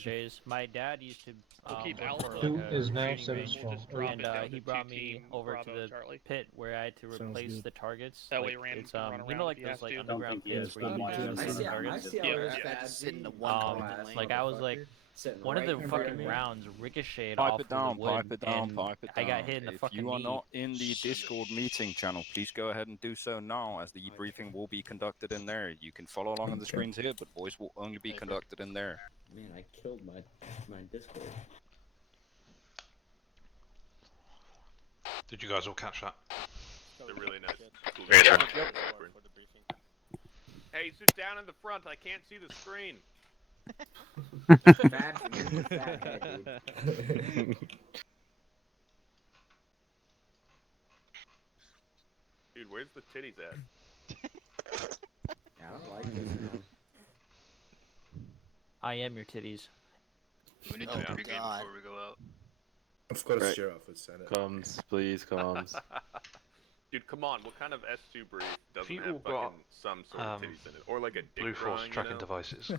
Chase. My dad used to keep work for Alpha. like Who a is now shooting 7 range, strong? Drop it down and he to brought 2 me team over to Bravo the Charlie. pit where I had to Sounds replace good. the targets. That way Like, Random it's can run you know, around like if he has those like to. underground he has pits where you to. can Yeah, shoot I the see- targets. I see how Yeah. it's just sitting in Fabsy, one corner class lane. Like I was like, sitting one right of the in front fucking me. rounds ricocheted Pipe off it down, the wood, pipe it down, and pipe it I down. got hit in the If fucking you are knee. not in the Discord meeting channel, please go ahead and do so now, as the briefing will be conducted in there. You can follow along on the screens here, but voice will only be conducted in there. Man, I killed my Discord. Did you guys all catch that? They're really nice. Yep. Hey, sit down in the front. I can't see the screen. Fat head, dude. Dude, where's the titties at? Yeah, I don't like this, man. I am your titties. We need to pregame before we go out. I've got a Right. steer off with Senate. Comms, please, comms. Dude, come on. What kind of S2 brief doesn't People have got, fucking some sort of titties in it? Or like a dick Blue Force drawing, tracking you know? devices.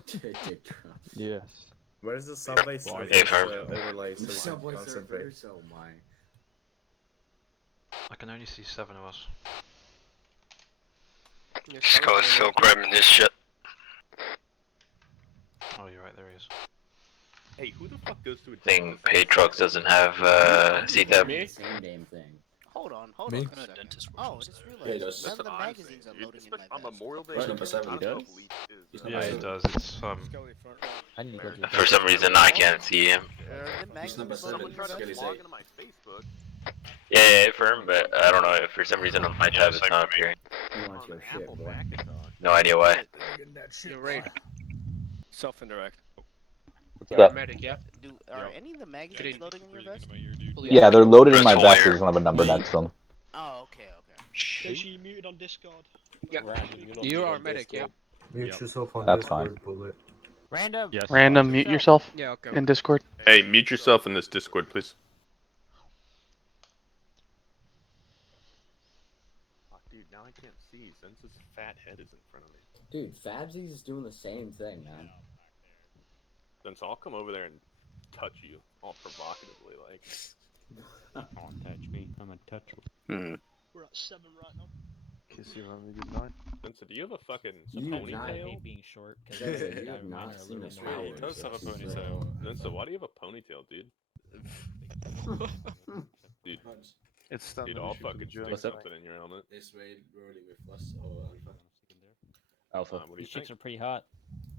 Yes. Where's the subway surfer Hey, Farm. overlay so we can Subway concentrate? surfers, oh my. I can only see 7 of us. Just go so grabbing this shit. Oh, you're right, there he is. Hey, who the fuck goes to a Thing Paytrucks doesn't have CTAB. Me? Same damn thing. Hold on Me? a second. Oh, I just Yeah, realized that's- none of the honestly, magazines are dude, loading in my especially on vest. Memorial Day. Right, number 7, I he don't know does? if Elite is, He's though. Yeah, he does. It's I need to go to For some reason, I can't see him. Are the magazines number loading Someone in tried your to Skelly vest? log say. into my Facebook. Yeah, Firm, but I don't know if for some reason on my tab it's not appearing. You want your shit, Apple boy. Macintosh. No idea why. You're right. Self-indirect. Yeah. Yeah. Are any of the magazines loading in your vest? Yeah, they're loaded in my Press vest. fire. They don't have a number next to them. Oh, okay. She muted on Discord. You are medic, yeah? Mute yourself on That's Discord, bullet. Random. Yes. Random, mute yourself Yeah, okay. in Discord. Hey, mute yourself in this Discord, please. Oh, dude, now I can't see since his fat head is in front of me. Dude, Fabsy's is doing the same thing, man. Then so I'll come over there and touch you, all provocatively, like. Don't touch me, I'm untouchable. We're at 7 right now. Kiss you on the good night. Then so do you have a fucking You have not- I ponytail? hate being short because Sensei, you I have not seen really this annoying. power. He does have a So- ponytail. Then so why do you have a ponytail, dude? Dude, It's dude, I'll fucking stick something in your helmet. This way, rolling with us or Alpha. What do you These chicks think? are pretty hot.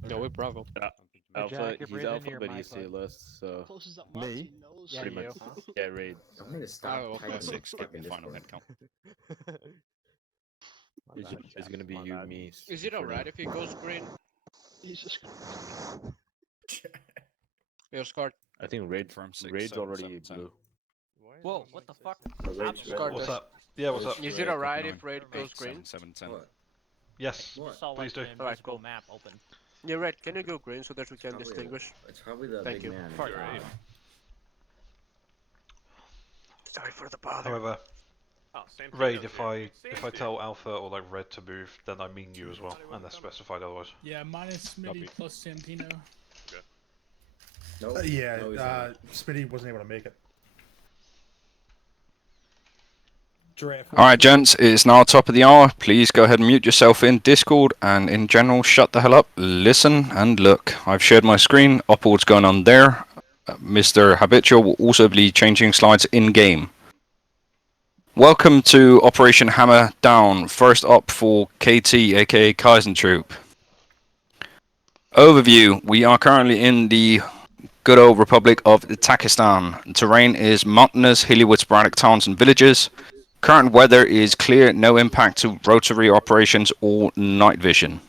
No, we're Bravo. Alpha, he's Alpha, but he's CLS, so Closest that Me? knows. pretty much. Yeah, raid. I'm gonna stop Oh, okay. typing Six, this give me fucking final Discord. head count. It's gonna be you, me. Is it for alright now. if it goes green? Jesus. You're scarred. I think raid Confirm 6, raid's 7, already 7, 10. blue. Whoa, what the fuck? Scarred What's us. up? Yeah, what's up? Is it alright if raid goes 8, green? 7, 7, 10. What? Yes. What? Saw Please like do. an Alright, invisible cool. map open. You're right. Can you go green so that we can Probably- distinguish? It's probably the Thank big you. man. Fuck Right. Sorry for the bother. However, Oh, Santino's Raid, if here. I Santy. tell Alpha or like Red to move, then I mean you as well, and that's specified otherwise. Yeah, minus Smitty plus Santino. Nope. Yeah, No, he's not. Smitty wasn't able to make it. Alright, gents, it's now top of the hour. Please go ahead and mute yourself in Discord, and in general, shut the hell up, listen, and look. I've shared my screen. Op AAR's going on there. Mr. Habitual will also be changing slides in-game. Welcome to Operation Hammer Down. First up for KT, aka Kaizen Troop. Overview. We are currently in the good old Republic of Takistan. Terrain is mountainous, hilly with sporadic towns and villages. Current weather is clear, no impact to rotary operations or night vision.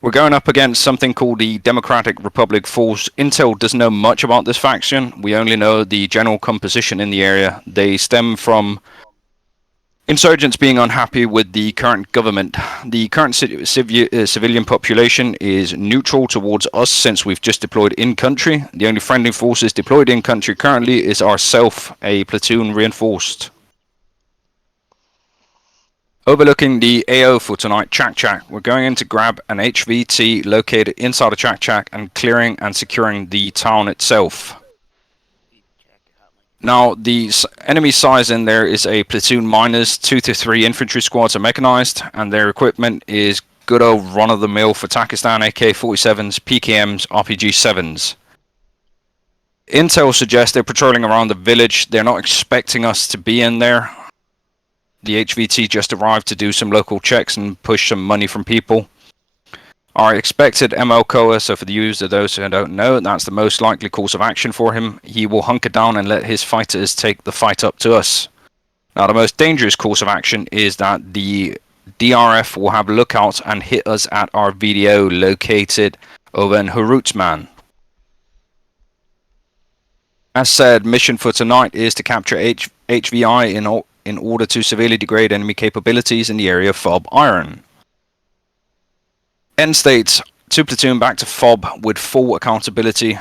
We're going up against something called the Democratic Republic Force. Intel doesn't know much about this faction. We only know the general composition in the area. They stem from insurgents being unhappy with the current government. The current civilian population is neutral towards us since we've just deployed in-country. The only friendly forces deployed in-country currently is ourself, a platoon reinforced. Overlooking the AO for tonight, Chak Chak. We're going in to grab an HVT located inside of Chak Chak and clearing and securing the town itself. Now, the enemy size in there is a platoon minus 2 to 3 infantry squads are mechanized, and their equipment is good old run-of-the-mill for Takistan AK-47s, PKMs, RPG-7s. Intel suggests they're patrolling around the village. They're not expecting us to be in there. The HVT just arrived to do some local checks and push some money from people. Our expected MO Koa, so for the use of those who don't know, that's the most likely course of action for him. He will hunker down and let his fighters take the fight up to us. Now, the most dangerous course of action is that the DRF will have lookouts and hit us at our VDO located over in Harutsman. As said, mission for tonight is to capture HVI in order to severely degrade enemy capabilities in the area of Fob Iron. End states 2 platoon back to Fob with full accountability.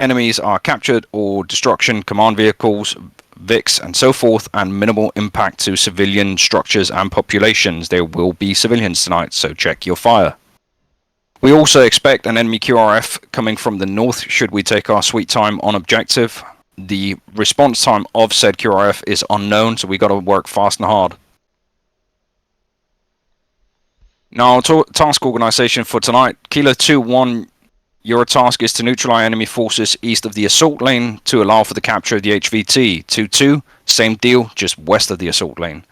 Enemies are captured or destruction, command vehicles, VIX and so forth, and minimal impact to civilian structures and populations. There will be civilians tonight, so check your fire. We also expect an enemy QRF coming from the north should we take our sweet time on objective. The response time of said QRF is unknown, so we got to work fast and hard. Now, task organization for tonight. Kilo 2-1, your task is to neutralize enemy forces east of the assault lane to allow for the capture of the HVT. 2-2, same deal, just west of the assault lane.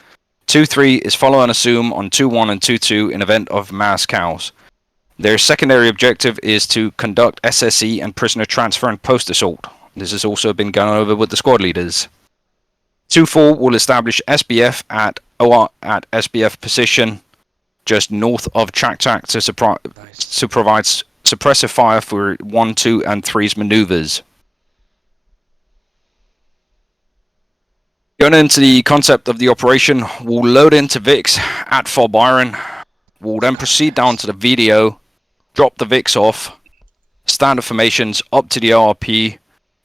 2-3 is follow and assume on 2-1 and 2-2 in event of mass cows. Their secondary objective is to conduct SSE and prisoner transfer and post-assault. This has also been gone over with the squad leaders. 2-4 will establish SBF at SBF position just north of Chak Chak to provide suppressive fire for 1, 2, and 3's maneuvers. Going into the concept of the operation, we'll load into VIX at Fob Iron. We'll then proceed down to the VDO, drop the VIX off, standard formations up to the ORP,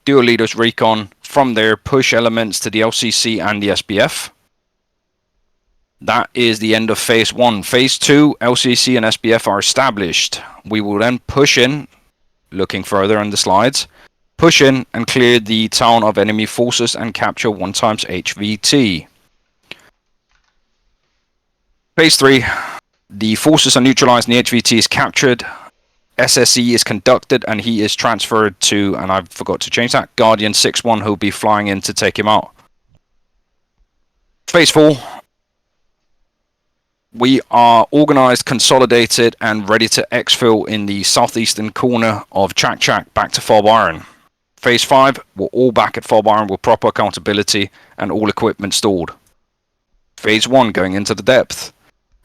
do a leader's recon. From there, push elements to the LCC and the SBF. That is the end of phase 1. Phase 2, LCC and SBF are established. We will then push in, looking further in the slides, push in and clear the town of enemy forces and capture 1x HVT. Phase 3, the forces are neutralized and the HVT is captured. SSE is conducted and he is transferred to, and I forgot to change that, Guardian 6-1 who will be flying in to take him out. Phase 4. We are organized, consolidated, and ready to exfil in the southeastern corner of Chak Chak back to Fob Iron. Phase 5, we're all back at Fob Iron with proper accountability and all equipment stored. Phase 1, going into the depth.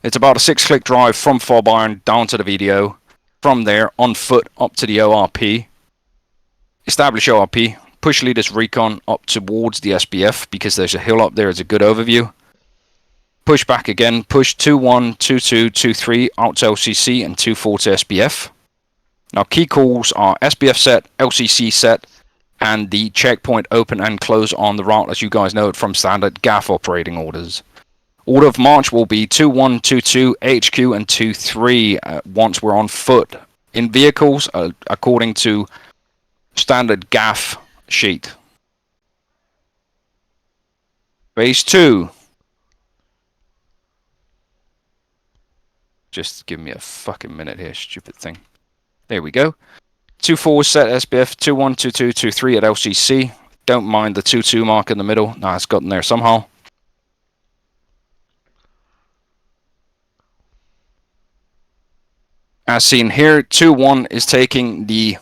It's about a 6-click drive from Fob Iron down to the VDO. From there, on foot up to the ORP. Establish ORP. Push leaders recon up towards the SBF because there's a hill up there as a good overview. Push back again, push 2-1, 2-2, 2-3 out to LCC and 2-4 to SBF. Now key calls are SBF set, LCC set, and the checkpoint open and close on the route as you guys know it from standard GAF operating orders. Order of march will be 2-1, 2-2, HQ and 2-3 once we're on foot. In vehicles, according to standard GAF sheet. Phase 2. Just give me a fucking minute here, stupid thing. There we go. 2-4 set SBF, 2-1, 2-2, 2-3 at LCC. Don't mind the 2-2 mark in the middle. Nah, it's gotten there somehow. As seen here, 2-1 is taking the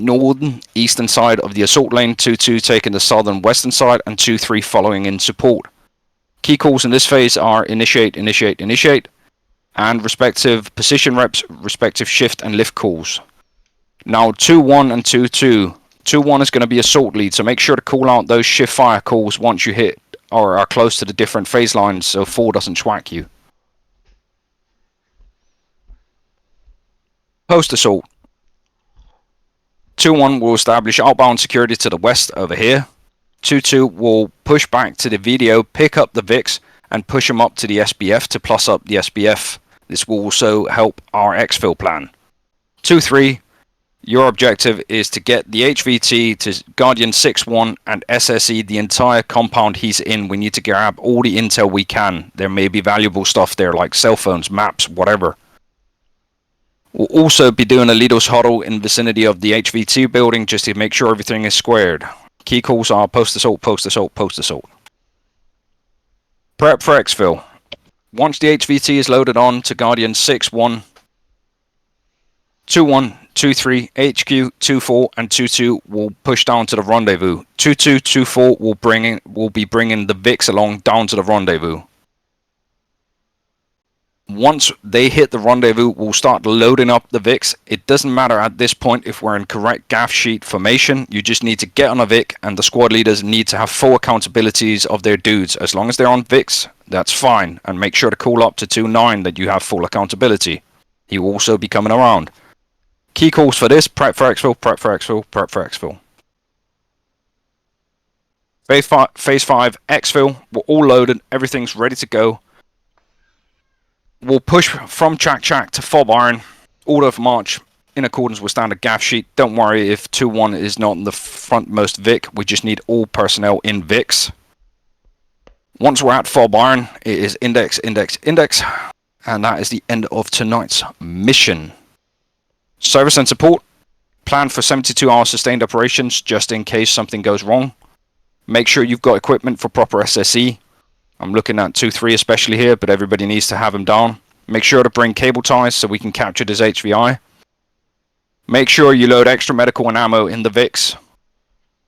northern eastern side of the assault lane, 2-2 taking the southern western side, and 2-3 following in support. Key calls in this phase are initiate, initiate, initiate, and respective position reps, respective shift and lift calls. Now 2-1 and 2-2. 2-1 is going to be assault lead, so make sure to call out those shift fire calls once you hit or are close to the different phase lines so 4 doesn't schwack you. Post assault. 2-1 will establish outbound security to the west over here. 2-2 will push back to the VDO, pick up the VIX, and push them up to the SBF to plus up the SBF. This will also help our exfil plan. 2-3, your objective is to get the HVT to Guardian 6-1 and SSE the entire compound he's in. We need to grab all the intel we can. There may be valuable stuff there like cell phones, maps, whatever. We'll also be doing a leaders huddle in vicinity of the HVT building just to make sure everything is squared. Key calls are post assault, post assault, post assault. Prep for exfil. Once the HVT is loaded on to Guardian 6-1, 2-1, 2-3, HQ, 2-4, and 2-2 will push down to the rendezvous. 2-2, 2-4 will be bringing the VIX along down to the rendezvous. Once they hit the rendezvous, we'll start loading up the VIX. It doesn't matter at this point if we're in correct gaff sheet formation. You just need to get on a VIC, and the squad leaders need to have full accountabilities of their dudes. As long as they're on VIX, that's fine. And make sure to call up to 2-9 that you have full accountability. He will also be coming around. Key calls for this: prep for exfil, prep for exfil, prep for exfil. Phase 5 exfil. We're all loaded. Everything's ready to go. We'll push from Chak to Fob Iron, order of march in accordance with standard gaff sheet. Don't worry if 2-1 is not in the frontmost Vic, we just need all personnel in Vics. Once we're at Fob Iron, it is index, index, index, and that is the end of tonight's mission. Service and support, plan for 72-hour sustained operations just in case something goes wrong. Make sure you've got equipment for proper SSE. I'm looking at 2-3 especially here, but everybody needs to have them down. Make sure to bring cable ties so we can capture this HVI. Make sure you load extra medical and ammo in the VIX.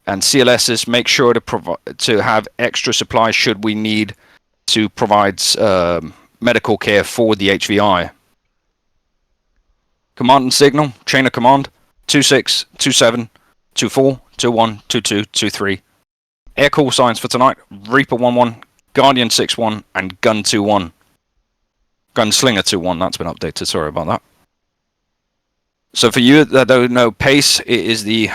And CLSs, make sure to have extra supplies should we need to provide medical care for the HVI. Command and signal, chain of command, 2-6, 2-7, 2-4, 2-1, 2-2, 2-3. Air call signs for tonight: Reaper 1-1, Guardian 6-1, and Gun 2-1. Gunslinger 2-1, that's been updated, sorry about that. So for you that don't know PACE, it is the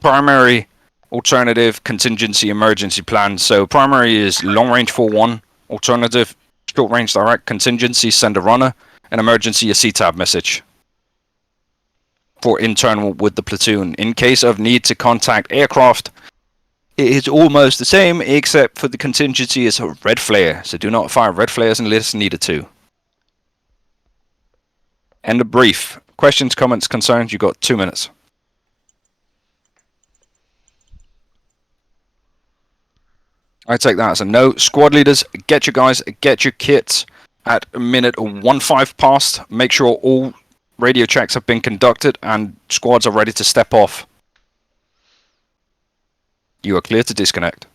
primary alternative contingency emergency plan. So primary is long range 4-1, alternative short range direct, contingency send a runner, and emergency a CTAB message for internal with the platoon. In case of need to contact aircraft, it is almost the same, except for the contingency is a red flare, so do not fire red flares unless needed to. End of brief. Questions, comments, concerns? You've got 2 minutes. I take that as a no. Squad leaders, get your guys, get your kits at a minute 15 past. Make sure all radio checks have been conducted and squads are ready to step off. You are clear to disconnect.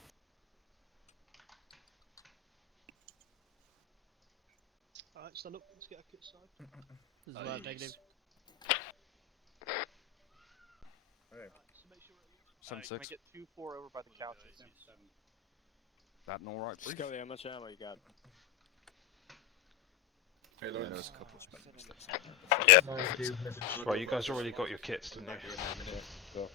Alright, stand up, let's get a kit side. Negative. Some Can I six. get 2-4 over by the couches? That an alright brief? Scully, how much ammo you got? Hey, Lord. Yeah. Right, you guys already got your kits, didn't you? Go.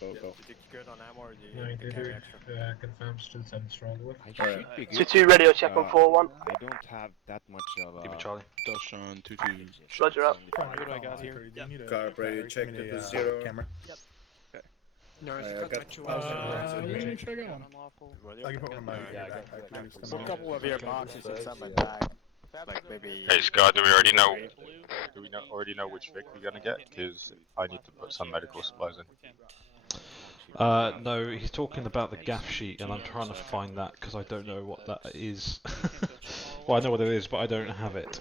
Did you good on ammo or do you need to carry extra? Confirm still 7 strong with. Alright. 2-2 radio check on 4-1. I don't have that much of Leave it, Charlie. dust on 2-2. Roger up. What do I got here? Car radio check to 0. Camera. No, I got I can put one in Put a couple of your boxes inside my bag. Like maybe. Hey Scott, do we already know? Do we already know which Vic we're gonna get? Because I need to put some medical supplies in. No, he's talking about the gaff sheet, and I'm trying to find that because I don't know what that is. Well, I know what it is, but I don't have it.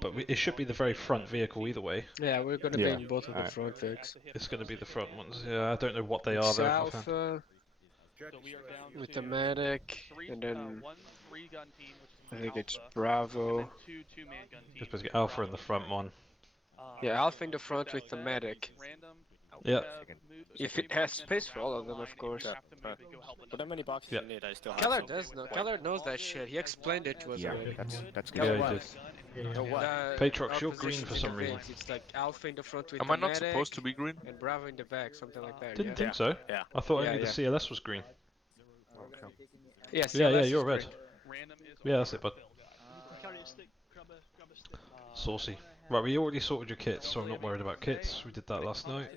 But it should be the very front vehicle either way. Yeah, we're gonna be in both of the front Vics. It's going to be the front ones. Yeah, I don't know what they are though. offhand. Alpha with the medic, and then I think it's Bravo. Just basically Alpha in the front one. Yeah, Alpha in the front with the medic. Yeah. If it has space for all of them, of course. But how many boxes you need? I still have Keller some. does know. Keller knows that shit. He explained it to us already. That's Yeah, good. he did. Patrox, you're green for some reason. It's like Alpha in the front with Am the I not medic, supposed to be green? and Bravo in the back, something like that. Didn't yeah? think so. Yeah. I thought Yeah, only the CLS was green. Yes, Yeah, you're red. Random is Yeah, that's it, bud. carry a stick, grab a stick. Saucy. Right, we already sorted your kits, so I'm not worried about kits. We did that last night.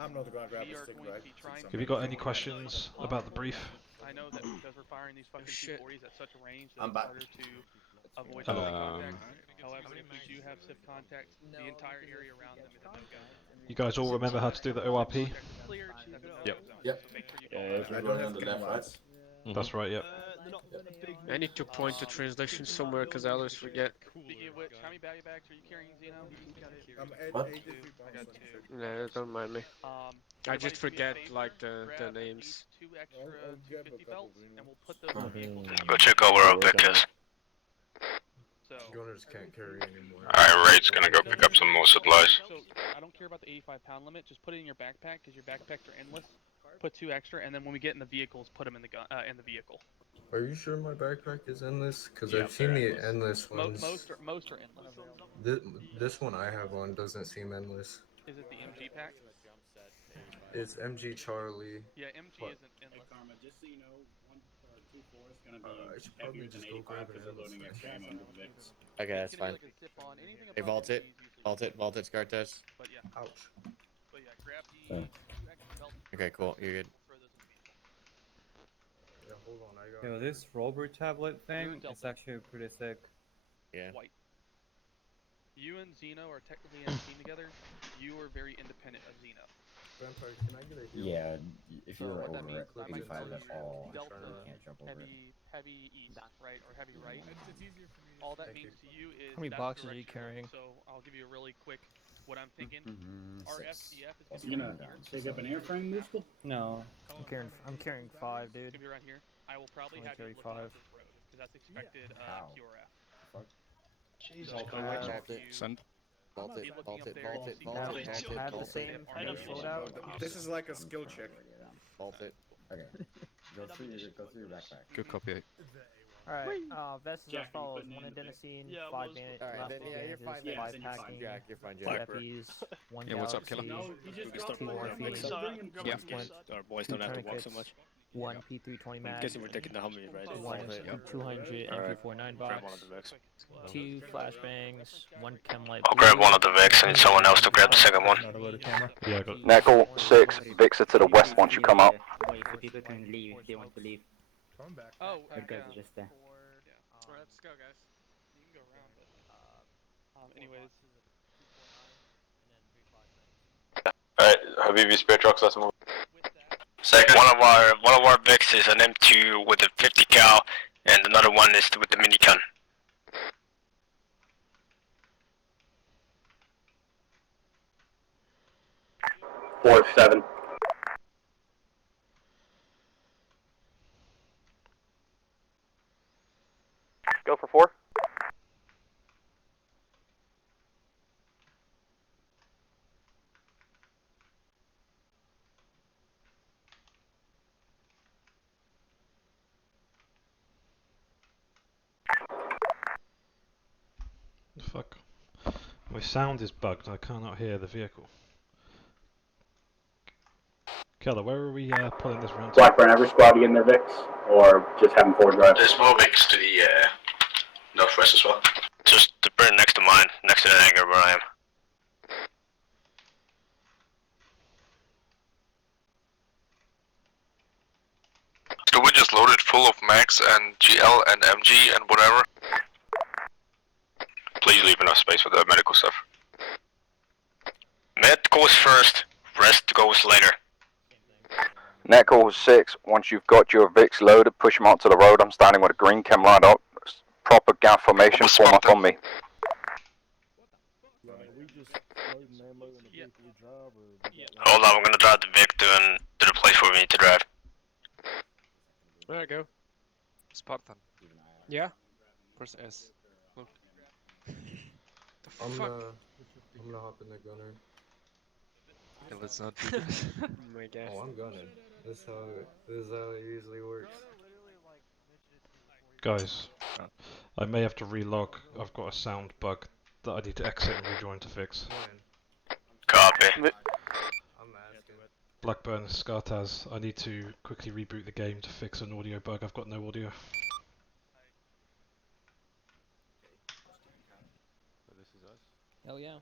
I'm not gonna grab a stick, right? Have you got any questions about the brief? I know that because we're firing these fucking T40s at such a range that I'm it's back. harder to avoid civ contact. However, if we do have civ contact, the entire area around them is a no-go. You guys all remember how to do the ORP? Cleared, let them know. Yep. Yep. So make sure you Yeah, call I that. don't have cameras. That's right, yep. I need to point the translation somewhere because I always forget. Speaking of which, how many baggy bags are you carrying, Zeno? I'm What? 83 I got pounds. two. Nah, don't mind me. I just forget like the grab at names. least 2 extra I'll grab a 250 couple belts, green and we'll ones. put those in vehicles. Go check over our Victus. So, Gunners can't carry anymore. Alright, Raid's gonna go pick up some more supplies. so I don't care about the 85-pound limit. Just put it in your backpack because your backpacks are endless. Put 2 extra, and then when we get in the vehicles, put them in the vehicle. Are you sure my backpack is endless? Because Yeah, I've seen the endless ones. Most are endless. This one I have on doesn't seem endless. Is it the MG pack? It's MG Charlie. Yeah, MG What? isn't endless. Just so you know, 2-4 is gonna be I should probably heavier than just go 85 grab because an they're endless loading thing. extra ammo into the Vicks. Okay, that's It's gonna fine. be like a zip-on. Anything Hey, above vault it. 50 is usually Vault it, vault it, Scartes. But yeah, Ouch. but yeah, grab the Yeah. 2 extra belts. Okay, cool, you're good. Throw those in the vehicle. Yeah, hold on. I got. Yo, this robot tablet You're thing, in Delta. it's actually pretty sick. Yeah. White. You and Zeno are technically in a team together. You are very independent of Zeno. Vampire, can I get a heal? Yeah, if So you're what that over means is I might 85 tell at you all, Delta, you can't jump over it. heavy east, right, or heavy right. All that means to you is How many that's boxes are you directional. carrying? So I'll give you a really quick what I'm thinking. Our 6. FCF is Plus gonna be You around gonna here. pick up an airframe, Musical? No. I'm carrying 5, It's dude. gonna be around here. I will probably Only have you carry looking out 5. this road because that's expected How? QRF. Fuck. Jesus Vault it. Send. Vault it, Be looking vault up it, there, vault you'll it, see vault Have, it, vault it, have the vault same it. face loadout. This is like a skill check. Vault it. Okay. Go through your backpack. Good copy. Alright, vests is as Jack, follows: putting 1 in the adenosine, Yeah, 5 those- bandage, Alright, last then yeah, you're fine. Yeah, Then then you're you're fine, fine. Jack. You're fine, 2 Jack. eppies, 1 Yeah, what's up, galaxy, killer? No, he just Two dropped morphine. Yeah. Our boys don't have to walk so much. 1 P320 I'm mag, guessing we're taking the Humvee, right? 1 200 MP49 Grab box, one of the Vex. 2 flashbangs, 1 chem light. I'll grab one of the Vex. I need someone else to grab the second one. Yeah, I got. Knuckle 6, Vixer to the west once you come up. Wait, so people can leave if they want to leave. Come back. Oh, Or guys are just there. Alright, let's go, guys. You can go around, but anyways. Alright, Habibi spare trucks, let's move. Second, one of our Vex is an M2 with a 50 cal, and another one is with the minigun. 4-7. Go for 4. Fuck. My sound is bugged. I cannot hear the vehicle. Keller, where are we pulling this round to? Blackburn, every squad to get in their Vicks, or just have them forward drive? There's more Vex to the northwest as well. Just the burn next to mine, next to the hangar where I am. So we just loaded full of Max and GL and MG and whatever. Please leave enough space for the medical stuff. Med goes first, rest goes later. Netcall 6, once you've got your Vix loaded, push them out to the road. I'm standing with a green chem lined up. Proper gaff formation, form up on me. Hold on, I'm gonna drive the Vic to the place where we need to drive. There I go. Spartan. Yeah? Where's S? Look. The I'm fuck? gonna hop in the gunner. Yeah, let's not do this. Oh my god. Oh, I'm gunning. This is how it usually works. Guys, I may have to relog. I've got a sound bug that I need to exit and rejoin to fix. Copy. I'm asking. Blackburn, Skartaz, I need to quickly reboot the game to fix an audio bug. I've got no audio. So this is us. Hell yeah.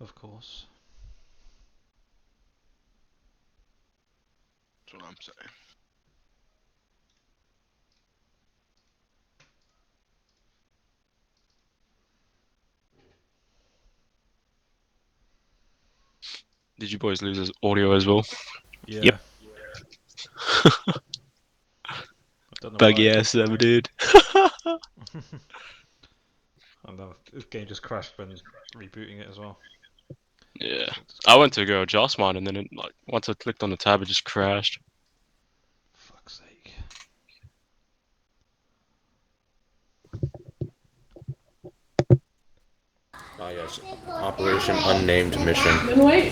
Of course. That's what I'm saying. Did you boys lose audio as well? Yeah. Yep. Don't know Buggy why. ass them, dude. And the game just crashed when rebooting it as well. Yeah. I went to go adjust mine, and then it, like once I clicked on the tab, it just crashed. Fuck's sake. Ah yes, Operation Unnamed Mission.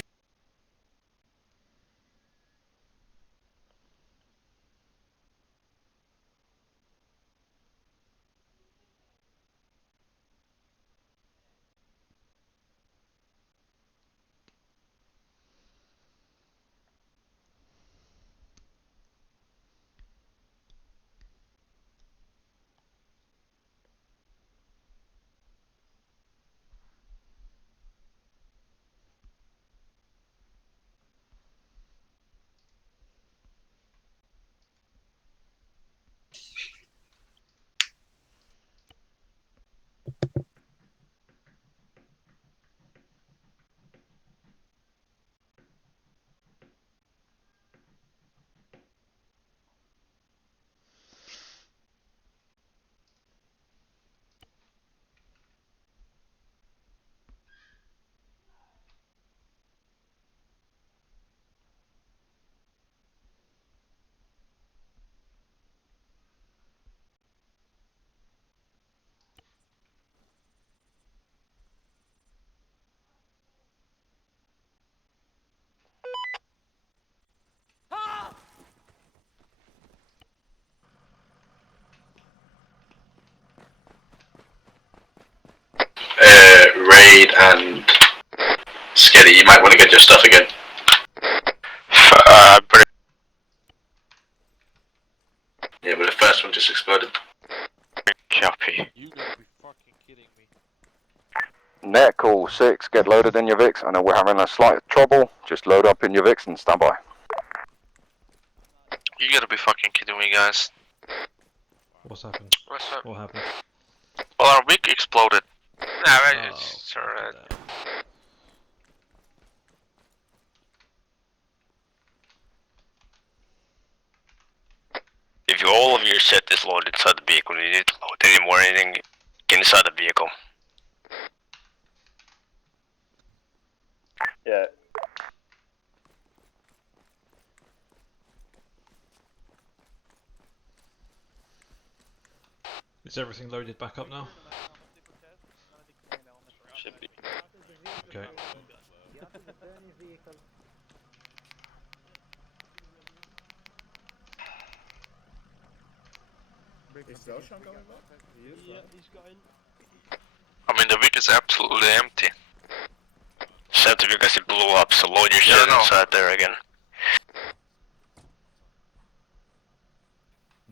Raid and Skitty, you might want to get your stuff again. Yeah, but the first one just exploded. Copy. You gotta be fucking kidding me. Net call 6, get loaded in your VIX. I know we're having a slight trouble. Just load up in your VIX and stand by. You gotta be fucking kidding me, guys. What's happened? What's up? What happened? Well, our wig exploded. Nah, right, Oh, it's alright. If all of your shit is loaded inside the vehicle, you need to load any more anything inside the vehicle. Yeah. Is everything loaded back up now? Should be. Okay. Is Zelshan coming back? He is, right? He's going. I mean, the wig is absolutely empty. Except because it blew up, so load your shit Yeah, I know. inside there again.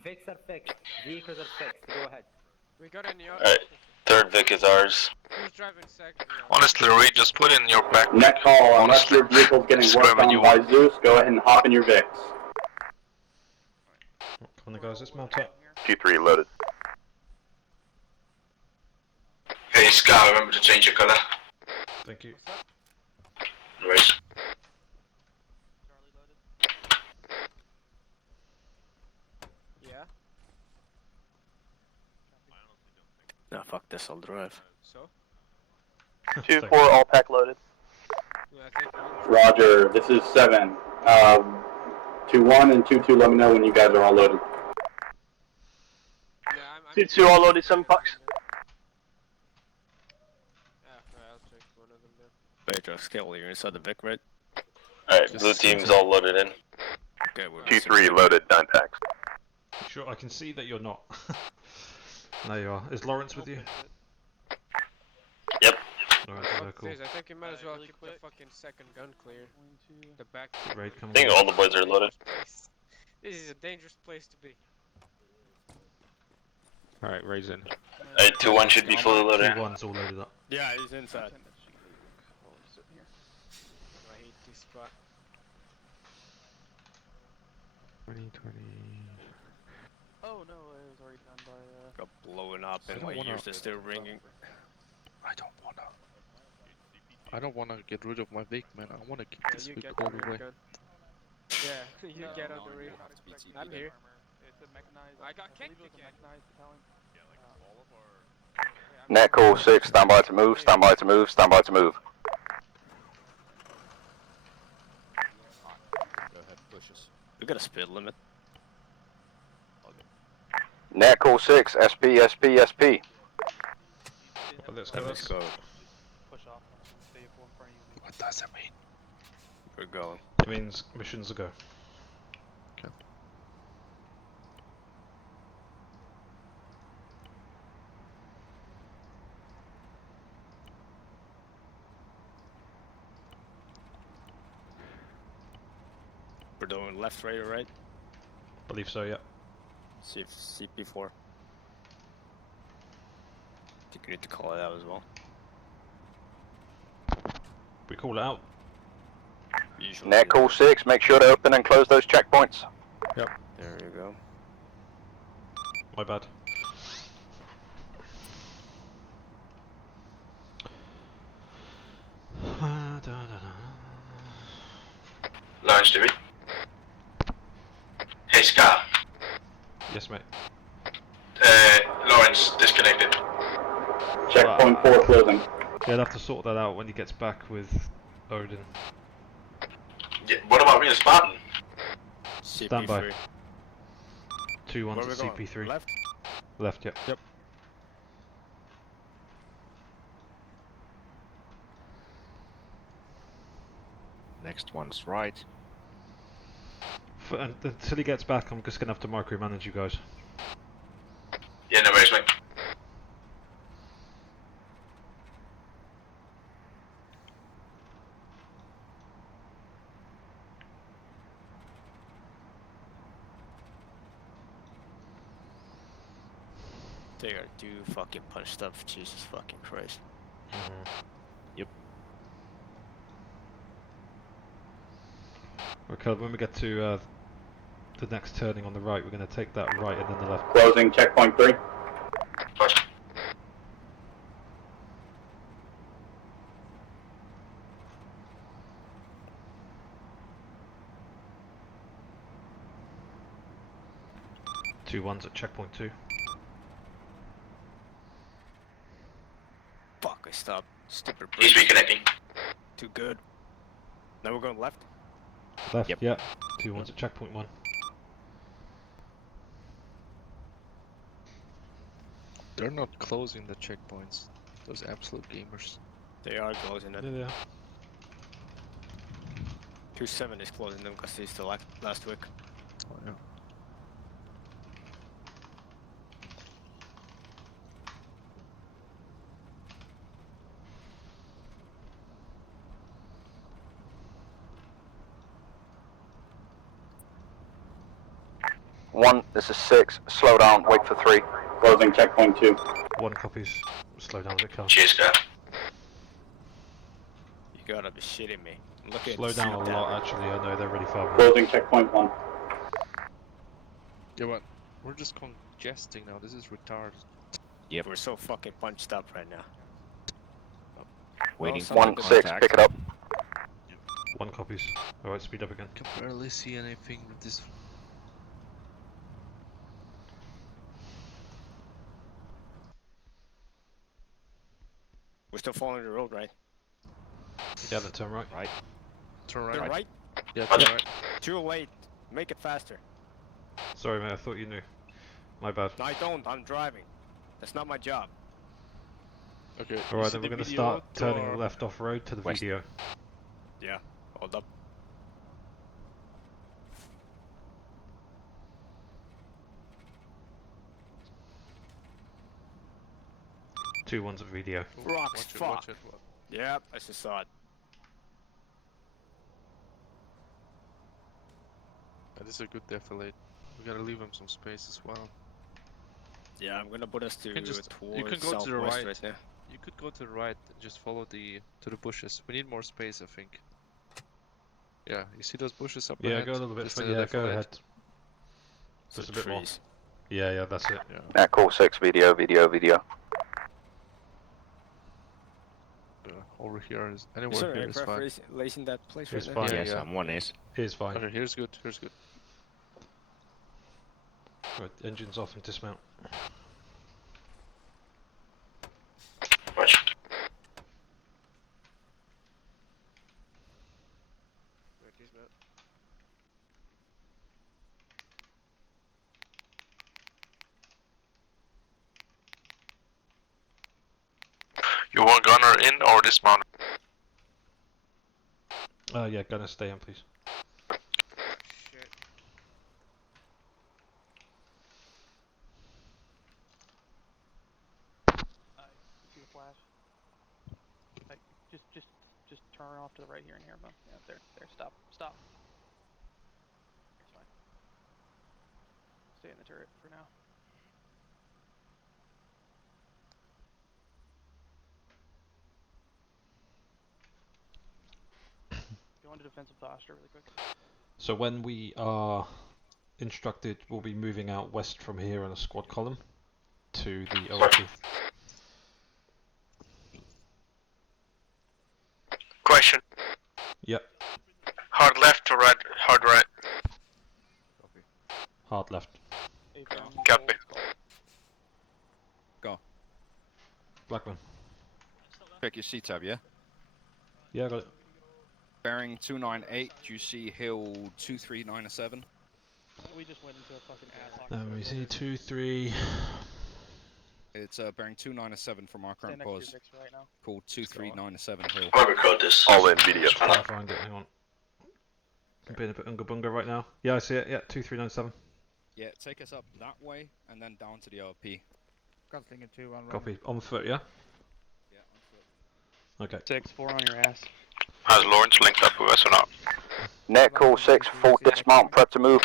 Vics are fixed. Vehicles are fixed. Go ahead. We got any other? Alright, third Vic is ours. Who's driving second? Honestly, Reed, just put it in your backpack. Net call, unless Honestly, your vehicle's getting it's worked wherever on you by want. Zeus, go ahead and hop in your VIX. Come on, guys, let's mount up. Q3 loaded. Hey, Sky, remember to change your color. Thank you. Right. Yeah. Nah, fuck this, I'll drive. So? 2-4, all pack loaded. Yeah, I think. Roger, this is 7. 2-1 and 2-2, let me know when you guys are all loaded. Yeah, I'm 2-2, all loaded, 7 packs. Yeah, I'll take one of them then. Pedro, scale, you're inside the Vic, right? Alright, blue team's all loaded in. Okay, we're Q3 loaded, 9 packs. Sure, I can see that you're not. There you are. Is Lawrence with you? Yep. Alright, Fuck cool. this, I think you might as well keep the fucking second gun clear. The back. Raid coming. I think all the boys are loaded. This is a dangerous place to be. Alright, raise in. Alright, 2-1 should be fully loaded. 2-1's all loaded up. Yeah, he's inside. I hate this spot. 2020. Oh no, it was already done by. Got blowing up and my ears are still ringing. I don't wanna get rid of my Vic, man. I wanna keep this you Vic get all the the way. gun. Yeah, you get on the rear. I'm here. It's a mechanized. I got kicked believe it was a again. mechanized battalion. Net call 6, stand by to move, stand by to move, stand by to move. Go ahead, push us. We got a speed limit. Net call 6, SP, SP, SP. Well, let's go. Let's go. Push off. Vehicle in front of you. What does that mean? We're going. It means missions a go. Okay. We're doing left, right, or right? Believe so, yeah. See if CP4. I think you need to call it out as well. We call it out. Usually. Net call 6, make sure to open and close those checkpoints. Yep. There you go. My bad. Lawrence, do we? Hey, Scar. Yes, mate. Lawrence, disconnected. Checkpoint 4 closing. Yeah, he'll have to sort that out when he gets back with Odin. Yeah, what about me and Spartan? Stand by. CP3. 2-1 Where to we going? CP3. Left? Left, yep. Yep. Next one's right. Until he gets back, I'm just gonna have to micromanage you guys. Yeah, no worries, mate. They are too fucking punched up. Jesus fucking Christ. Yep. Okay, when we get to the next turning on the right, we're going to take that right and then the left. Closing checkpoint 3. Push. Two ones at checkpoint 2. Fuck, I stopped. Stupid He's bridge. reconnecting. Too good. Now we're going left. Left, yeah. Two ones at checkpoint 1. They're not closing the checkpoints. Those absolute gamers. They are closing it. Yeah, they are. 2-7 is closing them because he's the last week. Oh, yeah. One, this is 6. Slow down, wait for 3. Closing checkpoint 2. 1 copies. Slow down a bit, car. Cheers, guy. You gotta be shitting me. Look at Slow down a lot, actually. I know they're really far behind. Closing checkpoint 1. Yeah, but we're just congesting now. This is retarded. Yep. We're so fucking punched up right now. Waiting Well, for 1-6, pick it up. 1 copies. Alright, speed up again. Can barely see anything with this. We're still following the road, right? Yeah, then turn right. Right. Turn Turn right. right? Yeah, turn right. 208. Make it faster. Sorry, mate, I thought you knew. My bad. No, I don't. I'm driving. That's not my job. Okay. Alright, then we're going to start turning left off road to the West. video. Yeah. Hold up. Two ones at video. Rocks, Watch it, fuck. watch it. Yep, I just saw it. That is a good defilade. We gotta leave him some space as well. Yeah, I'm gonna put us to You can just towards you can go to the southwest right. now. You could go to the right and just follow the bushes. We need more space, I think. Yeah, you see those bushes up Yeah, ahead? go a little bit Just further. in the Yeah, go defilade. ahead. Just a bit more. Trees. Yeah, yeah, that's it. Yeah. Net call 6, video. Over here is Is anywhere there here an is aircraft fine. racing that place It's right fine. now? Yeah, Yes, yeah. I'm 1 is. Here's fine. Okay, here's good. Here's good. Right, engines off and dismount. Watch. You want gunner in or dismount? Yeah, gonna stay in, please. See the flash? Like, just turn off to the right here and here, bro. Yeah, there, stop. It's fine. Stay in the turret for now. Go into defensive posture really quick. So when we are instructed, we'll be moving out west from here in a squad column to the OLP. Question. Yep, Hard left or right? Hard right. hard left. Copy. Go. Blackman. Check your C-tab, yeah? Yeah, I got it. Bearing 298, do you see hill 23907? We just went into a fucking ass. Let me see, 2, 3. It's bearing 297 from our current Stand next to your pause. Vix right now. Called 2397 hill. I'm gonna record this. All in video. Can't find it, hang on. I'm being a bit unga bunga right now. Yeah, I see it, yeah, 2397. Yeah, take us up that way and then down to the LP. Gunslinger 2 on Copy. On foot, yeah? Yeah, on foot. Okay. 6-4 on your ass. Has Lawrence linked up with us or not? Net call 6, full dismount, prep to move,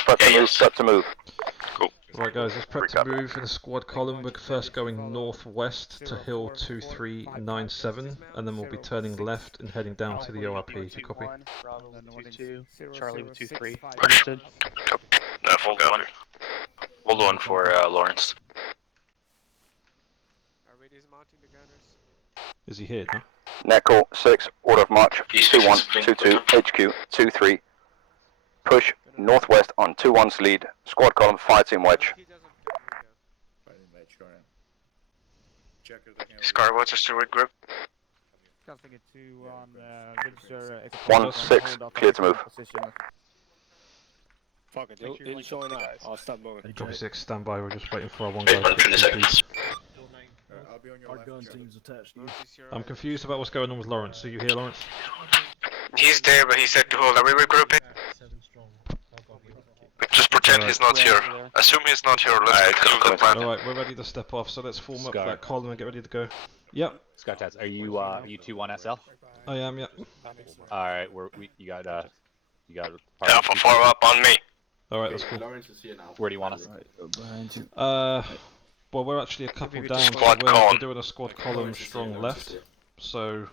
Right guys, let's prep to move in a squad column. We're first going northwest to hill 2397 and then we'll be turning left and heading down to the ORP. To copy. Bravo with 2-2, Charlie with 2-3. Understood. No, full go. Hold on for Lawrence. Is he here now? Netcall 6, order of march, 2122, HQ 23. Push northwest on 2-1's lead, squad column, fire team wedge. Scar, what's your steering grip? 1-6, clear to move. Fuck it, it's showing up. I'll stop moving. Copy 6, stand by, we're just waiting for our one guy to get to I'll be on your left. Gun team's attached to you. I'm confused about what's going on with Lawrence. Are you here, Lawrence? He's there, but he said to hold. Are we regrouping? Just pretend he's not here. Assume he's not here. Let's go to the plan. Alright, we're ready to step off, so let's form up that column and get ready to go. Yep. Scott Tats, are you 2-1 SL? I am, yep. Alright, you got Alpha 4 up on me. Alright, that's cool. Where do you want us? Well, we're actually a couple down, so we're doing a squad column strong left. So,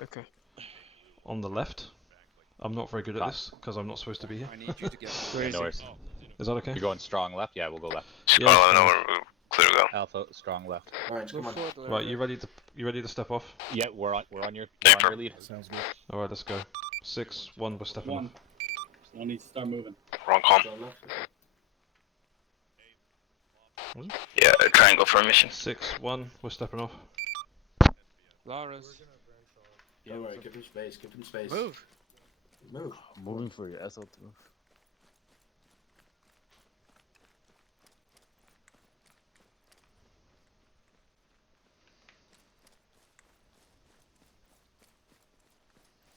on the left. I'm not very good at this, because I'm not supposed to be here. I need you to get no worries. Is that okay? You're going strong left? Yeah, we'll go left. We're clear to go. Alpha, strong left. Alright, come on. Right, you ready to step off? Yeah, we're on your lead. Sounds good. Alright, let's go. 6-1, we're stepping off. One needs to start moving. Wrong com. Yeah, triangle formation. 6-1, we're stepping off. Lawrence. Don't worry, give him space, give him space. Move. Move. I'm moving for your SL to move.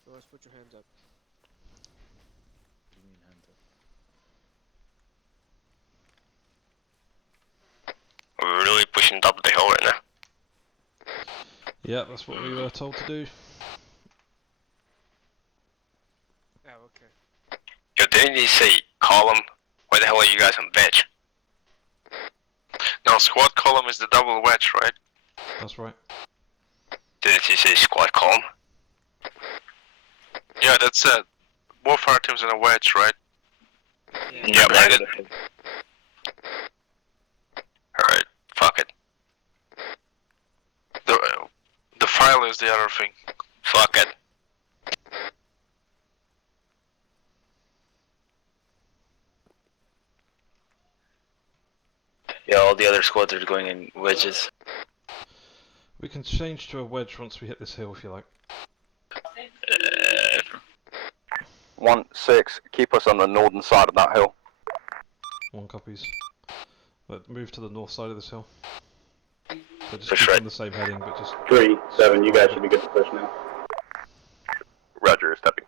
Lawrence, put your hands up. What do you mean hands up? We're really pushing top of the hill right now. Yeah, that's what we were told to do. Oh, okay. Yo, didn't he say column? Why the hell are you guys on wedge? No, squad column is the double wedge, right? That's right. Didn't he say squad column? Yeah, that's both our teams in a wedge, right? Yeah, but I did. Alright, fuck it. The file is the other thing. Fuck it. Yeah, all the other squads are going in wedges. We can change to a wedge once we hit this hill if you like. 1-6, keep us on the northern side of that hill. 1 copies. But move to the north side of this hill. So just Push keep right. on the same heading, but just... 3-7, you guys should be good to push now. Roger, stepping.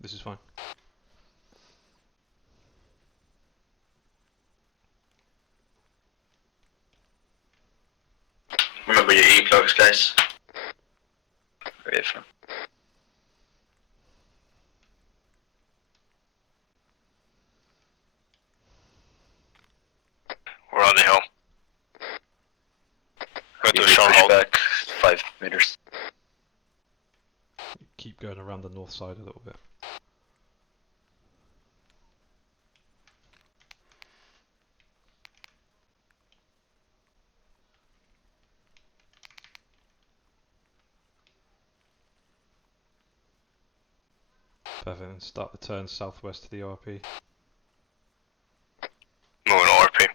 This is fine. Remember your E-plugs, guys. Wait for him. We're on the hill. Go to a short hold back 5 meters. Keep going around the north side a little bit. Perfect, and start the turn southwest to the ORP. Moving ORP.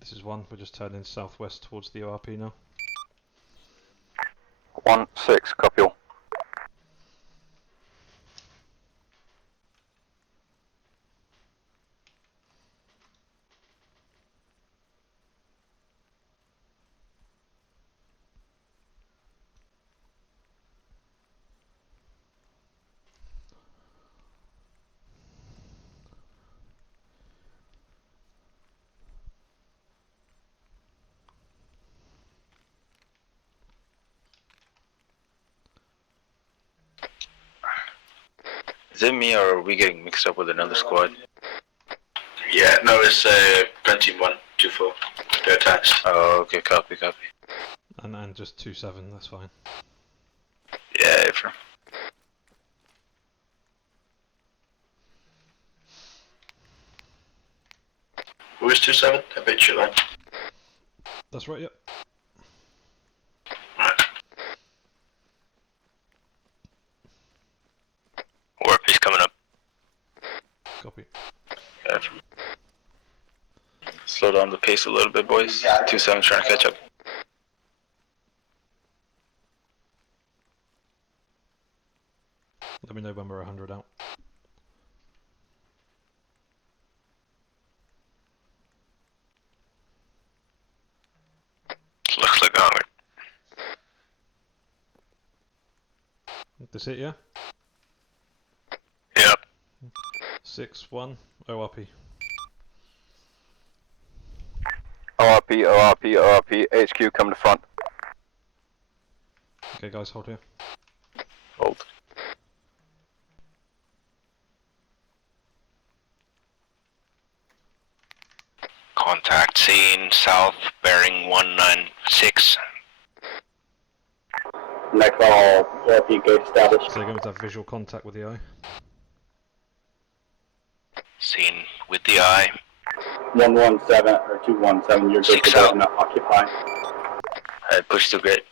This is 1, we're just turning southwest towards the ORP now. 1-6, copy all. Is it me or are we getting mixed up with another squad? Yeah, no, it's gun team 124. They're attached. Oh, okay, copy. And just 2-7, that's fine. Yeah, Ephraim. Who is 27? I bet you that. That's right, yep. Warpy's coming up. Copy. Ephraim. Slow down the pace a little bit, boys. 2-7's trying to catch up. Let me know when we're 100 out. Looks like onward. This it, yeah? Yep. 6-1, ORP. ORP, HQ, come to front. Okay guys, hold here. Hold. Contact scene south, bearing 196. Next call, ORP gate established. So you're going to have visual contact with the eye. Scene with the eye. 117 or 217, you're good to go and occupy. Alright, push to grid.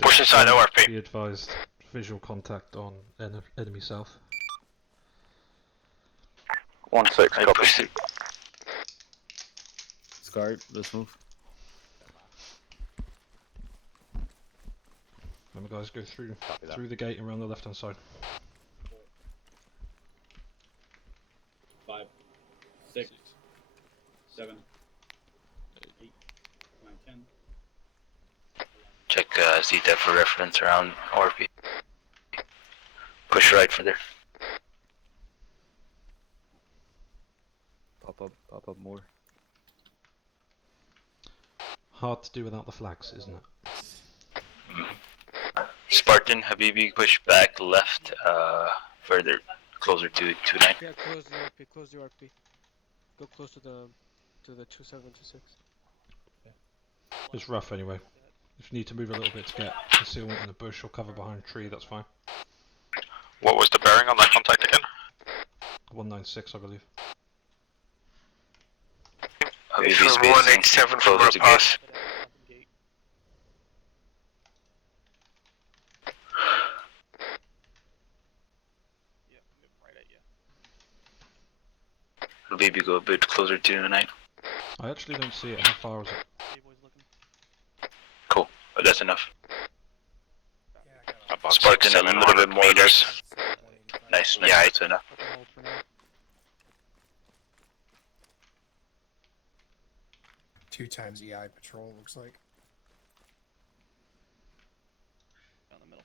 Push inside ORP. Be advised, visual contact on enemy south. 1-6, copy. Scarred, let's move. Remember guys, go through the gate and around the left hand side. 5, 6, 7, 8, 9, 10. Check ZTEP for reference around ORP. Push right for there. Pop up more. Hard to do without the flags, isn't it? Spartan, Habibi, push back left, further, closer to 29. Yeah, close the RP. Go close to the 2726. It's rough anyway. If you need to move a little bit to get concealment in the bush or cover behind a tree, that's fine. What was the bearing on that contact again? 196, I believe. It's from 187 from our pass. Habibi, go a bit closer to 29. I actually don't see it. How far is it? Cool, but that's enough. About Spartan, a little bit more meters. Nice, yeah, it's enough. Two times EI patrol, looks like. Down the middle.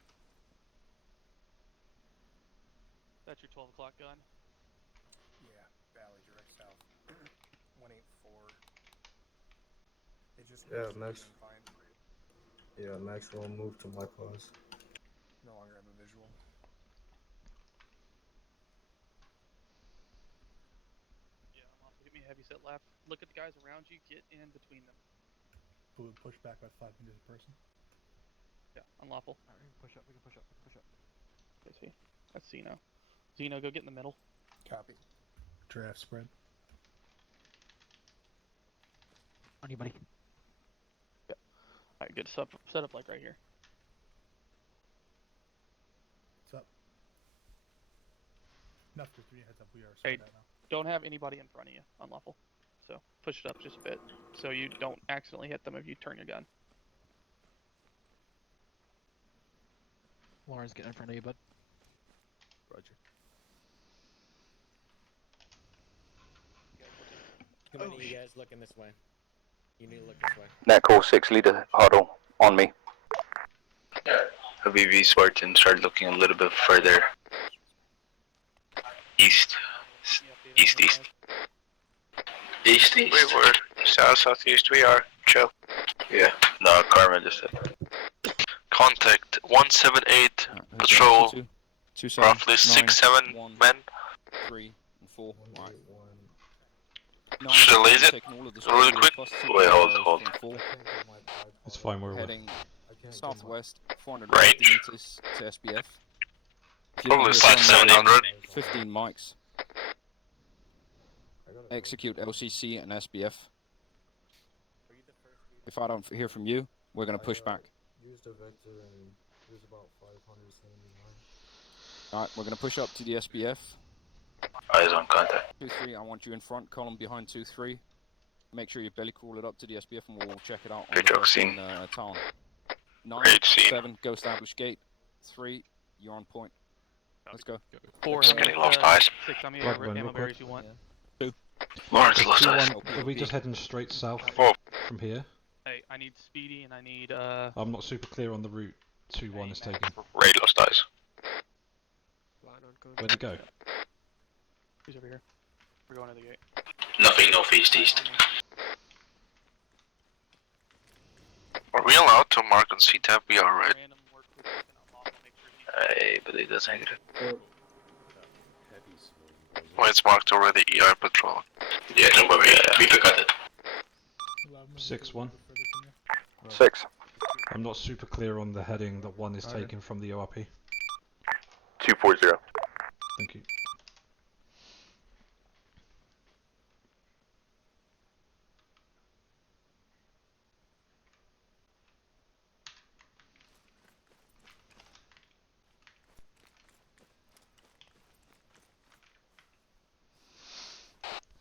That's your 12 o'clock gun. Yeah, Valley direct south. 184. They just Max. Yeah, Max will move to my pause. no longer have a visual. Yeah, I'm off. Give me a heavy set left. Look at the guys around you. Get in between them. Blue push back by 5 meters a person. Yeah, unlawful. Alright, we can push up, we can push up, we can push up. Okay, see. That's Zeno. Zeno, go get in the middle. Copy. Draft spread. Anybody? Yeah. Alright, good. Set up like right here. What's up? Enough to 3 heads up, we are Hey, spread out now. don't have anybody in front of you. Unlawful. So push it up just a bit, so you don't accidentally hit them if you turn your gun. Lauren's getting in front of you, bud. Roger. Too many of you guys looking this way. You need to look this way. Net call 6, leader huddle, on me. Habibi, Spartan, start looking a little bit further east. East. East. We were southeast. We are. Chill. Yeah. No, Carmen just said. Contact 178 Patrol, 2, 2, 7, roughly 9, 6, 7 1, men. 3, and 4. Right. Should I laser it Taking all of the really speed quick? plus 2 Wait, hold, arrows hold. from 4. It's fine, we're away. Heading southwest, 450 Range? meters to SBF. If you don't Probably hear 6, from me 700. within 15 mics. Execute LCC and SBF. If I don't hear from you, we're going to push back. Used a vector and it was about 579. Alright, we're going to push up to the SBF. Eyes on contact. 2-3, I want you in front, column behind 2-3. Make sure you belly crawl it up to the SBF and we'll check it out on Good the job, bus scene. in town. 9, Great scene. 7, go establish gate. 3, you're on point. Let's go. 4, Just getting lost eyes. 6, how many Blackburn, ammo real berries quick. you want? Lawrence lost eyes. 2-1, are we just heading straight south from here? Hey, I need Speedy and I need I'm not super clear on the route 2-1 is taking. Ray lost eyes. Where'd it go? He's over here. We're going to the gate. Nothing northeast east. Are we allowed to mark on C-Tab? We are, right? I believe that's negative. Well, it's marked already, ER patrol. Yeah, don't worry, we forgot it. 6-1. 6. I'm not super clear on the heading that 1 is taken from the ORP. 240. Thank you.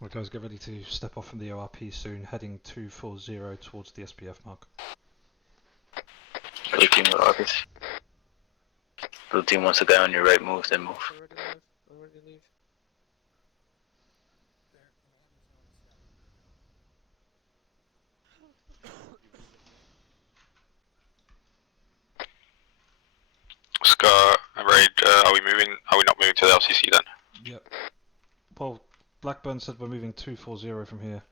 Well guys, get ready to step off from the ORP soon, heading 240 towards the SPF mark. Blue team will obvious. Blue team wants to go on your right, move, then move. Already leave. Scar, Raid, are we moving? Are we not moving to the LCC then? Yep. Well, Blackburn said we're moving 240 from here.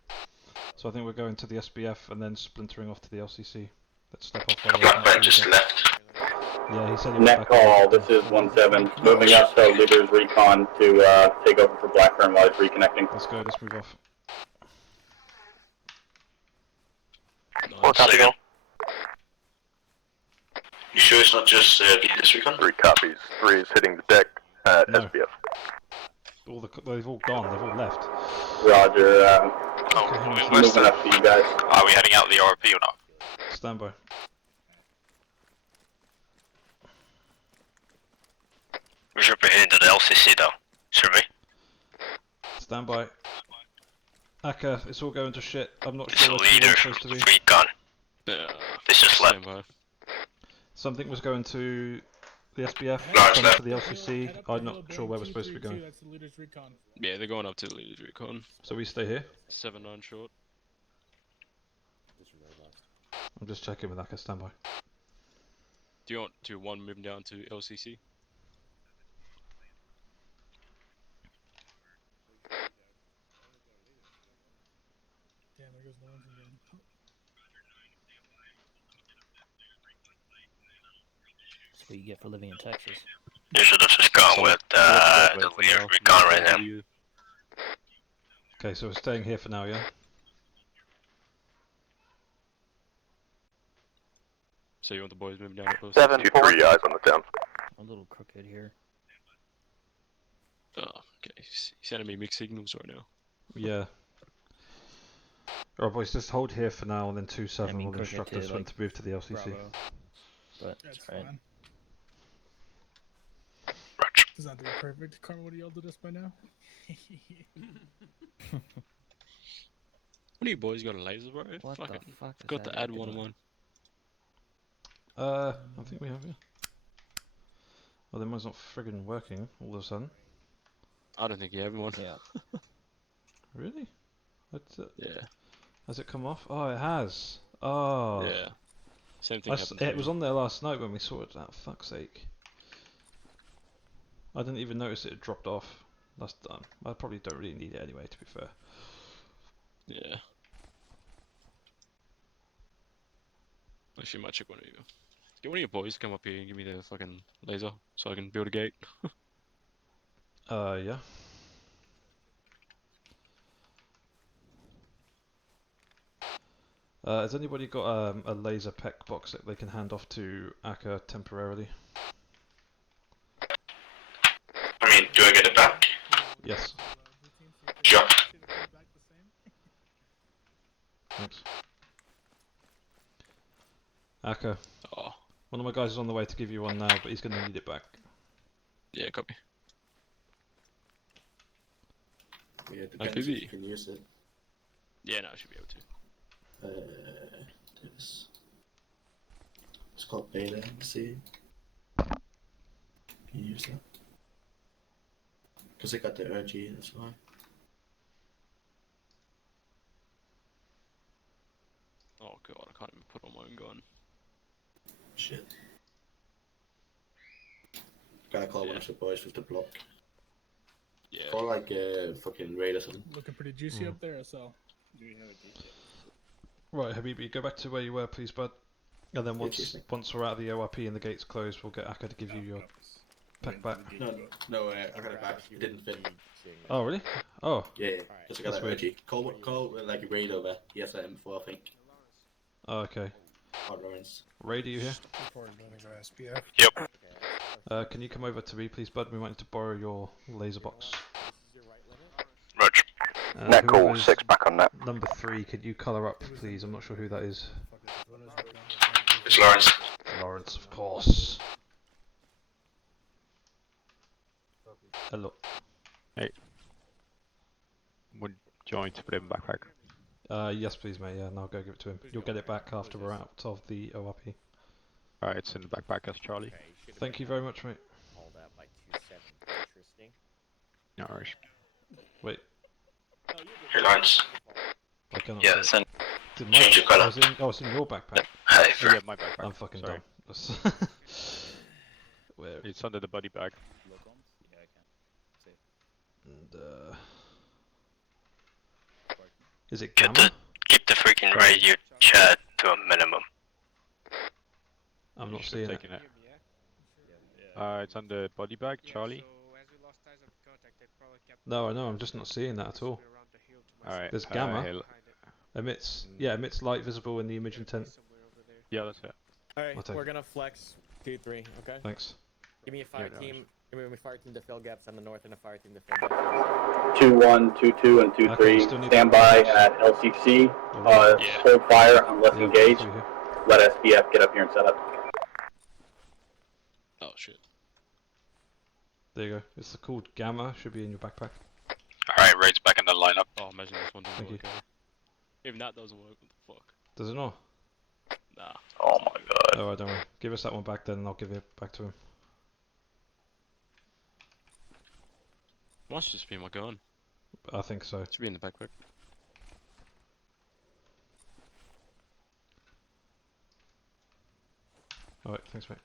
So I think we're going to the SBF and then splintering off to the LCC. Let's step off while Blackburn just left. Yeah, he said he was Net back. call, this is 1-7. Moving up to leader's recon to take over for Blackburn while he's reconnecting. Let's go, let's move off. What's happening? You sure it's not just leaders recon? 3 copies. 3 is hitting the deck at No. SBF. They've all gone, they've all left. Roger, moving moving up to you guys. Are we heading out the RP or not? Stand by. We should be heading to the LCC though, should we? Stand by. Aka, it's all going to shit. I'm not It's sure a where leader, supposed to be. recon. Yeah. This just left. Something was going to the SBF, Lars something left. to the LCC. I'm not sure where we're supposed to be going. That's the leader's recon. Yeah, they're going up to the leader's recon. So we stay here? 7-9 short. I'm just checking with Aka, stand by. Do you want to 1 moving down to LCC? Damn, there goes Lawrence again. That's what you get for living in Texas. You should have just gone with the leader's recon right now. Okay, so we're staying here for now, yeah? So you want the boys moving down to post? 7, 2, 3 eyes on the 10. A little crooked here. Oh, okay. He's sending me mixed signals right now. Yeah. Alright boys, just hold here for now and then 2-7 I mean, will crooked instruct to, us when like, to move to the LCC. Bravo. But That's it's right. fine. Does not do it perfect. Carmen would have yelled at us by now. What do you boys got a laser, bro? What the Fucking fuck is got that to add even one on doing? one. I think we have, yeah. Well, then mine's not friggin' working all of a sudden. I don't think you have one. Yeah. Really? That's it. Yeah. Has it come off? Oh, it has. Oh. Yeah. Same thing happened. It was on there last night when we saw it. Oh, fuck's sake. I didn't even notice it had dropped off. That's done. I probably don't really need it anyway, to be fair. Yeah. Actually, might check one of you. Get one of your boys to come up here and give me the fucking laser so I can build a gate. Yeah. Has anybody got a laser pec box that they can hand off to Aka temporarily? I mean, do I get it back? Yes. Sure. Thanks. Aka. Oh. One of my guys is on the way to give you one now, but he's going to need it back. Yeah, copy. Yeah, Like depends busy. if you can use it. Yeah, no, I should be able to. It's called beta. See, can you use that? Because I got the RG. That's why. Oh god, I can't even put on my own gun. Shit. Gotta call one of the boys with the block. Yeah. Call like fucking raid or something. Looking pretty juicy up there, so. Right, Habibi, go back to where you were, please, bud. And then once we're out of the ORP and the gates closed, we'll get Aka to give you your pack back. No, I got it back. It didn't fit. Oh, really? Oh. Yeah, because I got That's that weird. RG. Call like a raid over. Yes, I am before, I think. Oh, okay. Hot Lawrence. Ray, do you here? SPF. Yep. Can you come over to me, please, bud? We wanted to borrow your laser box. Roger. Net call whoever's 6 back on net. Number 3, could you colour up, please? I'm not sure who that is. It's Lawrence. Lawrence, of course. Hello. Hey. Would you want me to put it in backpack? Yes, please, mate. Yeah, and I'll go give it to him. You'll get it back after we're out of the ORP. Alright, it's in the backpack as Charlie. Thank you very much, mate. Interesting. No worries. Wait. Here, Lawrence. I cannot Yeah, see it. it's in. Did Change the colour. it's in your backpack. Hi, Oh, yeah, my backpack. I'm fucking Sorry. dumb. Where? It's under the body bag. And, is it Gamma? Keep the freaking radio chat to a minimum. I'm You not should seeing have it. taken it. It's under body bag, Charlie. No, I know. I'm just not seeing that at all. Alright. There's Gamma. Emits light visible in the imaging tent. Yeah, that's it. Alright, I'll take we're it. gonna flex 2-3, okay? Thanks. Give me a fire no team. Give me a fire team to fill gaps on the north and a fire team to fill gaps. 2-1, 2-2, and 2-3. Stand by at LCC. Hold fire unless engaged. Let SPF get up here and set up. Oh shit. There you go. It's called Gamma. Should be in your backpack. Alright, raid's back in the lineup. Oh, imagine this one doesn't Thank work. you. Even that doesn't work, what the fuck? Does it not? Nah. Oh my god. Oh, I don't worry. Give us that one back then, and I'll give it back to him. Must just be my gun. I think so. Should be in the backpack. Alright, thanks, mate.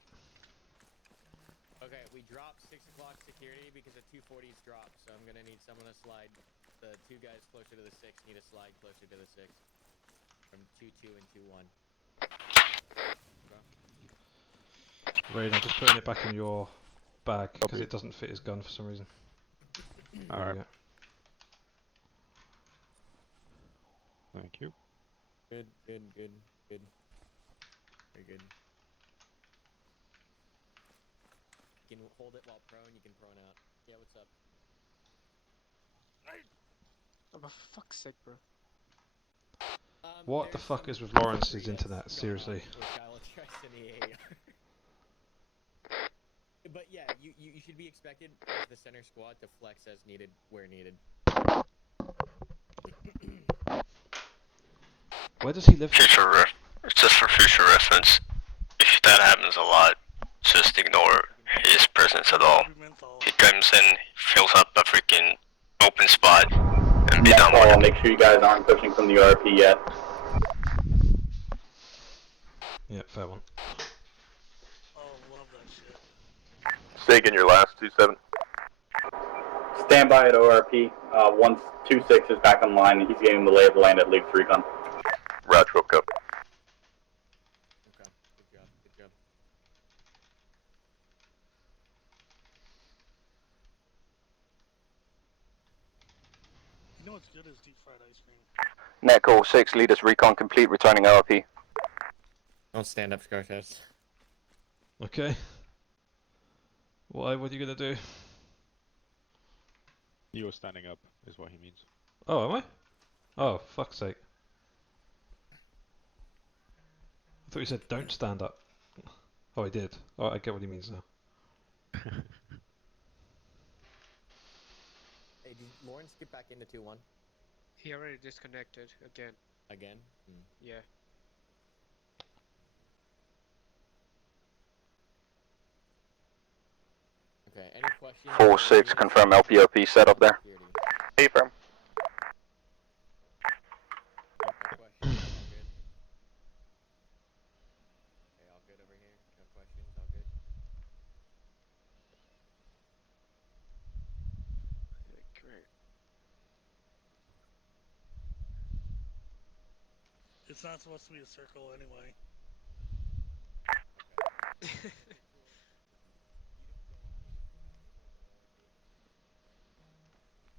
Okay, we dropped 6 o'clock security because the 240's dropped, so I'm gonna need someone to slide. The 2 guys closer to the 6 need to slide closer to the 6. From 2-2 and 2-1. Rain, I'm just putting it back in your bag because it doesn't fit his gun for some reason. Alright. Thank you. Good. Very good. You can hold it while prone, you can prone out. Yeah, what's up? Oh, for fuck's sake, bro. What the fuck is with Lawrence's internet? Seriously. Which I will address in the AAR. But yeah, you should be expected as the center squad to flex as needed, where needed. Where does he live? It's just for future reference. If that happens a lot, just ignore his presence at all. He comes in, fills up a freaking open spot, and be done with it. Make sure you guys aren't pushing from the RP yet. Yeah, fair one. Sig in your last 2-7. Stand by at ORP. Once 2-6 is back online, he's getting the lay of the land at League 3 gun. Roger, go. Okay, good job. what's good is deep fried ice cream. Netcall 6, leaders recon complete, returning ORP. Don't stand up, Scarface. Okay. Why? What are you gonna do? You're standing up, is what he means. Oh, am I? Oh, fuck's sake. I thought you said don't stand up. Oh, I did. Oh, I get what he means now. Hey, did Lawrence get back into 2-1? He already disconnected again. Again? Hmm. Yeah. Okay, any questions? 4-6, confirm LPOP set up there. Affirm. No questions? All good? Okay, all good over here? No questions? All good? Great. It's not supposed to be a circle anyway.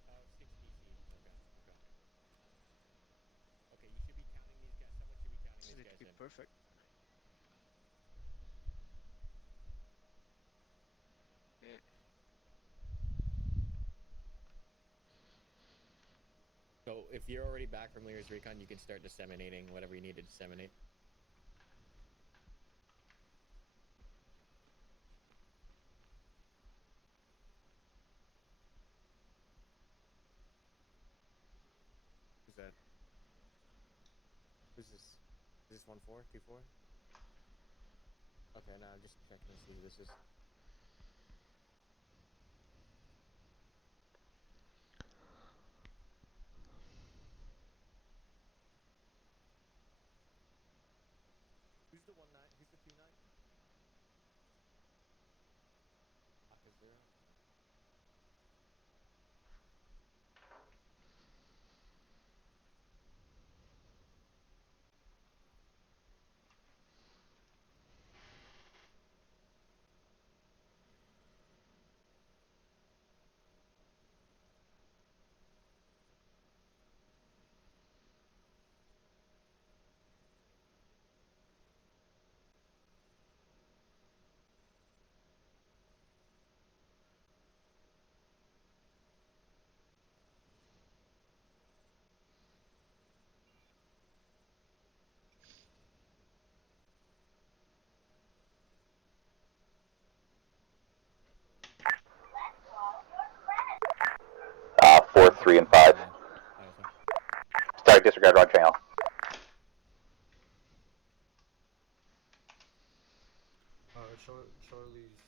Oh, 6 DC. Okay, okay. Okay, you should be counting these guys. Someone should be counting This these need to guys be in. perfect. Yeah. So if you're already back from Lear's Recon, you can start disseminating whatever you need to disseminate. Who's that? Who's this? Is this 1-4? 2-4? Okay, no, I'm just checking to see who this is. Who's the 1-9? Who's the 2-9? Aka 0? Uh, 4, 3, and 5. Sorry, disregard rod channel. Charlie's.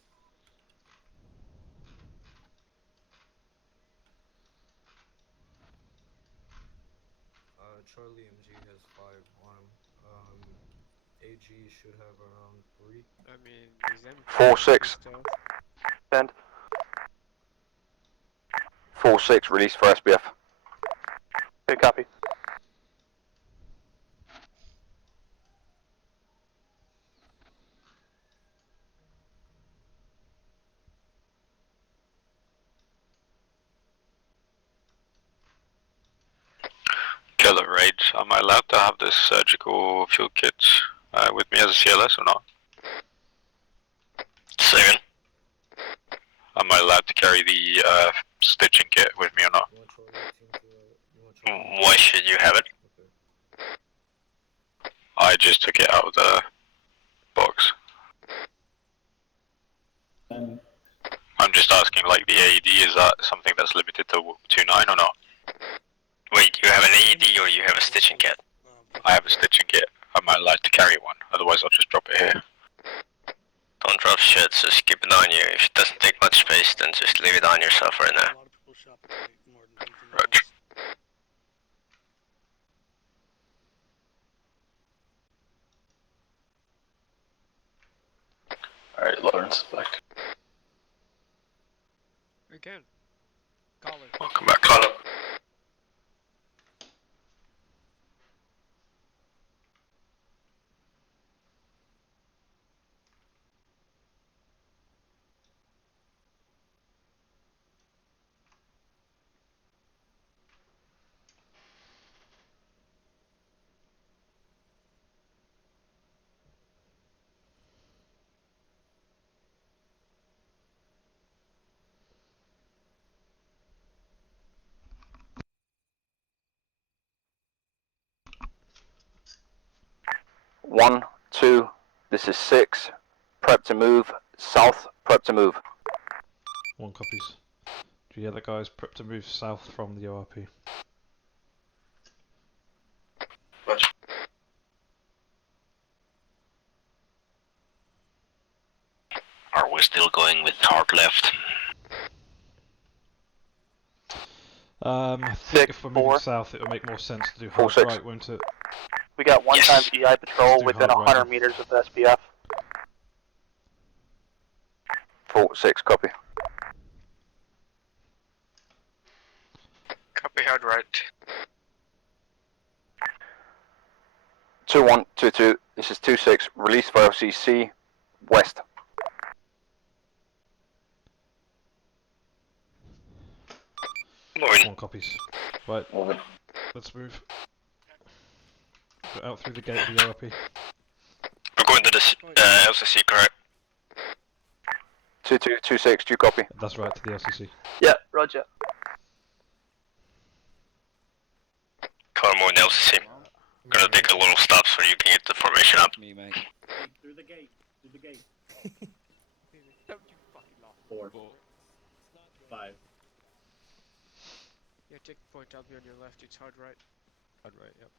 Charlie MG has 5 on him. AG should have around 3. I mean, these M 4-6. Send. 4-6, release for SBF. Okay, copy. Killer Rage, am I allowed to have this surgical fuel kit with me as a CLS or not? Second. Am I allowed to carry the stitching kit with me or not? Why should you have it? I just took it out of the box. I'm just asking, like, the AED, is that something that's limited to 2.9 or not? Wait, you have an AED or you have a stitching kit? I have a stitching kit. Am I allowed to carry one? Otherwise I'll just drop it here. Don't drop shit, just keep it on you. If it doesn't take much space, then just leave it on yourself right now. Roger. Alright, Lawrence, back. Again. Caller. Welcome back, caller. 1, 2, this is 6, prep to move, south, prep to move. 1 copies. Do you hear that, guys? Prep to move south from the ORP. Roger. Are we still going with hard left? I think if we're moving south, it would make more sense to do hard right, won't it? We got 1 time EI patrol within hard right 100 meters of the SBF. 4-6, copy. Copy hard right. 2-1, 2-2, this is 2-6, release for LCC, west. Moving. 1 copies. Right, let's move. Go out through the gate of the ORP. We're going to the LCC, correct? 2-2, 2-6, do you copy? That's right, to the LCC. Yeah, roger. Come on, LCC. Gonna take a little stop so you can get the formation up. Me, mate. Through the gate. Through the gate. 4. 5. Yeah, checkpoint, I'll be on your left, it's hard right. Hard right, yep.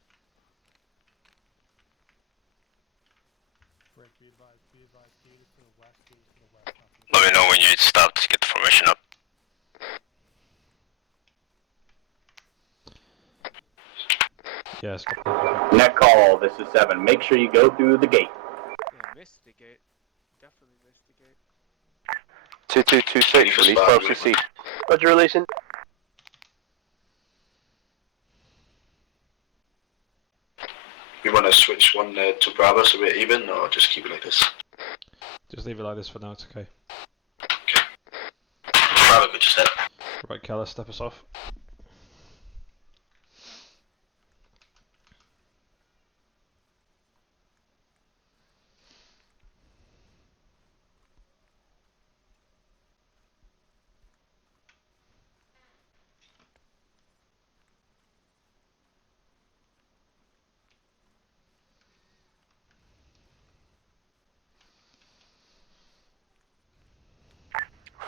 Let me know when you stop to get the formation up. Yeah, stop. Net call, this is 7. Make sure you go through the gate. Yeah, missed the gate. Definitely missed the gate. 2-2, 2-6, release for LCC. Roger, releasing. You want to switch 1 to Bravo so we're even, or just keep it like this? Just leave it like this for now, it's okay. Bravo, good step. Right, Callus, step us off.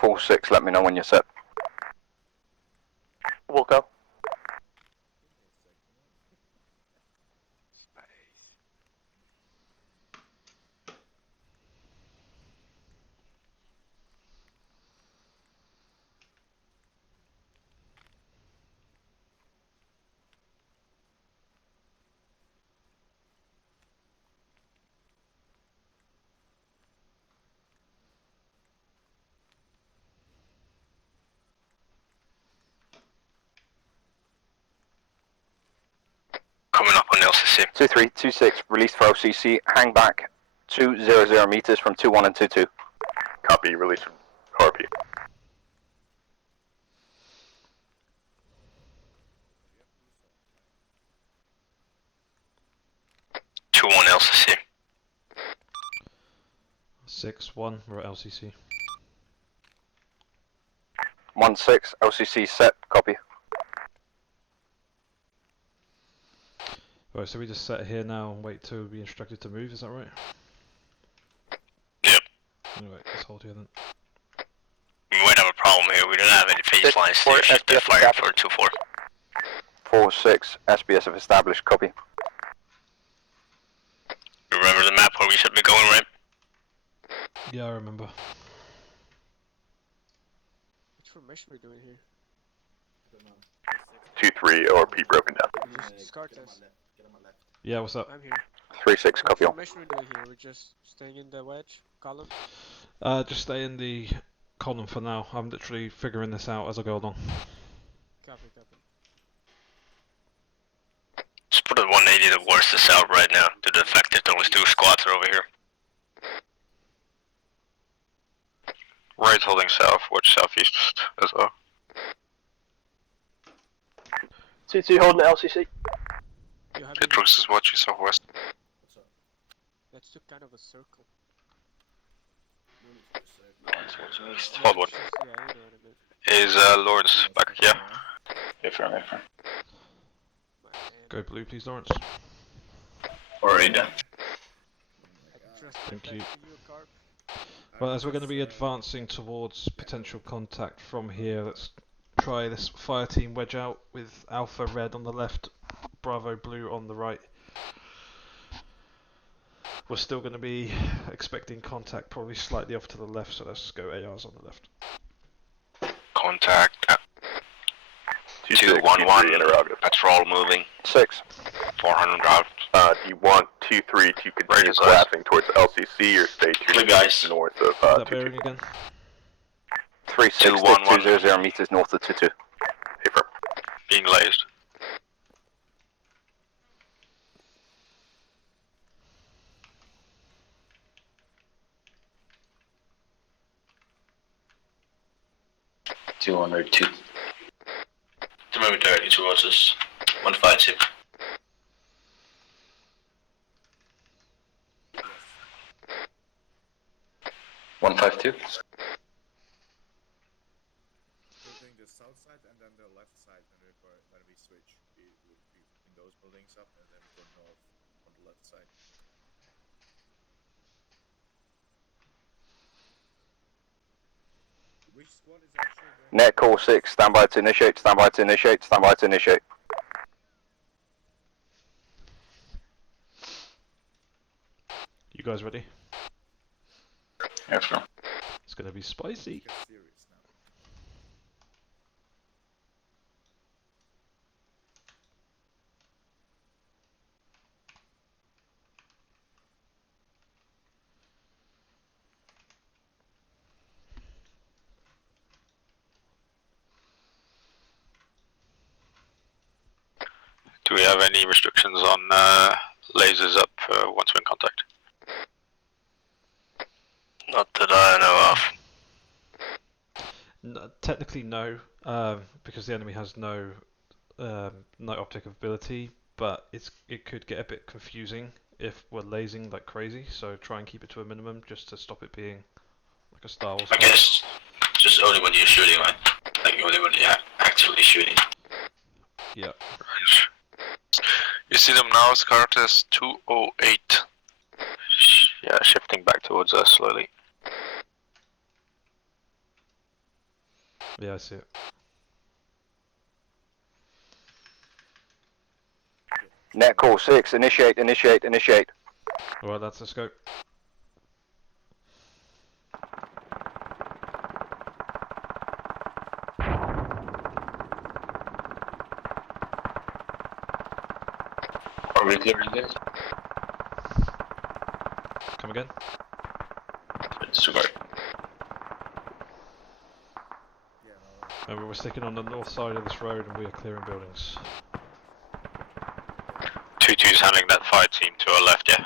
Four 6, let me know when you're set. We'll go. Coming up on LCC. 2-3, 2-6, release for LCC, hang back 200 meters from 2-1 and 2-2. Copy, release from RP. Two on LCC. 6-1, we're at LCC. 1-6, LCC set, copy. Right, so we just set here now and wait to be instructed to move, is that right? Yep. Alright, let's hold here then. We might have a problem here. We don't have any phase lines to shift that fire for 2-4. 4-6, SBS have established, copy. You remember the map where we should be going, right? Yeah, I remember. Which formation are we doing here? 2-3, ORP broken down. Just discard this. Yeah, what's up? I'm here. 3-6, copy What on. formation are we doing here? We're just staying in the wedge column? Just stay in the column for now. I'm literally figuring this out as I go along. Copy, copy. Just put a 180 to worst this out right now, due to the fact that those 2 squads are over here. Right holding south, watch southeast as well. 2-2 holding the LCC. Citrus is watching southwest. Let's do kind of a circle. Hold one. Yeah, you know what I mean. Is Lawrence back here? Affirm. Go blue, please, Lawrence. Already done. Thank you. Well, as we're going to be advancing towards potential contact from here, let's try this fire team wedge out with Alpha Red on the left, Bravo Blue on the right. We're still going to be expecting contact probably slightly off to the left, so let's go ARs on the left. Contact. 211. Patrol moving. 6. 400 out. Do you want 2-3 to continue collapsing towards LCC or stay 2 guys. north of that bearing again? 36200 meters north of 22. Paper. Being lased. Two hundred two. To move directly towards us. 152. One 152. We're doing the south side and then the left side when we switch. We would be putting those buildings up and then go north on the left side. Which squad is actually doing? Net call 6, stand by to initiate, stand by to initiate, stand by to initiate. You guys ready? Yes, sir. It's going to be spicy. Get serious now. Do we have any restrictions on lasers up once we're in contact? Not that I know of. No, technically no, because the enemy has no night optic ability, but it could get a bit confusing if we're lasing like crazy, so try and keep it to a minimum just to stop it being like a Star Wars I fight. guess just only when you're shooting, right? Like only when you're actively shooting. Yeah. You see them now, Scartes 208. Yeah, shifting back towards us slowly. Yeah, I see it. Net call 6, initiate, initiate, initiate. Alright, let's go. Are we clearing this? Come again? Super. And we were sticking on the north side of this road and we are clearing buildings. 2-2's handling that fire team to our left, yeah?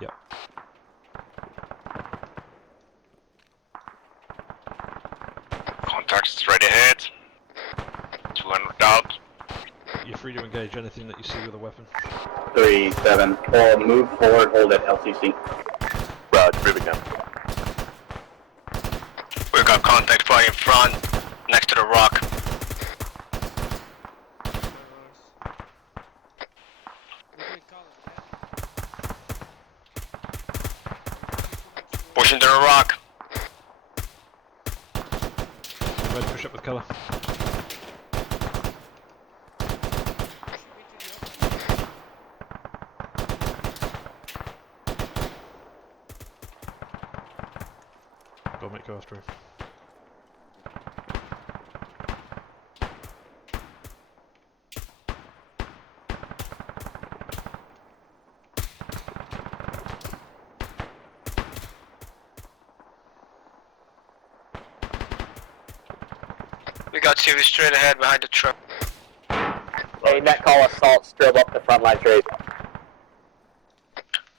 Yep. Contacts straight ahead. 200 out. You're free to engage anything that you see with a weapon. 3-7. Or move forward, hold at LCC. Roger, moving now. We've got contact fire in front, next to the rock. Pushing to the rock. Red, push up with colour. Go, mate, go after him. We got two straight ahead behind the truck. Hey, net call assault, strobe up the front line trade.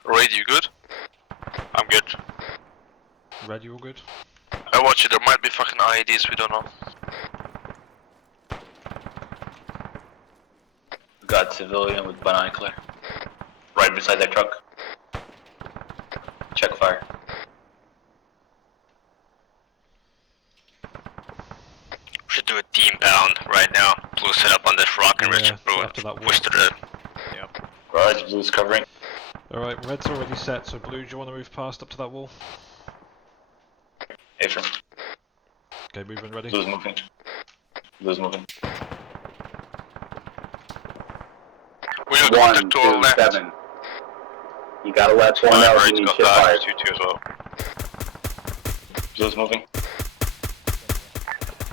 Raid, you good? I'm good. Red, you all good? I watch it, there might be fucking IEDs, we don't know. We got civilian with binocular. Right beside that truck. Check fire. We should do a team pound right now. Blue set up on this rock and Yeah, Richard Brew after that push to the... Raj, blue's covering. Alright, red's already set, so blue, do you want to move past up to that wall? Affirm. Okay, moving ready. Blue's moving. Blue's moving. 1, 2, 7. You gotta let 4 know if you need ship fire. 2-2 as well. Blue's moving.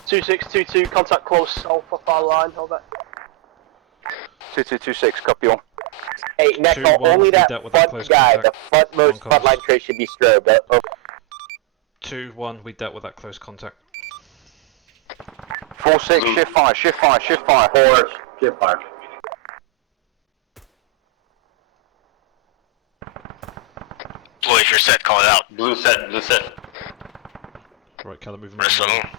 2622, contact close, Alpha far line, hold that. 2226, copy all. Hey, Neko, only that front guy, the frontmost front line trace should be strobed. 2-1, we dealt with that close contact. 4-6, shift fire, shift fire, shift fire. 4, shift fire. Blue, if you're set, call it out. Blue set, blue set. Right, Callum, moving. Rest of them.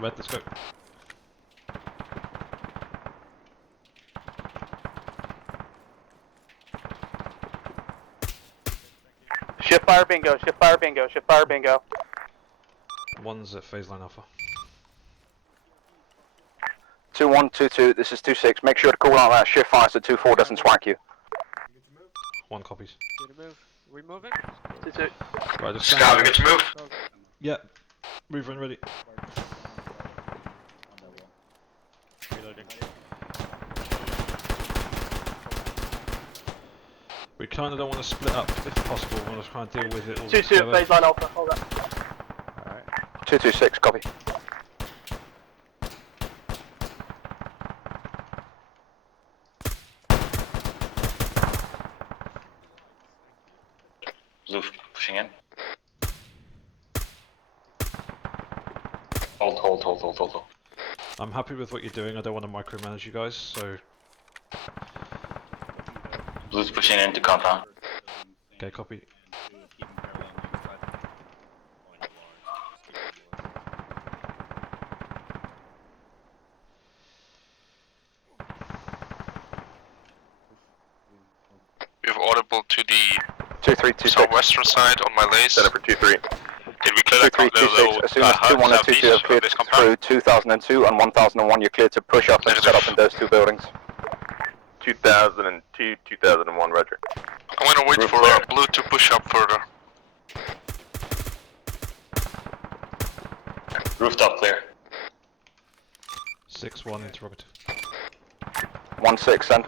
Red, let's go. Shift fire bingo, shift fire bingo, shift fire bingo. One's at phase line alpha. 2122, this is 26. Make sure to call out that shift fire so 24 doesn't swank you. 1 copies. Get a move. We moving? 22. Right, just Scout, we get to move. Yeah, move and ready. Reloading. We kind of don't want to split up if possible. We want to try and deal with it all 22 together. phase line alpha, hold that. Alright. 226, copy. Blue pushing in. Hold. I'm happy with what you're doing. I don't want to micromanage you guys, so... Blue's pushing into compound. Okay, copy. We have audible to the 2326. southwestern side on my lace. Set up for 2-3. Did we clear that 2326, as soon as 21 and 22 are cleared through 2002 and 1001, you're cleared to push up and set up in those two buildings. 2002, 2001, roger. I'm gonna wait for blue to push up further. Rooftop clear. 6-1 interrogative. 1-6, send.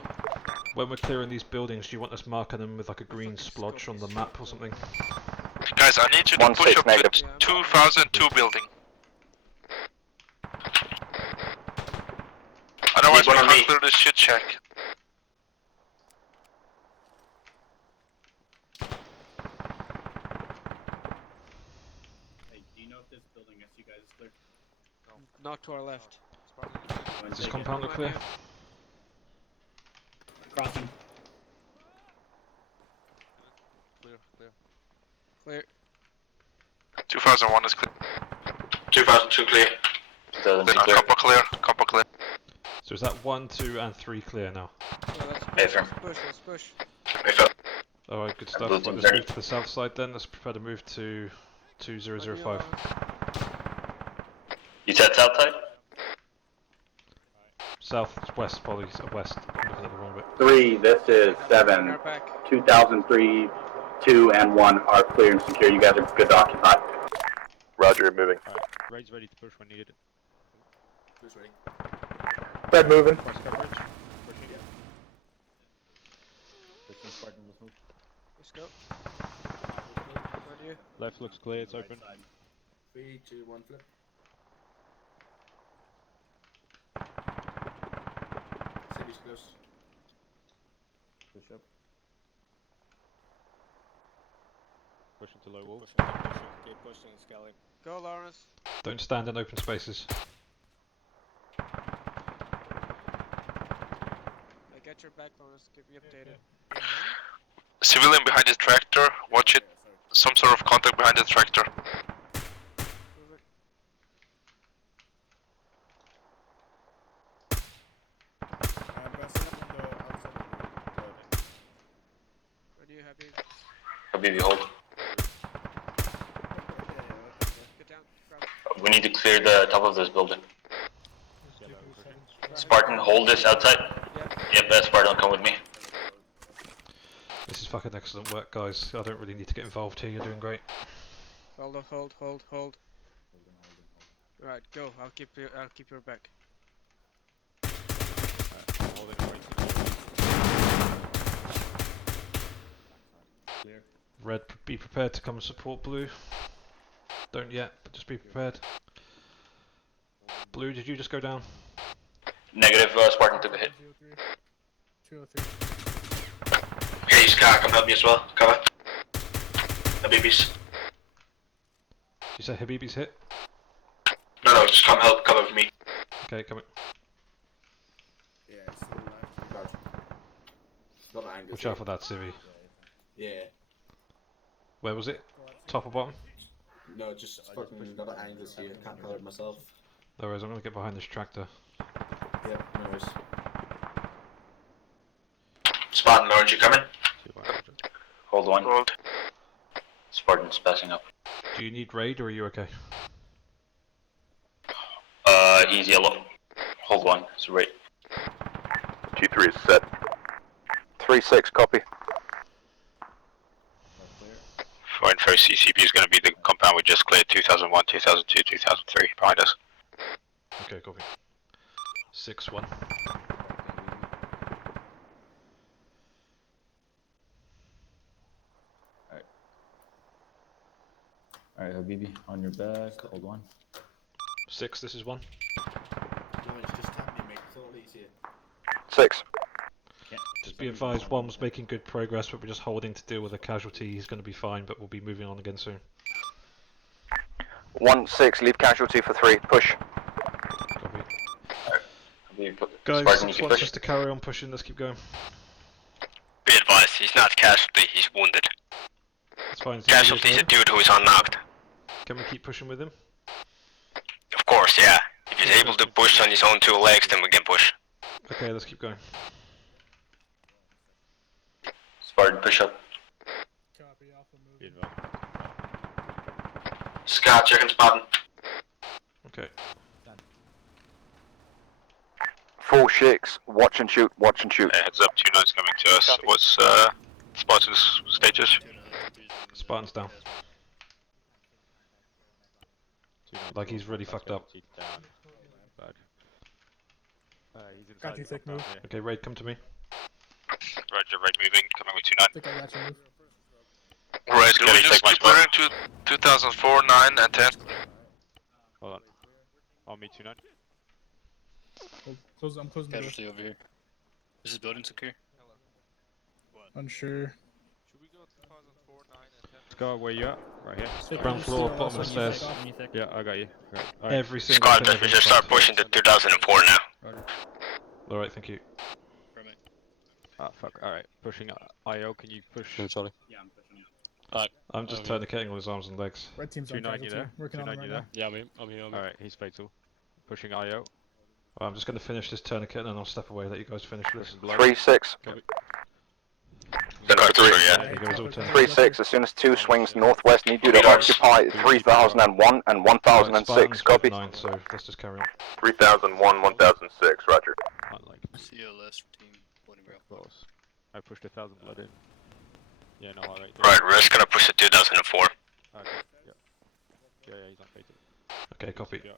When we're clearing these buildings, do you want us marking them with like a green splodge on the map or something? Guys, I need you to push up to 2002 building. Otherwise, we can't clear this shit check. Hey, do you know if this building next to you guys is clear? Not to our left. Is this compound clear? Crossing. Clear. 2001 is clear. 2002 clear. 2002 clear. Compo clear. So is that 1, 2, and 3 clear now? Affirm. Let's push. Alright, good stuff. Blue's Right, let's ready. move to the south side then. Let's prepare to move to 2005. You said south side? Southwest, probably west. I'm looking at the wrong bit. 3, this is 7. 2003, 2, and 1 are clear and secure. You guys are good to occupy. Roger, moving. Raid's ready to push when needed. Who's ready? Red moving. Cross coverage. Let's go. Where do you? Left looks clear, it's open. 3, 2, 1, flip. City's close. Push up. Push into low wall. Keep pushing, Skelly. Go, Lawrence. Don't stand in open spaces. I got your back, Lawrence. Keep me updated. Civilian behind the tractor. Watch it. Some sort of contact behind the tractor. Move it. Where do you have you? Habibi, hold. Get down. Grab. We need to clear the top of this building. Spartan, hold this outside. Yep. Yep, Spartan, come with me. This is fucking excellent work, guys. I don't really need to get involved here. You're doing great. Hold on, hold. Right, go. I'll keep your back. Red, be prepared to come and support Blue. Don't yet, but just be prepared. Blue, did you just go down? Negative, Spartan took a hit. 203. Okay, Scar, come help me as well. Cover. Habibis. Did you say Habibi's hit? No, just come help cover me. Okay, coming. Yeah, it's to the left. Gotcha. It's got angles. Watch out for that, Civi. Yeah. Where was it? Top or bottom? No, just fucking got the angles here. Can't cover it myself. No worries, I'm gonna get behind this tractor. Yeah, no worries. Spartan, Lawrence, you coming? Hold one. Spartan's passing up. Do you need raid or are you okay? He's yellow. Hold one, it's right. G3 is set. 3-6, copy. For info, CCP is going to be the compound we just cleared, 2001, 2002, 2003, behind us. Okay, copy. 6-1. Alright, Habibi, on your back, hold on. 6, this is 1. Just tap me, make it all easier. 6. Just be advised, 1 was making good progress, but we're just holding to deal with a casualty. He's going to be fine, but we'll be moving on again soon. 1-6, leave casualty for 3, push. Copy. Spartan, Guys, you 6 can wants push. us to carry on pushing, let's keep going. Be advised, he's not casualty, he's wounded. That's fine. Casualty is a dude who is unknocked. Can we keep pushing with him? Of course, yeah. If he's able to push on his own 2 legs, then we can push. Okay, let's keep going. Spartan, push up. Copy, Alpha moving. Scar, checking Spartan. Okay. 4-6, watch and shoot, watch and shoot. Heads up, 2-9's coming to us. Copy. What's Spartan's status? Spartan's down. Like he's really fucked up. Got you, thick move. Okay, raid, come to me. Roger, right moving, coming with 2-9. Think I got you, move. Right, Do we just keep clearing to 2004, 9, and 10? Hold on. On me, 2-9. I'm closing the door. Casualty over here. This is building secure. Unsure. Let's go, where you at? Right here. Ground floor, bottom of the stairs. Yeah, I got you. Right. Every single Squad, thing. we every just start pushing to 2004 now. Alright, thank you. Ah, fuck. Alright, pushing IO, can you push? Charlie. Yeah, I'm pushing. I'm just tourniqueting on his arms and legs. Red team's on 2-9, casualty. you there? Working on 2-9, him right you now. there? Yeah, I'm here. Alright, he's fatal. Pushing IO. Well, I'm just going to finish this tourniquet and then I'll step away, let you guys finish this. 3-6. Then our 3, yeah. There you go, it's all turned. 3-6, as soon as 2 swings northwest, need you to occupy 3001 and 1006, copy. 9, so let's just carry on. 3001, 1006, roger. CLS team, Bloody Grail. Close. I pushed 1,000 blood in. Yeah, no, alright. Right, we're just gonna push to 2004. Okay, yeah. Yeah, he's on fatal. Okay, copy. Yeah.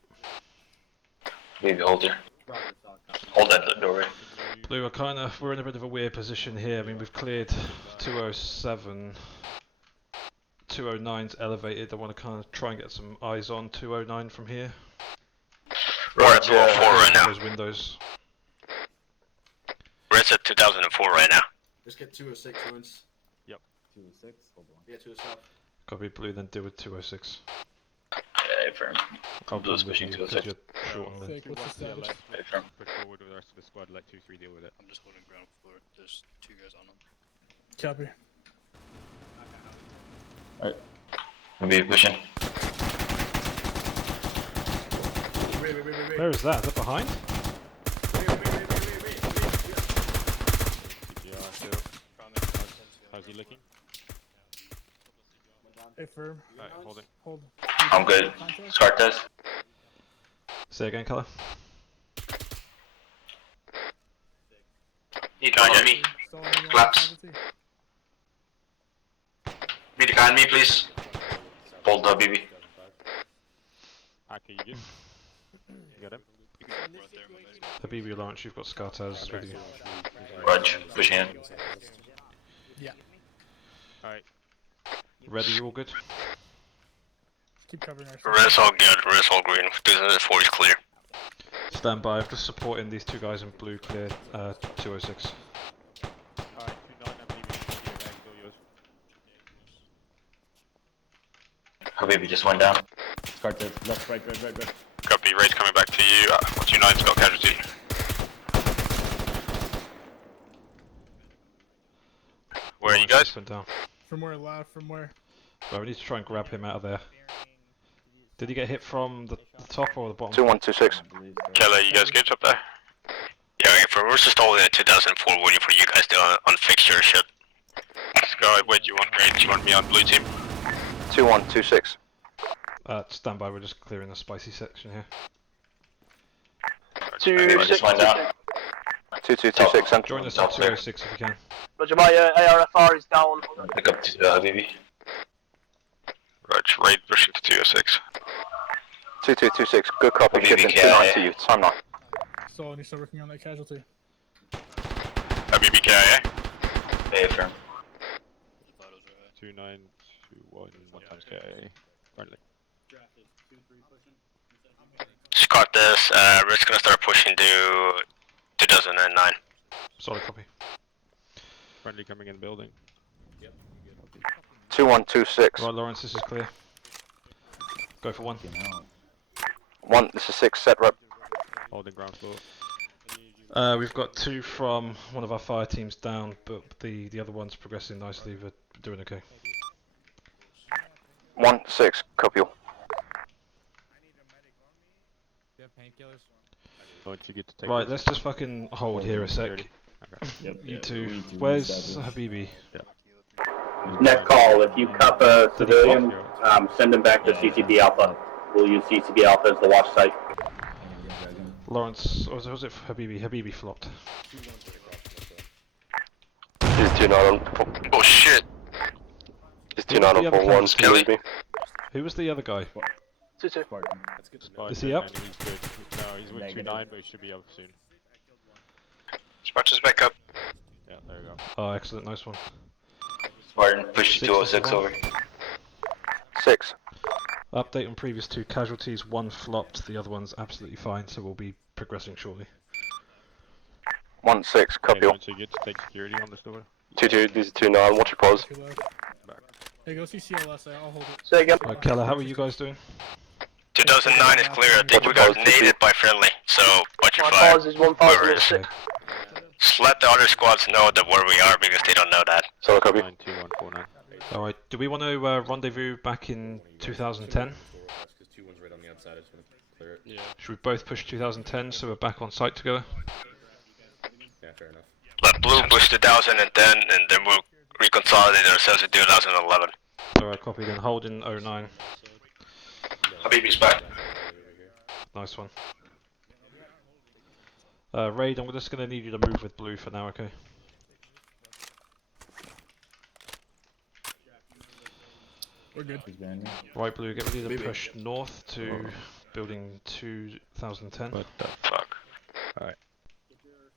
Baby, hold here. Hold that doorway. Blue, we're in a bit of a weird position here. I mean, we've cleared 207. 209's elevated. I want to kind of try and get some eyes on 209 from here. We're at 204 right now. Those windows. We're at 2004 right now. Let's get 206 wounds. Yep. 206, hold on. Yeah, 207. Copy, Blue, then deal with 206. Yeah, firm. I'll Blue's deal with pushing you 206. because you're short on the... Thick, what's the status? Firm. Push forward with the rest of the squad, let 2-3 deal with it. I'm just holding ground floor. There's 2 guys on them. Copy. Alright. Baby, pushing. Wait. Where is that? Is that behind? Yeah, still. How's he looking? Hey, firm. Alright, holding. Hold. I'm good. Scar test. Say again, colour. Need one on me. Collapse. Meet the guy on me, please. Hold up, BB. Okay, you good? You got him? Habibi, Lawrence, you've got Scartaz with you. Raj, push in. Yeah. Alright. Ready, you all good? Keep covering our Red's all good, red's all green. 204 is clear. Stand by, I'm just supporting these two guys in blue, clear 206. Alright, 2-9, I'm leaving here, guys, go yours. Habibi just went down. Carter, left, right. Copy, race coming back to you. 2-9's got casualty. Where are you guys? Went down. From where, lad? From where? Right, we need to try and grab him out of there. Did he get hit from the top or the bottom? 2126. Kelly, you guys good up there? Yeah, we're just holding at 2004 waiting for you guys to unfix your shit. Sky, where do you want me? Do you want me on blue team? 2126. Stand by, we're just clearing the spicy section here. 2226 central. Join us at 206 if you can. Roger, my ARFR is down. Pick up Habibi. Roger, raid pushing to 206. 2226, good copy, Habibi, shipping KIA. 29 to you, time now. So I need to start working on that casualty. Habibi KIA. Affirm. 2921, 1 times KIA. Friendly. Scott this, we're just gonna start pushing to 2009. Solid copy. Friendly coming in building. 2126. Right, Lawrence, this is clear. Go for one. This is 6, set rep. Holding ground floor. We've got two from one of our fire teams down, but the other one's progressing nicely. We're doing okay. 1-6, copy you. Right, let's just fucking hold here a sec. You two. Where's Habibi? Net call, if you cup a civilian, send him back to CCP Alpha. We'll use CCP Alpha as the watch site. Lawrence, or was it Habibi? Habibi flopped. Is 29 oh shit. Is 2941 Kelly? Who was the other guy? 2-2. Is he up? He's good. No, he's with 29, but he should be up soon. Spartan's back up. Yeah, there we go. Oh, excellent, nice one. Spartan, push to 206 over. 6. Update on previous two casualties. One flopped, the other one's absolutely fine, so we'll be progressing shortly. 1-6, copy you. So you get to take security on this door? 2-2, this is 2-9, watch your pause. Hey, go see CLS, I'll hold it. Say again. Right, Keller, how are you guys doing? 2009 is clear. I think we got naded by friendly, so watch your My fire. pause is Whoever it is. 1006. Just let the other squads know that where we are because they don't know that. So copy. 92149. Alright, do we want to rendezvous back in 2010? Yeah. Should we both push 2010 so we're back on site together? Yeah, fair enough. Let blue push 2010 and then we'll reconsolidate ourselves in 2011. Alright, copy then. Hold in 09. Habibi's back. Nice one. Raid, I'm just going to need you to move with blue for now, okay? We're good. Right, blue, get ready to push north to building 2010. What the fuck? Alright.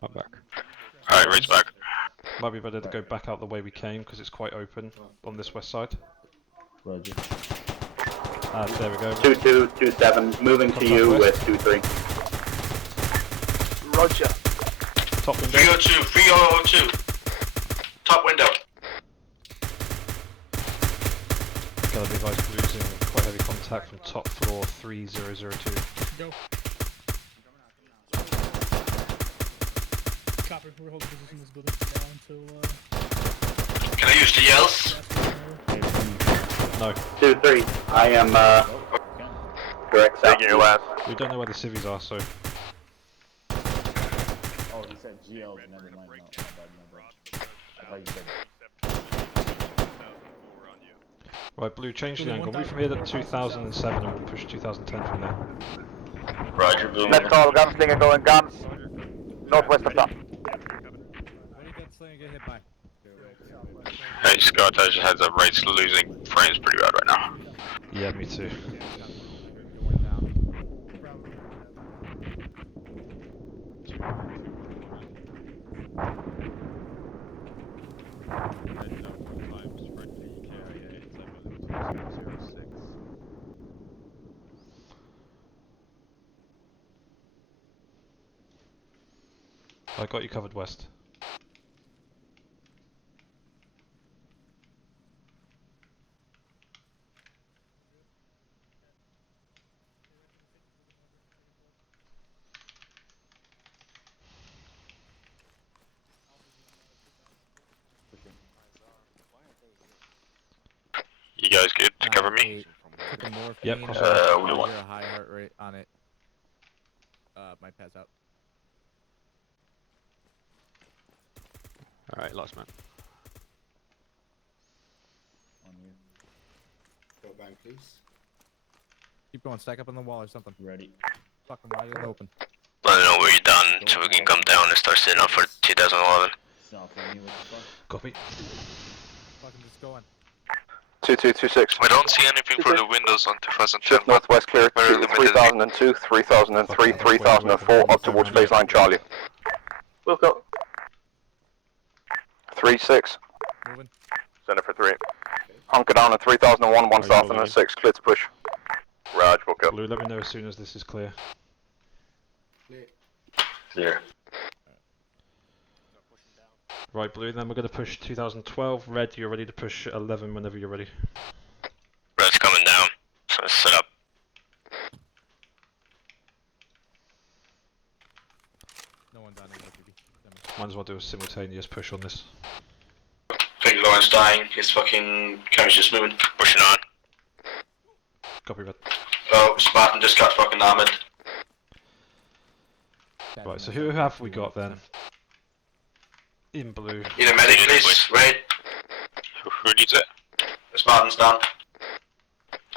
I'm back. Alright, raid's back. Might be better to go back out the way we came because it's quite open on this west side. Roger. There we go. 2227, moving to you with 23. Roger. Top window. 302, 3002. Top window. Gotta be advised, blues in quite heavy contact from top floor 3002. Go. Copper, we're holding position in this building for now until, Can I use the yells? No. 2-3, I am, direct south. Your left. We don't know where the civvies are, so... Oh, he said GL, never mind, no, my bad. I thought you said... Right, blue, change the angle. Move from here to 2007 and we'll push 2010 from there. Roger, blue. Net call, gunslinger going guns. Northwest of that. something to get hit by. Hey Scott, I just had the rates losing frames pretty bad right now. Yeah, me too. Going down. I got you covered west. You guys good to cover me? Took a morphine. Yep, cross we I want. hear a high heart rate on it. Might pass out. Alright, last man. On you. Go bank, please. Keep going. Stack up on the wall or something. Ready. Fucking wide and open. Let me know where you're done so we can come down and start setting up for 2011. South on you, what the fuck? Copy. Fucking just go on. 2226. We don't see anything for the windows on 2010. Shift northwest clear Very to limited. 3002, 3003, 3004 up towards baseline Charlie. Wilco. 36. Moving. Center for 3. Hunker down at 3001, 1 south and 6. Clear to push. Raj, woke up. Blue, let me know as soon as this is clear. Clear. Right, Blue, then we're going to push 2012. Red, you're ready to push 11 whenever you're ready. Red's coming down, so let's set up. No one down here. Might as well do a simultaneous push on this. I think Lauren's dying. His fucking camera's just moving. Pushing on. Copy, Red. Oh, Spartan just got fucking armored. Right, so who have we got then? In blue. Need a medic, please. Red. Who needs it? Spartan's down.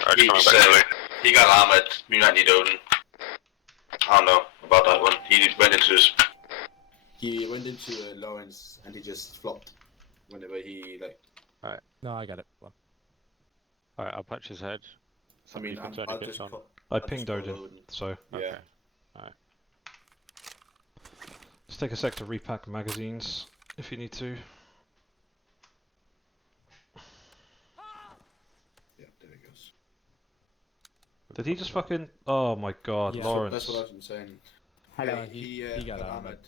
Alright, coming back to He got armored. We might need Odin. I don't know about that one. He went into his. He went into Lawrence and he just flopped whenever he like. Alright. No, I got it. Alright, I'll patch his head. I mean, I'll just. I pinged Odin, so. Yeah. Okay. Alright. Let's take a sec to repack magazines if you need to. Yeah, there he goes. Did he just fucking? Oh my god, Yeah, Lawrence. that's what I was saying. Hello. He got got armored. armored.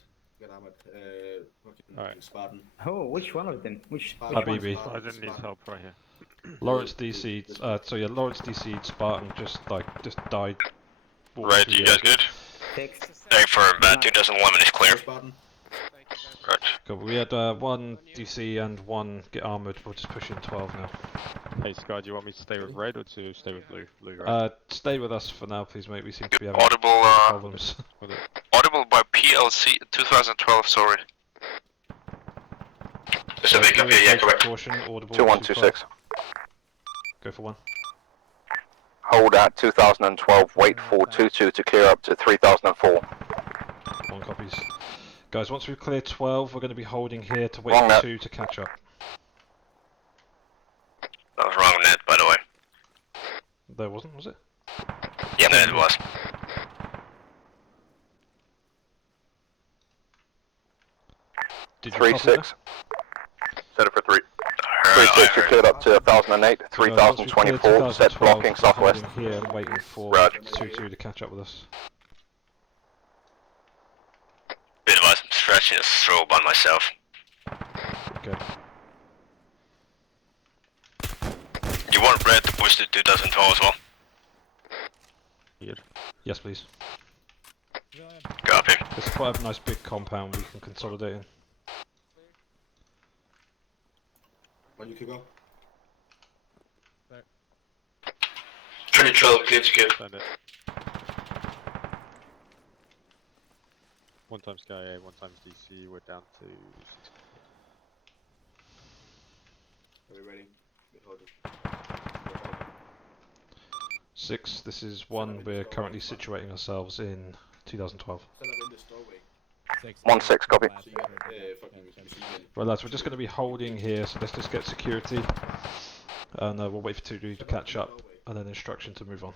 Got armored. Fucking Alright. Spartan. Oh, which one of them? Which Habibi. I don't need help right here. Lawrence DC'd, so yeah, Lawrence DC'd, Spartan just died. Right, you guys good? Text. Hey, for 2011 is clear. Spartan. Right. Cool, we had one DC and one get armoured, we'll just push in 12 now. Hey Sky, do you want me to stay with red or to stay with blue? Blue, right? Stay with us for now please mate, we seem to be having Audible, problems. Audible by PLC 2012, sorry. There's a big up here, yeah, correct. Caution, audible. 2126. Go for 1. Hold at 2012, wait for 22 to clear up to 3004. 1 copies. Guys, once we've cleared 12, we're going to be holding here to wait Wrong for net. 2 to catch up. That was wrong net, by the way. There wasn't, was it? Yeah, net it was. Did you 36. Set it for 3. Alright, 36, you cleared up to 1008, Once we've cleared 3024, set 2012, blocking we're southwest. holding here and waiting for Roger. 2-2 to catch up with us. Bit of us stretching a strobe on myself. Okay. You want red to push to 2012 as well? Yes please. Copy. It's quite a nice big compound we can consolidate in. When you can go. 2012 clear to give. Send it. 1 times Sky A, 1 times DC, we're down to 6. Are we ready? Hold it. 6, this is 1, we're currently situating ourselves in 2012. Set up in this doorway. 1-6, copy. Right, lads, we're just going to be holding here, so let's just get security. And we'll wait for 2D to catch up, and then instruction to move on.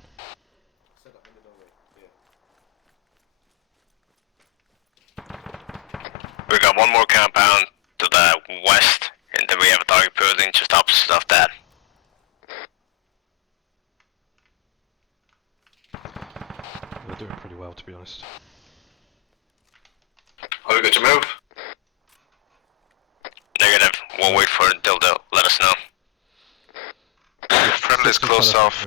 We got one more compound to the west, and then we have a target building just opposite of that. We're doing pretty well, to be honest. Are we good to move? Negative. We'll wait for it until they'll let us know. Friendly's close south.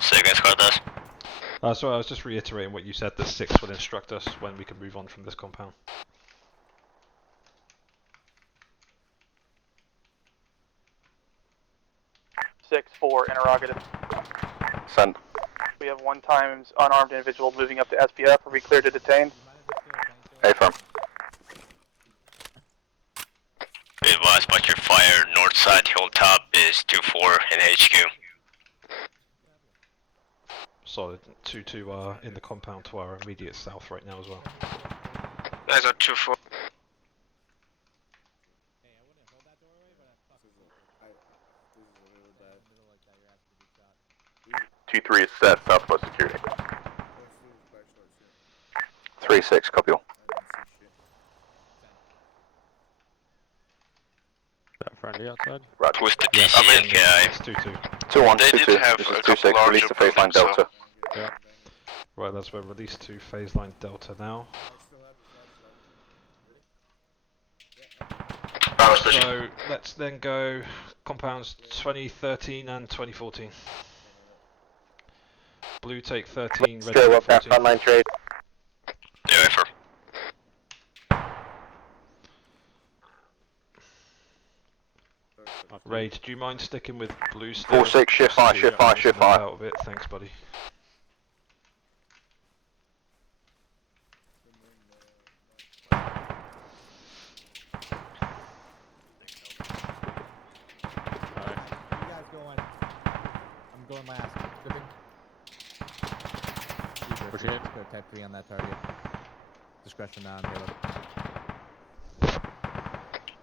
Say again, Cortez. Sorry, I was just reiterating what you said, that 6 will instruct us when we can move on from this compound. Six, 4, interrogative. Send. We have 1 times unarmed individual moving up to SPF. Are we clear to detain? Affirm. Be advised about your fire. North side hilltop is 2-4 in HQ. Solid. 2-2 are in the compound to our immediate south right now as well. Guys are 2-4. 2-3 is set, southwest security. 3-6, copy all. Friendly outside? Right. Twisted Yes, DC and KI. it's 2-2. 2-1, They 2-2. did have This a is couple 2-6, larger release to phase line buildings, Delta. Yeah. Right, that's where release to phase line Delta now. So let's then go compounds 2013 and 2014. Blue take 13, red Still take up that 14. frontline trade. Yeah, for. Raid, do you mind sticking with blue still? 4-6, shift fire, shift fire, shift fire. Out of it, thanks buddy. I'm going last. Stripping. Pushing it. Go type 3 on that target. Discretion on payload.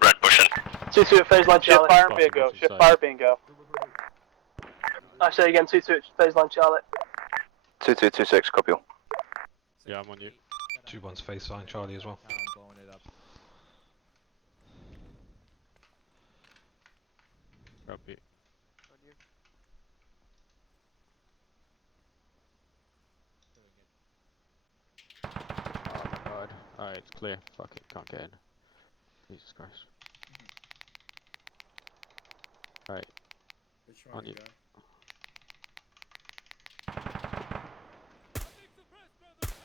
Red pushing. 2-2 at phase line Charlotte. Shift fire Crossing bingo. the Shift side. fire bingo. I say again, 2-2 at phase line Charlotte. 2-2, 2-6, copy all. Yeah, I'm on you. 2-1's phase line Charlie as well. I'm blowing it up. Copy. Oh my god. Alright, it's clear. Fuck it, can't get in. Jesus Christ. Alright. On you.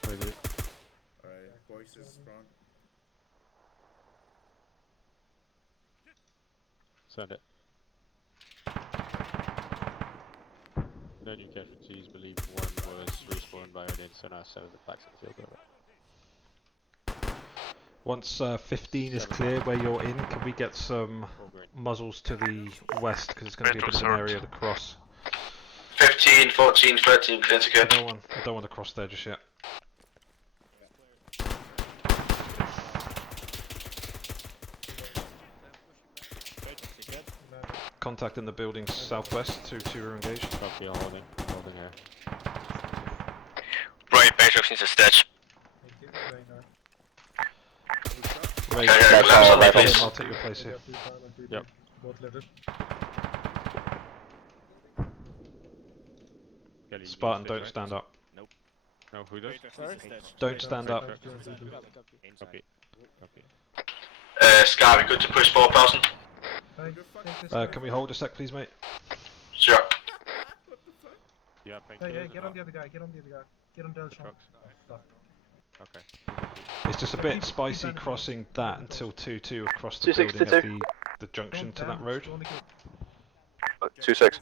With it. Alright, voices front. Send it. No new casualties, believe one was respawned by audience and 7 of the flags in the field over. Once 15 is clear where you're in, can we get some muzzles to the west, because it's going to be a bit of an area to cross. 15, 14, 13, clear to I good. don't want to cross there just yet. Contact in the buildings southwest, 2-2 are engaged. Copy, holding here. Right, Patriots needs a stitch. Ray, Okay, relax, I'll take your place here. Yep. Spartan, don't stand up. Nope. No, who does? Don't stand up. Copy. Copy. Scar, we good to push 4,000? Can we hold a sec please, mate? Sure. Yeah, Hey, get on the other guy, get on the other guy. Get on Delshon. Okay. It's just a bit spicy crossing that until 2-2 across the 2-6 building to at 2. the junction to that road. 2-6.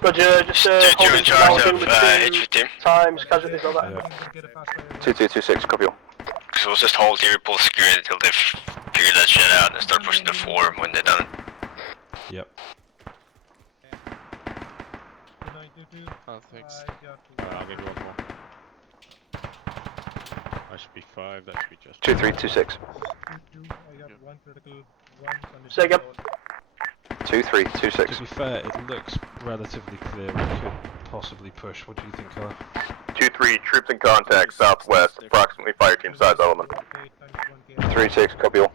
Roger, just hold in it charge down of with H15. times, casualties, all that. Yeah. 2-2, 2-6, copy all. So we'll just hold here, pull security until they figure that shit out and start pushing to 4 when they're done. Yep. Oh, thanks. I'll give you one more. That should be 5, that should be just 2326. I got one critical, one sunny. Say again. 2326. To be fair, it looks relatively clear. We could possibly push. What do you think, Kyle? 2-3, troops in contact, southwest, approximately fire team size element. 3-6, copy all.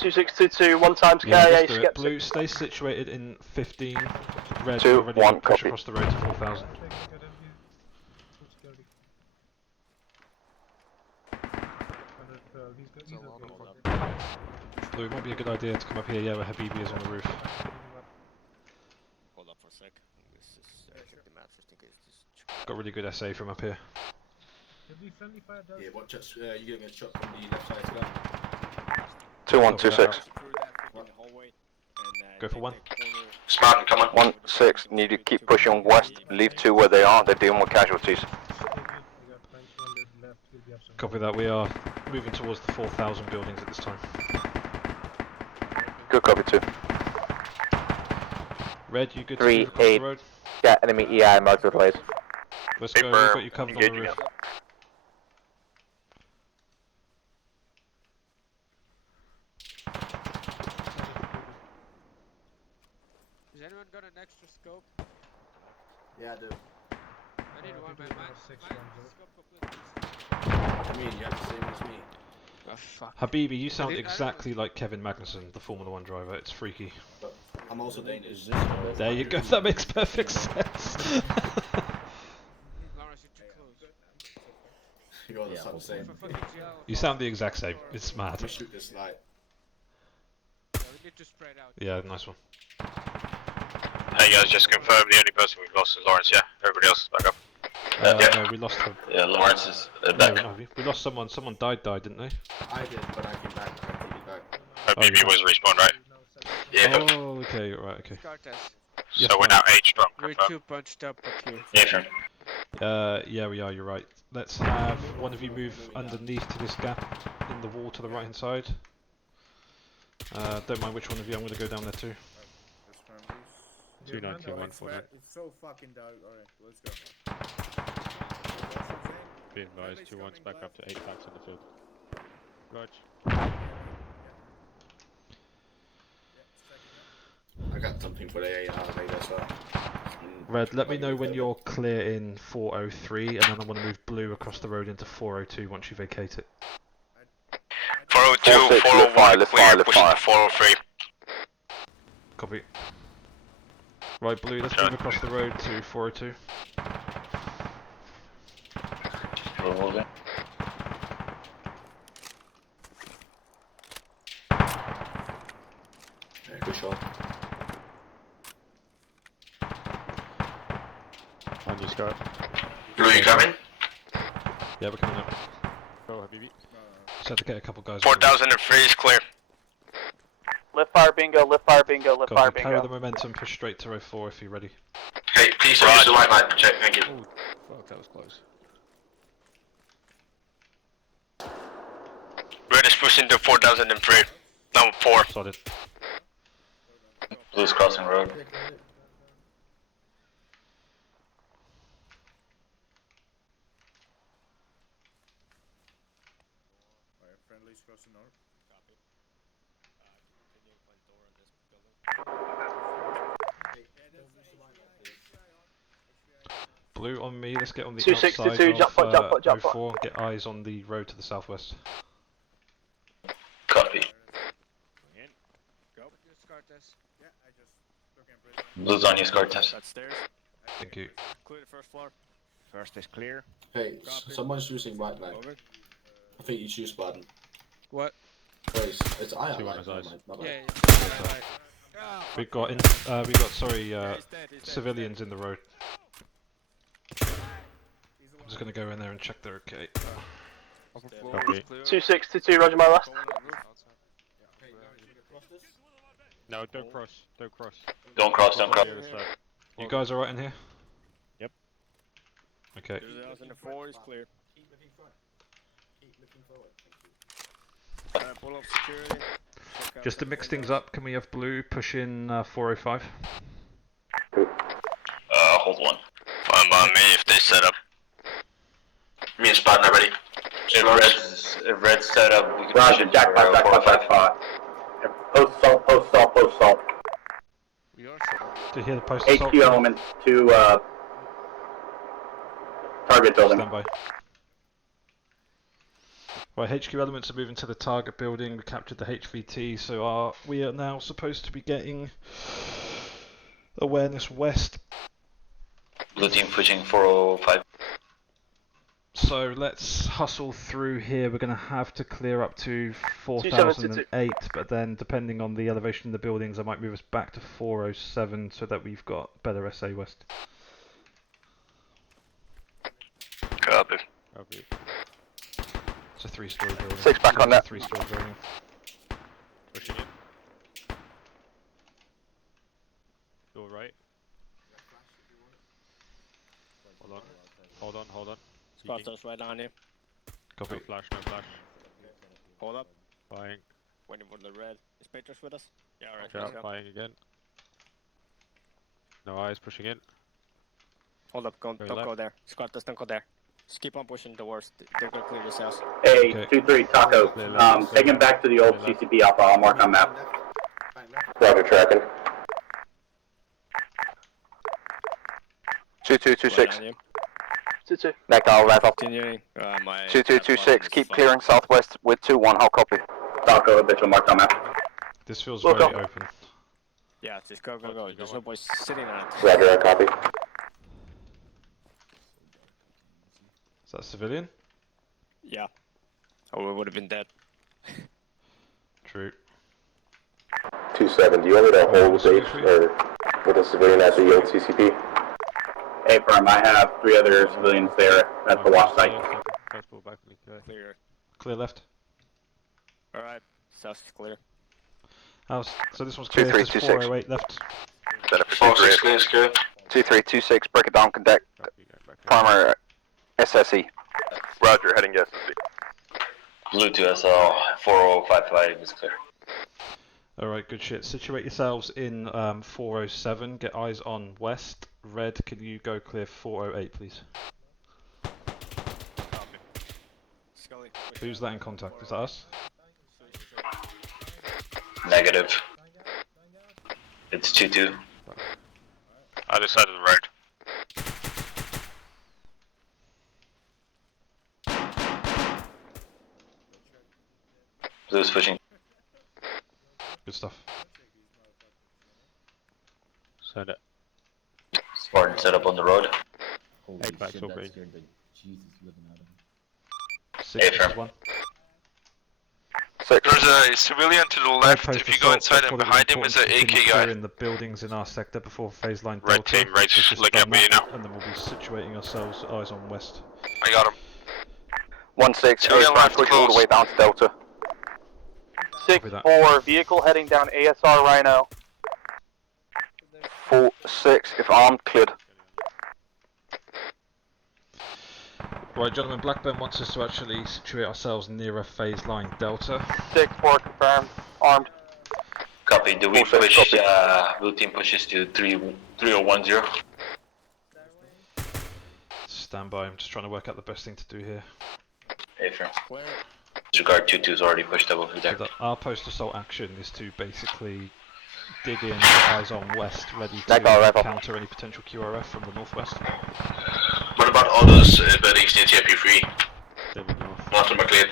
2622, 1 times Yeah, KIA, let's do it. skip Blue, stay situated in 15. Red, 2, you're ready 1, to push copy. across the road to 4000. Blue, it might be a good idea to come up here, yeah, where Habibi is on the roof. Hold up for a sec. This is check the map just in case. Got really good SA from up here. Yeah, watch us. You're getting a shot from the left side as well. 2126. Go for 1. Smartin, come on. 1-6, need to keep pushing west, leave 2 where they are, they're dealing with casualties. Copy that, we are moving towards the 4000 buildings at this time. Good copy 2. Red, you good to move across the road? Yeah, enemy EI marked with laser. Let's go, we've got you covered on the roof. Has anyone got an extra scope? Yeah, I do. I need one, man. I mean, you have the same as me. Oh, fuck. Habibi, you sound exactly like Kevin Magnussen, the Formula 1 driver. It's freaky. But I'm also Danish. There you go, that makes perfect sense. Lawrence, you're too close. You guys sound the same. You sound the exact same. It's mad. I'm gonna shoot this light. Yeah, we need to spread out. Yeah, nice one. Hey guys, just confirm the only person we've lost is Lawrence, yeah? Everybody else is back up. No, we lost her. Yeah, Lawrence is back. No, we lost someone. Someone died, didn't they? I did, but I came back. I came back. BB was respawned, right? Yeah. Oh, okay, right, okay. So we're now 8 strong, We're confirm. too punched up here. Yeah, sure. Yeah, we are, you're right. Let's have one of you move underneath to this gap in the wall to the right hand side. Don't mind which one of you, I'm going to go down there too. 292149. It's so fucking dark. Alright, let's go. Be advised, 2-1's back up to 8 packs in the field. Roger. I got something for the AR later as well. Red, let me know when you're clear in 403, and then I want to move blue across the road into 402 once you vacate it. 402, 401, clear, pushing to 403. Copy. Right, blue, let's move across the road to 402. Moving. Yeah, good shot. On your scope. Blue, you coming? Yeah, we're coming up. Go, Habibi. Just have to get a couple guys. 4003 is clear. Lift fire bingo, lift fire bingo, lift fire Copy. Carry the bingo. momentum, push straight to row 4 if you're ready. Okay, please use the light check, thank you. Oh, fuck, that was close. Red is pushing to 4003. Number 4. Solid. Blue's crossing road. Alright, friendly's crossing north. Copy. Continue point door on this building. Blue on me, let's get on the 262, outside of jump row 4, get eyes on the road to the southwest. Copy. Go. Start this. Yeah, I just took in prison. Blue's on your score test. Got stairs. Thank you. Clear the first floor. First is clear. Hey, someone's using white light. Over. I think you choose button. What? Guys, it's IR Two on light, his not eyes. light, not Yeah, light. yeah. We've got civilians in the road. I'm just gonna go in there and check they're okay. Upper floor is clear. 2622, roger my last. No, don't cross. Don't cross. Don't cross, don't cross. The other side. You guys alright in here? Yep. Okay. There's a house in the 4 is clear. Keep looking front. Keep looking forward, thank you. Pull up security. Just to mix things up, can we have blue push in 405? Hold 1. Fine by me if they set up. Me and Spartan Spot already. If red's set up, we can Roger, jackpot, jackpot, jackpot. Post assault, post assault, post assault. We are set up. Do you hear the post assault? HQ elements to target building. Stand by. Right, HQ elements are moving to the target building. We captured the HVT, so we are now supposed to be getting awareness west. Blue team pushing 405. So let's hustle through here. We're going to have to clear up to 4008, but then depending on the elevation of the buildings, I might move us back to 407 so that we've got better SA west. Copy. Copy. It's a 3-story building. 6 back on that. 3-story building. Pushing it. Go right. Hold on. Spotters right on you. Copy. No flash. Hold up. Flying. Waiting for the red. Is Petros with us? Yeah, alright. Yeah, Let's go. flying again. No eyes, pushing in. Hold up, don't left. go there. Squatters, don't go there. Just keep on pushing towards. They're gonna clear this house. Hey, Okay. 2-3, Taco. Take him back to the old CCP Alpha. I'll mark on map. Roger, tracking. 2226. 2-2. Neck all level. Continuing. My 2226, keep clearing southwest with 2-1, how copy? Taco, habitual mark on map. This feels Look very up. open. Yeah, just go. There's no boys sitting on it. Roger, I copy. Is that civilian? Yeah. Or we would have been dead. True. 2-7, do you want me to hold base or with a civilian at the old CCP? Hey, firm, I have 3 other civilians there at the watch site. Clear. Clear left. Alright, south is clear. House. So this one's clear. This is 408 left. 4-6 clear. 2326, break it down, conduct primary SSE. Roger, heading SSE. Blue to SL 4055 is clear. Alright, good shit. Situate yourselves in 407. Get eyes on west. Red, can you go clear 408, please? Scully. Who's that in contact? Is that us? Negative. It's 2-2. Other side of the road. Blue's pushing. Good stuff. Send it. Spartan set up on the road. Holy Hey, back shit, to that base. scared the Jesus living out of me. 661. There's a civilian to the left. If you go inside and behind him is an AK guy. In the buildings in our sector before phase line Red Delta. team, right, We've just looking done at me that, now. and then we'll be situating ourselves eyes on west. I got him. 1-6, Civilian left push all the close. way down to Delta. 6-4, vehicle heading down ASR Rhino. 4-6, if armed, cleared. Right, gentlemen, Blackburn wants us to actually situate ourselves nearer phase line Delta. 6-4, confirmed. Armed. Copy. Do we Full push, copy. blue team pushes to 3010? Stand by, I'm just trying to work out the best thing to do here. Hey, firm. Disregard 2-2's already pushed up over there. So our post assault action is to basically dig in, get eyes on west, ready to Level. counter any potential QRF from the northwest. What about all those buildings near TP3? Most of them are cleared.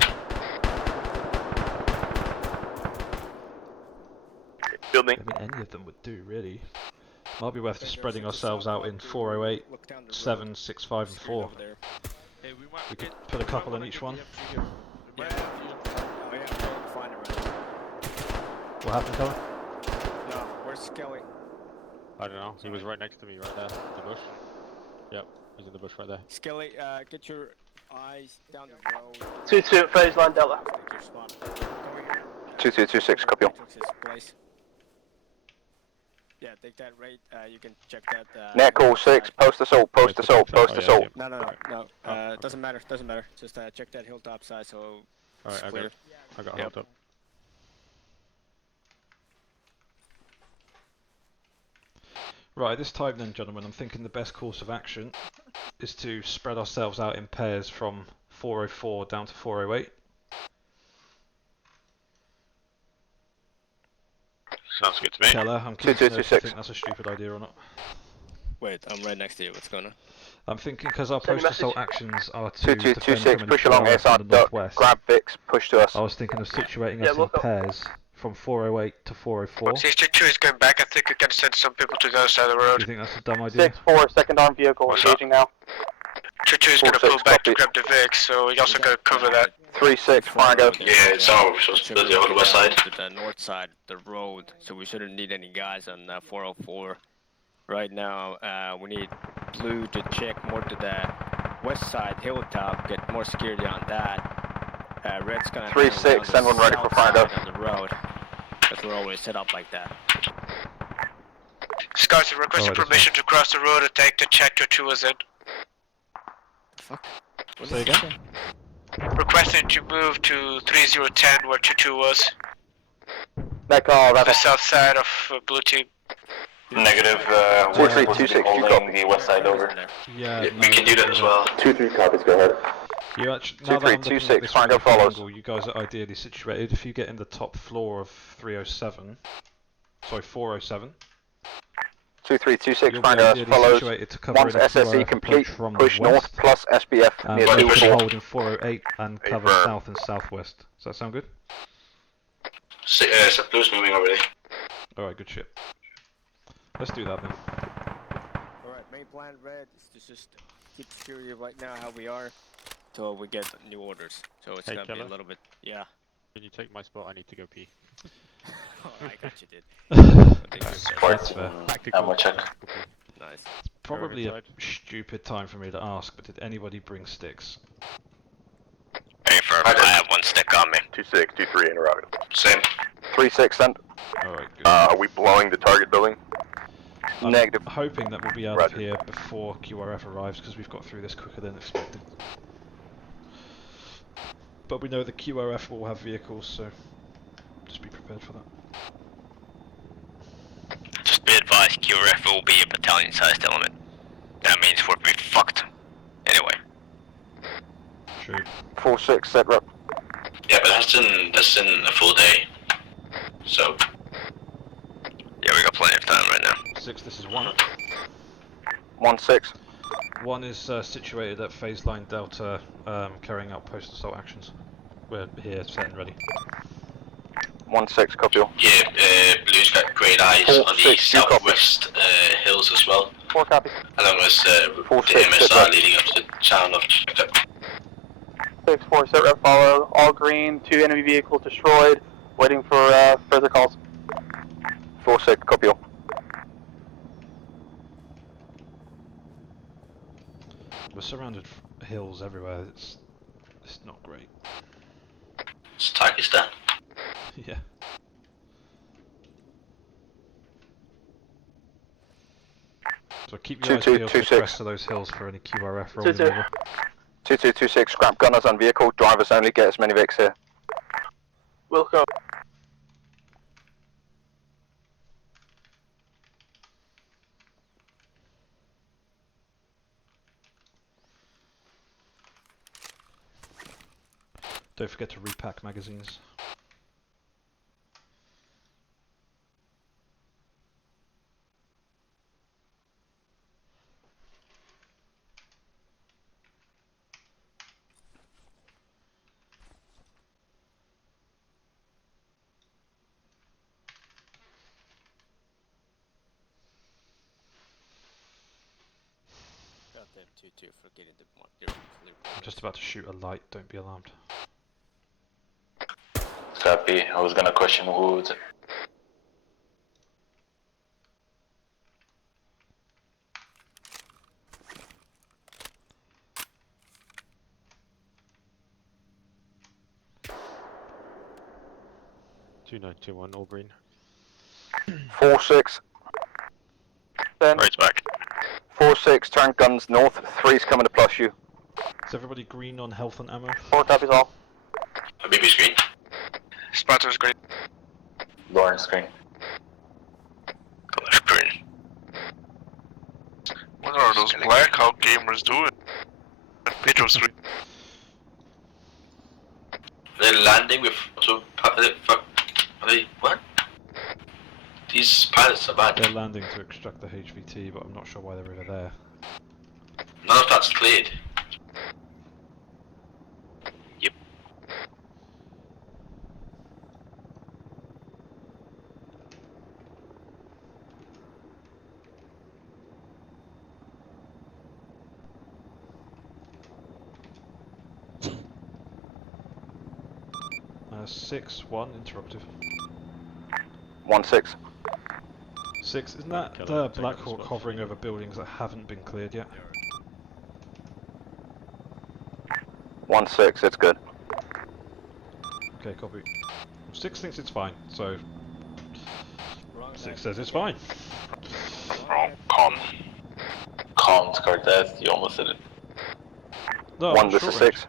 Building. I mean, any of them would do, really. Might be worth just spreading ourselves out in 408, 7, 6, 5, and 4. Hey, We could put a couple in each one. What happened, Colin? No, where's Skelly? I don't know. He was right next to me, right there, in the bush. Yep, he's in the bush right there. Skelly, get your eyes down the road. 2-2, phase line Delta. Take your spot. Go here. 2226, copy. Petros's place. Yeah, take that rate. You can check that. Neck 06, post assault, post assault, post assault. No. Doesn't matter. Just check that hilltop side so it's Alright, clear. I got Yep. held up. Right, this time then, gentlemen, I'm thinking the best course of action is to spread ourselves out in pairs from 404 down to 408. Sounds good to me. Keller, I'm keen to know if you think that's a stupid idea or not. Wait, I'm right next to you. What's going on? I'm thinking because our Send a post-assault message. actions are to 2226, defend from any push along QRF SR in the duck, northwest. grab Vix, push to us. I was thinking of situating Yeah, us in look up. pairs from 408 to 404. 62 is going back. I think you can send some people to the other side of the Do road. you think that's a dumb idea? 6-4, second armed vehicle, What's engaging now. 22 is going to 46, pull back copy. to grab the Vix, so you also got to cover that. 3-6, Frango. Yeah, it's our responsibility on the west side. To the north side, the road, so we shouldn't need any guys on 404. Right now, we need blue to check more to the west side hilltop, get more security on that. Red's gonna 3-6, send one ready for Frango. on the road, because we're always set up like that. Scouts, you requested permission to cross the road and take the Tractor 2 was in. Fuck? Say again? Requested to move to 3010 where 22 was. That call, The south side of blue team. Negative, 2326, holding the west side over. Yeah, Yeah, we can do that as well. 2-3 copies, go ahead. You actually, now that I'm looking at 2326, this from a Frango different follows. angle, you guys are ideally situated. If you get in the top floor of 307, sorry, 407, 2326, you'll be Frango ideally follows. situated to cover Once any SSE QRF complete, approach from push the north west, plus SBF and near you the can hold in 408 and cover Affirm. south and southwest. Does that sound good? So blue's moving already. Alright, good shit. Let's do that then. Alright, main plan, Red, is to just keep security right now how we are till we get new orders. So it's Hey, gonna be Keller? a little bit, yeah. Can you take my spot? I need to go pee. Oh, I got you, dude. That's fair. Ammo check. Nice. Probably a stupid time for me to ask, but did anybody bring sticks? Hey, firm, I have one stick on me. 2-6, 2-3, interrogative. Same. 3-6, send. Alright, good. Are we blowing the target building? I'm Negative. hoping that we'll be out Roger. of here before QRF arrives, because we've got through this quicker than expected. But we know the QRF will have vehicles, so just be prepared for that. Just be advised, QRF will be a battalion-sized element. That means we'll be fucked. Anyway. True. 4-6, set rep. Yeah, but that's in a full day. So Yeah, we got plenty of time right now. 6, this is 1. 1-6. 1 is situated at phase line Delta, carrying out post-assault actions. We're here, set and ready. 1-6, copy all. yeah, blue's got great eyes 4-6, on the 2 southwest hills as well, 4 copies. along with the 4-6, MSR leading up to the town of Checkup. 6-4, set rep follow. All green, 2 enemy vehicles destroyed. Waiting for further calls. 4-6, copy all. We're surrounded hills everywhere. It's not great. It's Pakistan. Yeah. So keep your eyes 2-2, peeled for the 2-6. crest of those hills for any QRF rolling 2-2. over. 2226, scrap gunners on vehicle, drivers only, get as many Vics here. Will go. Don't forget to repack magazines. Goddamn 2-2 for getting the mark there. I'm just about to shoot a light, don't be alarmed. Copy. I was gonna question who. Two 2-9-2-1, all green. 4-6. Right's back. 4-6, turn guns north, 3's coming to plus you. Is everybody green on health and ammo? 4 copies all. BB's green. Spotter's green. Lawrence green. Color's green. What are those blackout gamers doing? Pedro's green. They're landing with what? These pilots are bad. They're landing to extract the HVT, but I'm not sure why they're over there. None of that's cleared. Yep. Uh, 6-1 interruptive. 1-6. 6, isn't that the Black Hawk hovering over buildings that haven't been cleared yet? 1-6, it's good. Okay, copy. 6 thinks it's fine, so 6 says it's fine. Wrong. Calm. Calm, Scardeath, you almost did it. No, 1, this is 6.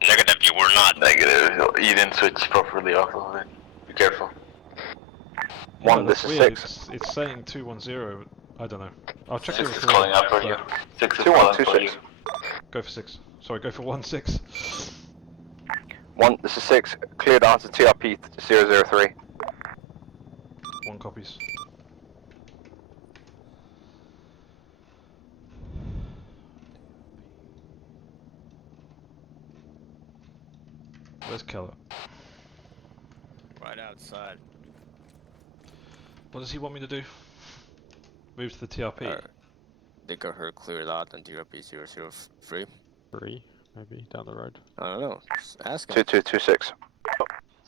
Negative, you were not. Negative, you didn't switch properly off of it. Be careful. 1, this is Weird, 6. it's saying 210. I don't know. I'll check the 6 is recording. calling out for you. 6 is 2-1, calling for 2-6. you. Go for 6. Sorry, go for 1-6. 1, this is 6. Cleared onto TRP 003. 1 copies. Where's Keller? Right outside. What does he want me to do? Move to the TRP? They got her cleared out on TRP 003. 3, maybe, down the road. I don't know. Just ask him. 2226.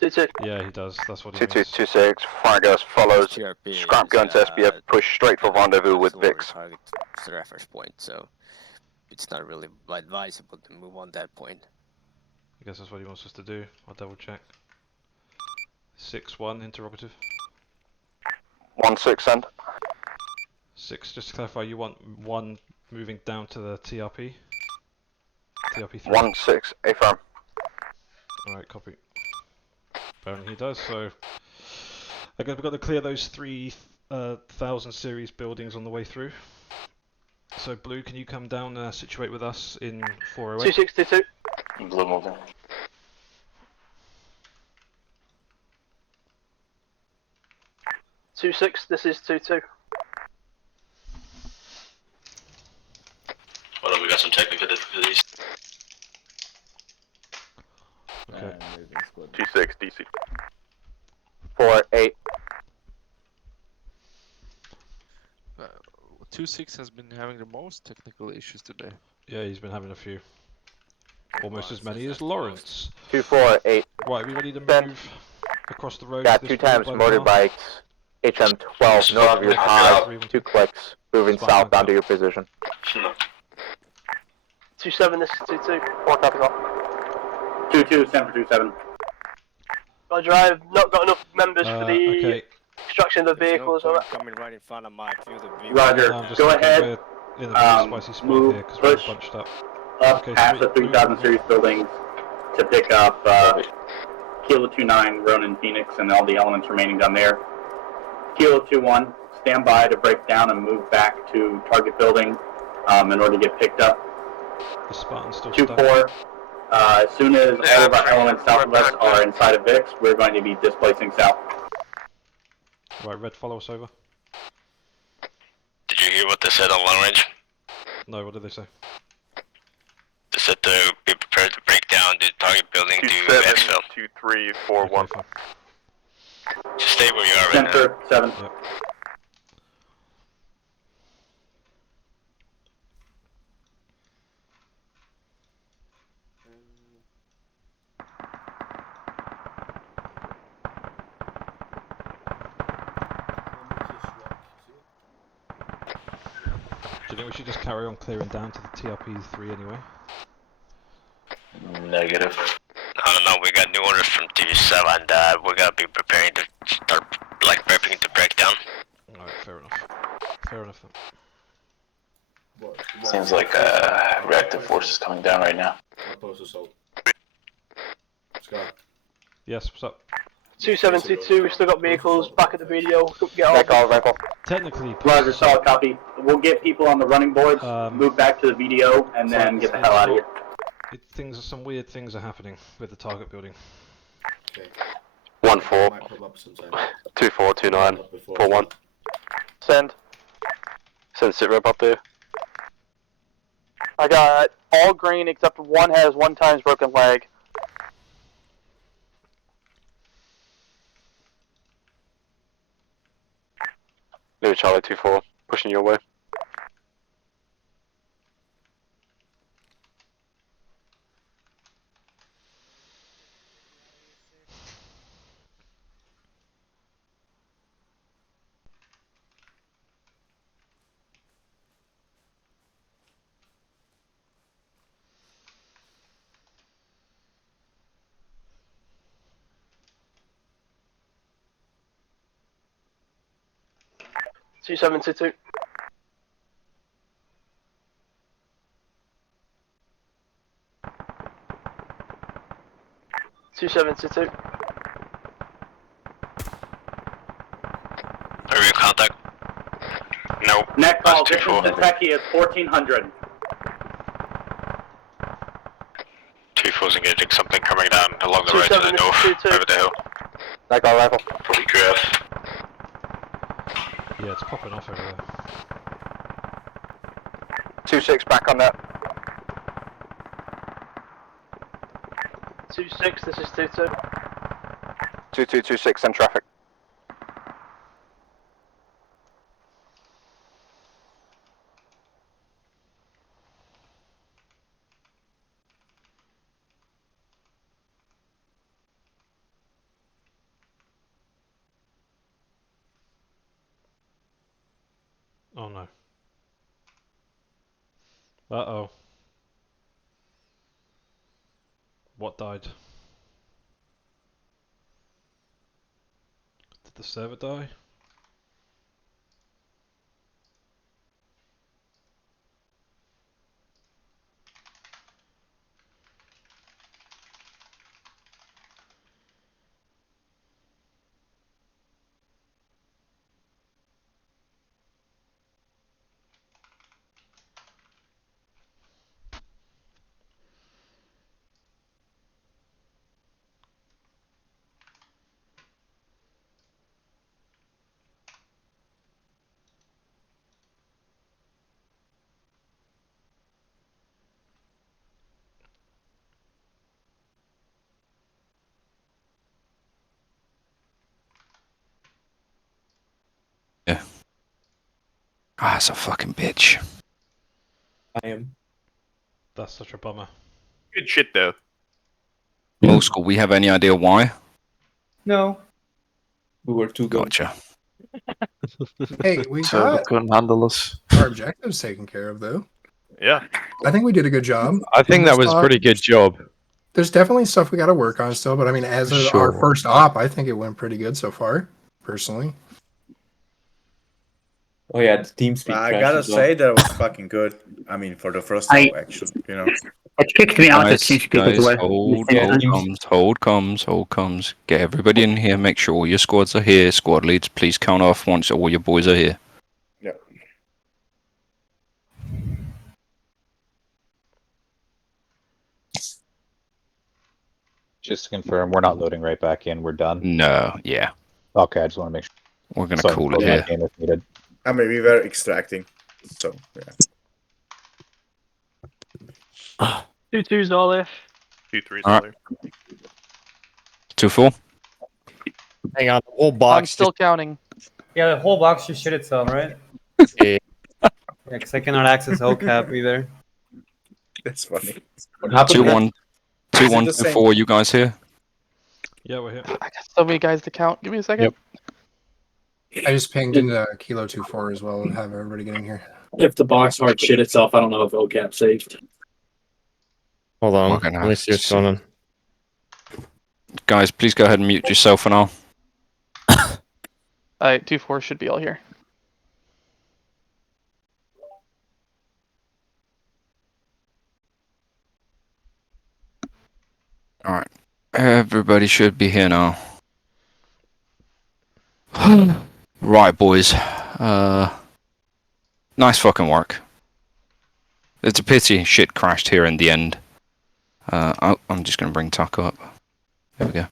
2-2. Yeah, he does. That's what he 2226. Fire gas follows. Scrap gun to SBF. Push straight for rendezvous with VIX. Target to the reference point, so it's not really advisable to move on that point. I guess that's what he wants us to do. I'll double check. 6-1 interrogative. 1-6 send. 6, just to clarify, you want 1 moving down to the TRP? TRP 3? 1-6, affirm. Alright, copy. Apparently he does, so I guess we've got to clear those 3,000 series buildings on the way through. So Blue, can you come down, situate with us in 408? 2622. Blue moving. Two 6. This is 2-2. Hold on, we got some technical difficulties. Okay. 2-6 DC. 4-8. 2-6 has been having the most technical issues today. Yeah, he's been having a few. Almost as many as Lawrence. 2-4-8. Right, we ready to move across the road? Got to 2 this road times by the bar? motorbikes. HM12 north of your side. 2 clicks. Moving south down to your position. 2-7. This is 2-2. 4 copies off. 2-2, stand for 2-7. Roger, I've not got enough members for the okay. extraction of the vehicles. No No point coming right in front of my field of view. Roger, just go thinking ahead. we're in a spicy spot Move, here because we're push bunched up. up Okay, past so the 3,000 series buildings to pick up Kilo 29, Ronin, Phoenix, and all the elements remaining down there. Kilo 21, stand by to break down and move back to target building in order to get picked up. The Spartan's still 2-4, as soon as all of our elements south of us are inside of VIX, we're going to be displacing south. Right, Red, follow us over. Did you hear what they said on long range? No, what did they say? They said to be prepared to break down the target building to exfil. 2-3-4-1. Okay, fine. Just stay where you are right Center, 7. Yep. Do you think we should just carry on clearing down to the TRP3 anyway? Negative. I don't know, we got new orders from TV7 and we're gonna be preparing to start, like, prepping to break down. Alright, fair enough. Fair enough then. Seems like reactive force is coming down right now. Post assault. Scott. Yes, what's up? 2722. We've still got vehicles back at the video. Get off. Back off. Technically, Roger, solid copy. We'll get people on the running boards, move back to the VDO, and then get the hell out of here. some weird things are happening with the target building. Okay. 1-4. Might pop up sometime. 2-4, 2-9, Up before 4-1. Send. Send sit rep up there. I got all green except one has 1 times broken leg. New Charlie 2-4, pushing your way. C722. C722. Are we in contact? Nope. Net call, That's distance to 2-4. Techie is 1400. 2-4's engaging something coming down along the right to the north, over the hill. That guy rifle. Probably QF. Yeah, it's popping off over there. 2-6 back on that. 26, this is 22. 2226, send traffic. Oh no. Uh-oh. What died? Did the server die? Ah, it's a fucking bitch. I am. That's such a bummer. Good shit though. Old school, we have any idea why? No. We were too good. Gotcha. Hey, we Server got couldn't handle us. our objectives taken care of, though. Yeah. I think we did a good job. I think on that this was a op. pretty good job. There's definitely stuff we got to work on still, but I mean, as For our sure. first op, I think it went pretty good so far, personally. Oh yeah, the team speak. I gotta say that was fucking good. I mean, for the first half, actually, you know. It kicked me out of TeamSpeak as well. Hold comms. Get everybody in here, make sure all your squads are here. Squad leads, please count off once all your boys are here. Yeah. Just to confirm, we're not loading right back in. We're done. No, yeah. Okay, I just want to make sure. We're gonna So I can call close it my here. game if needed. I mean, we were extracting, so yeah. 2-2's all if. 2-3's All right. 2-4. Hang on, the whole box. I'm still counting. Yeah, the whole box just shit itself, right? Yeah. Yeah, because I cannot access OCAP either. That's funny. 2-1. Is it 2-1, the same? 2-4. You guys here? Yeah, we're here. I got so many guys to count. Give me a second. I just pinged into Kilo 24 as well and have everybody getting here. If the box hard shit itself, I don't know if OCAP saved. Hold on. Fucking Let me see what's going on. Guys, please go ahead and mute yourself for now. 2-4 should be all here. Alright. Everybody should be here now. Right, boys. Nice fucking work. It's a pity shit crashed here in the end. I'm just going to bring Taco up. There we go.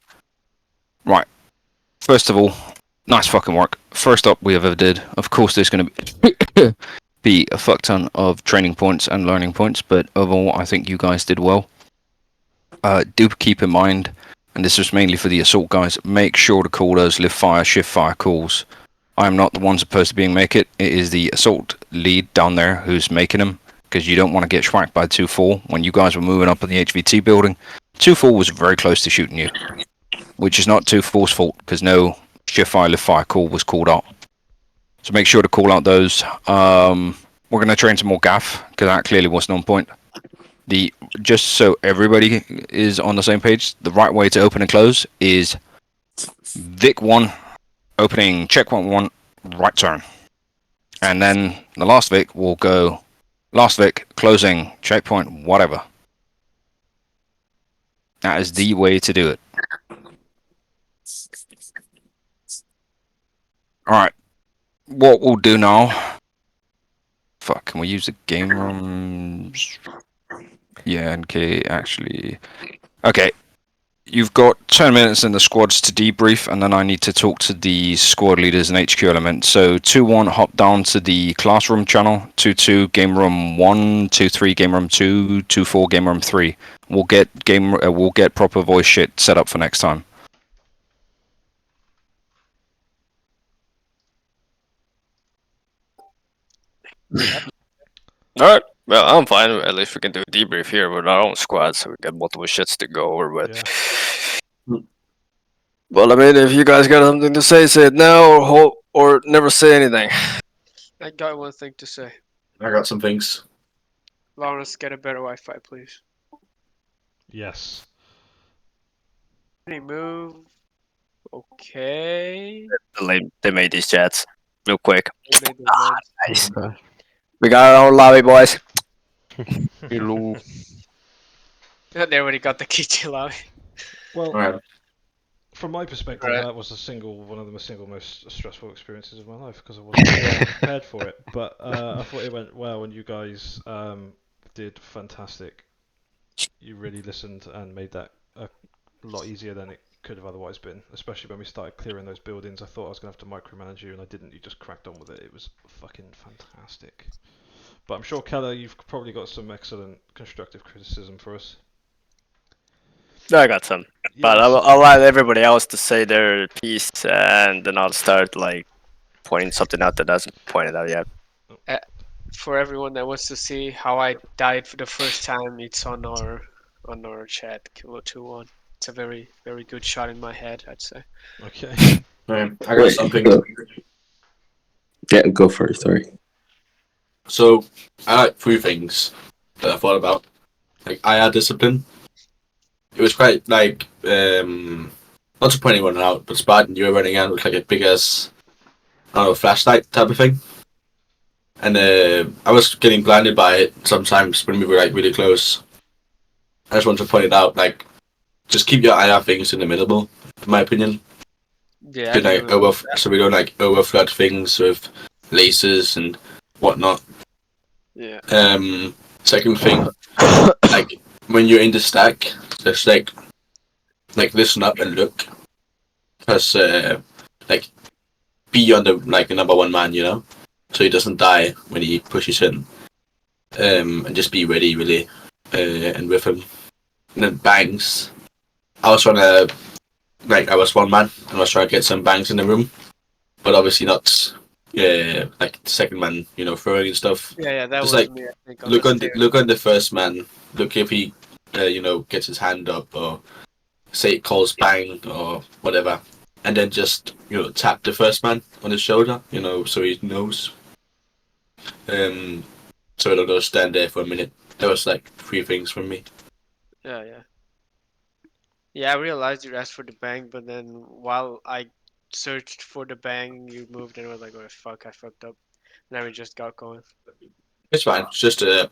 Right. First of all, nice fucking work. First up we ever did. Of course, there's going to be a fuck ton of training points and learning points, but overall, I think you guys did well. Do keep in mind, and this is mainly for the assault guys, make sure to call those live fire, shift fire calls. I'm not the one supposed to be make it. It is the assault lead down there who's making them, because you don't want to get schwacked by 2-4. When you guys were moving up in the HVT building, 2-4 was very close to shooting you, which is not 2-4's fault, because no shift fire, live fire call was called out. So make sure to call out those. We're going to train some more gaff, because that clearly wasn't on point. Just so everybody is on the same page, the right way to open and close is Vic 1, opening checkpoint 1, right turn. And then the last Vic will go last Vic, closing checkpoint, whatever. That is the way to do it. Alright. What we'll do now... Fuck, can we use the game rooms? Yeah, okay, actually... Okay. You've got 10 minutes in the squads to debrief, and then I need to talk to the squad leaders and HQ element. So 2-1, hop down to the classroom channel. 2-2, game room 1. 2-3, game room 2. 2-4, game room 3. We'll get proper voice shit set up for next time. Alright, well, I'm fine. At least we can do a debrief here with our own squad, so we got multiple shits to go over with. Yeah. Well, I mean, if you guys got something to say it now, or never say anything. I got one thing to say. I got some things. Lawrence, get a better Wi-Fi, please. Yes. Any move? Okay. They made these chats real quick. Nice. We got our own lobby, boys. Hello. They already got the key to lobby. Well, from my perspective, that was one of the single most stressful experiences of my life because I wasn't prepared for it. But I thought it went well, and you guys did fantastic. You really listened and made that a lot easier than it could have otherwise been. Especially when we started clearing those buildings, I thought I was going to have to micromanage you, and I didn't. You just cracked on with it. It was fucking fantastic. But I'm sure, Keller, you've probably got some excellent constructive criticism for us. I got some, but Yes. I'll allow everybody else to say their piece, and then I'll start like pointing something out that hasn't pointed out yet. For everyone that wants to see how I died for the first time, it's on our chat, Kilo21. It's a very, very good shot in my head, I'd say. Okay. Right, I got something. Yeah, go first, sorry. So, I like 3 things that I thought about. Like, IR discipline. It was quite, like, not to point anyone out, but Spartan, you were running out with, like, a big-ass, I don't know, flashlight type of thing. And I was getting blinded by it sometimes when we were, like, really close. I just want to point it out, like, just keep your IR things in the minimal, in my opinion. Yeah. So we don't, like, overflood things with lasers and whatnot. Yeah. Second thing, like when you're in the stack, just like listen up and look, cause like be on the number 1 man, you know, so he doesn't die when he pushes in, and just be ready really, and with him. And then bangs, I was trying to I was 1 man and I was trying to get some bangs in the room, but obviously not. Yeah, like second man, you know, throwing and stuff. Yeah, that just was like me. I think. look on the first man. Look if he, you know, gets his hand up or say it calls bang or whatever, and then just tap the first man on his shoulder, you know, so he knows. So I don't just stand there for a minute. That was like 3 things from me. Yeah. Yeah, I realized you asked for the bang, but then while I searched for the bang, you moved and I was like, oh fuck, I fucked up. And then we just got going. It's fine. It's just so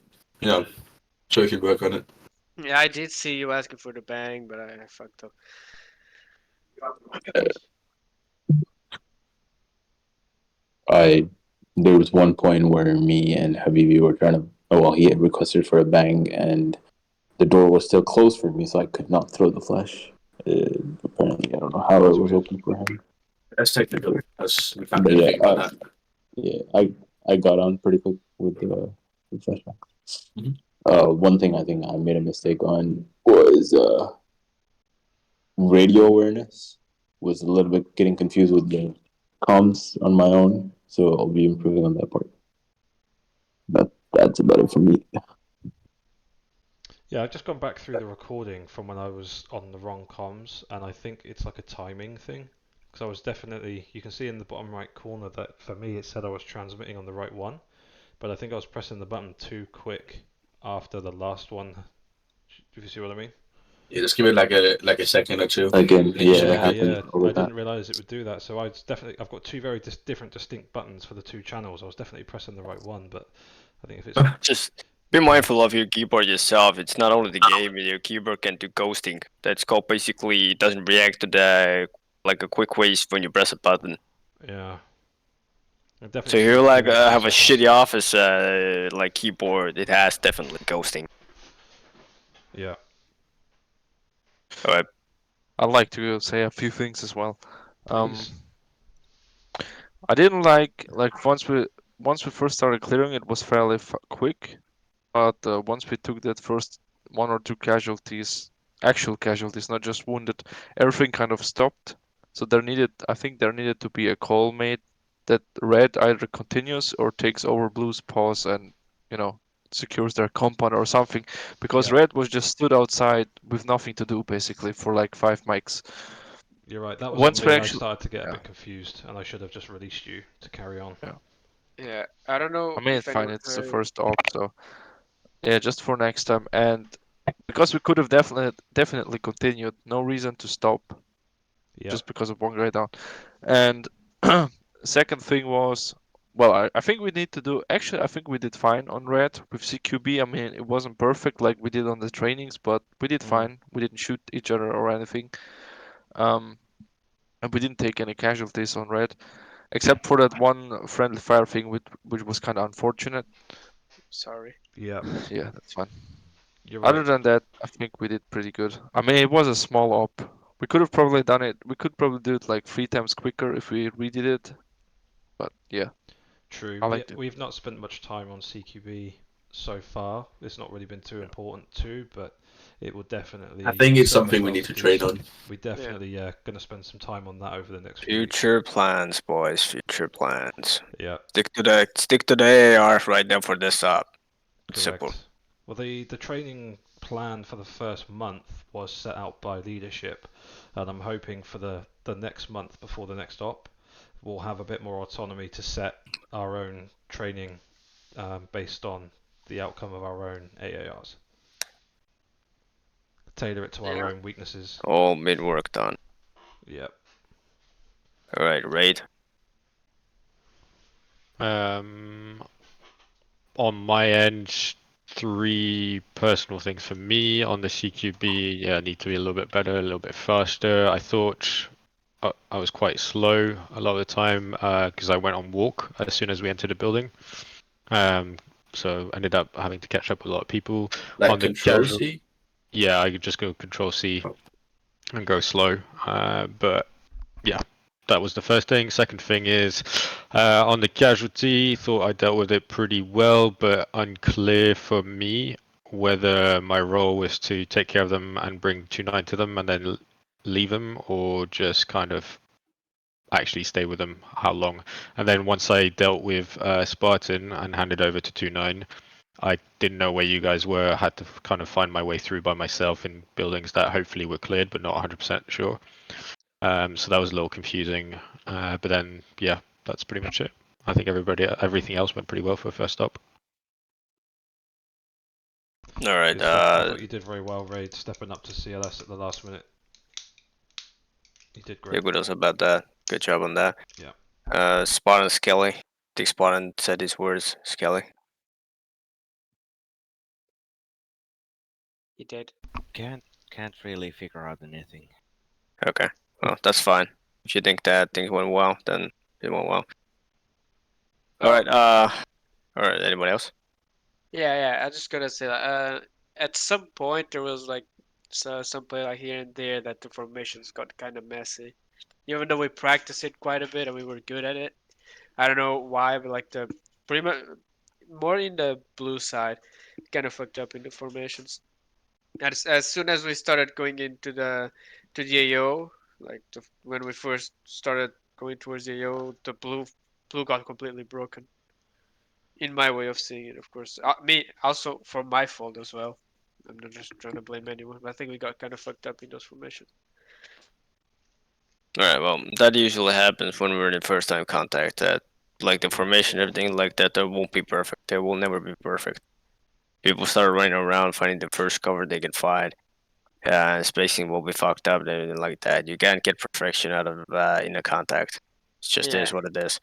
we can work on it. Yeah, I did see you asking for the bang, but I fucked up. There was one point where me and Habibi were trying to. Oh well, he had requested for a bang, and the door was still closed for me, so I could not throw the flash. Apparently, I don't know how it was open for him. That's technical. That's we can't But do yeah, anything about that. yeah, I got on pretty quick with the flashback. Mm-hmm. One thing I think I made a mistake on was radio awareness. Was a little bit getting confused with the comms on my own, so I'll be improving on that part. That's about it for me. Yeah, I've just gone back through the recording from when I was on the wrong comms, and I think it's like a timing thing. Because I was definitely, you can see in the bottom right corner that for me it said I was transmitting on the right one, but I think I was pressing the button too quick after the last one. If you see what I mean? Yeah, just give it like a second or two. Again, Yeah, yeah. I didn't realize it would do that. So I've got two very different distinct buttons for the two channels. I was definitely pressing the right one, but I think if it's just be mindful of your keyboard yourself. It's not only the game. Your keyboard can do ghosting. That's called basically it doesn't react to the like a quick waste when you press a button. Yeah. So if you like have a shitty office like keyboard, it has definitely ghosting. Yeah. Alright. I'd like to say a few things as well. Please. I didn't like once we first started clearing, it was fairly quick, but once we took that first 1 or 2 casualties, actual casualties, not just wounded, everything kind of stopped. So I think there needed to be a call made that red either continues or takes over blue's pause and secures their compound or something, because red was just stood outside with nothing to do basically for like 5 mics. You're right. That was Once on we me. actually, I started to get a bit confused, and I should have just released you to carry on. Yeah, I don't know. I mean, if it's fine. anyone It's the heard- first op, so yeah, just for next time. And because we could have definitely continued, no reason to stop. Just because of one grade down. And second thing was, well, I think we need to do. Actually, I think we did fine on red with CQB. I mean, it wasn't perfect like we did on the trainings, but we did fine. We didn't shoot each other or anything. And we didn't take any casualties on red, except for that one friendly fire thing, which was kind of unfortunate. Sorry. Yeah. Yeah, that's fine. You're right. Other than that, I think we did pretty good. I mean, it was a small op. We could have probably done it. We could probably do it like 3 times quicker if we redid it. But yeah. True. I liked it. We've not spent much time on CQB so far. It's not really been too important too, but it will definitely. I think it's serve us something we well need for to trade future. on. We definitely going to spend some time on that over the next few weeks. Future plans, boys. Future plans. Yeah. Stick to the AAR right now for this op. Correct. Simple. Well, the training plan for the first month was set out by leadership, and I'm hoping for the next month before the next op, we'll have a bit more autonomy to set our own training based on the outcome of our own AARs. Tailor it to our own weaknesses. All mid work done. Yep. Alright, raid. On my end, 3 personal things for me on the CQB. Yeah, I need to be a little bit better, a little bit faster. I thought I was quite slow a lot of the time because I went on walk as soon as we entered the building. So ended up having to catch up with a lot of people. Like on the Control casual, C? Yeah, I could just go Control C and go slow. But yeah, that was the first thing. Second thing is on the casualty, thought I dealt with it pretty well, but unclear for me whether my role was to take care of them and bring 2-9 to them and then leave them, or just kind of actually stay with them how long. And then once I dealt with Spartan and handed over to 2-9, I didn't know where you guys were. I had to kind of find my way through by myself in buildings that hopefully were cleared, but not 100% sure. So that was a little confusing. But then, yeah, that's pretty much it. I think everything else went pretty well for a first stop. Alright, I thought you did very well, Raid, stepping up to CLS at the last minute. You did great. Yeah, kudos about that. Good job on that. Yeah. Spartan Skelly. I think Spartan said his words, Skelly. He did. Can't really figure out anything. Okay, well, that's fine. If you think that things went well, then it went well. Alright, alright, anybody else? Yeah, I just gotta say that. at some point there was like some play like here and there that the formations got kind of messy. Even though we practiced it quite a bit and we were good at it, I don't know why, but like the pretty much more in the blue side, kind of fucked up in the formations. As soon as we started going into the AO, like when we first started going towards the AO, the blue got completely broken. In my way of seeing it, of course. Me also for my fault as well. I'm not just trying to blame anyone, but I think we got kind of fucked up in those formations. Alright, well, that usually happens when we're in first time contact. That like the formation, everything like that, that won't be perfect. They will never be perfect. People start running around finding the first cover they can find. Spacing will be fucked up and everything like that. You can't get perfection out of in a contact. It just is what it is.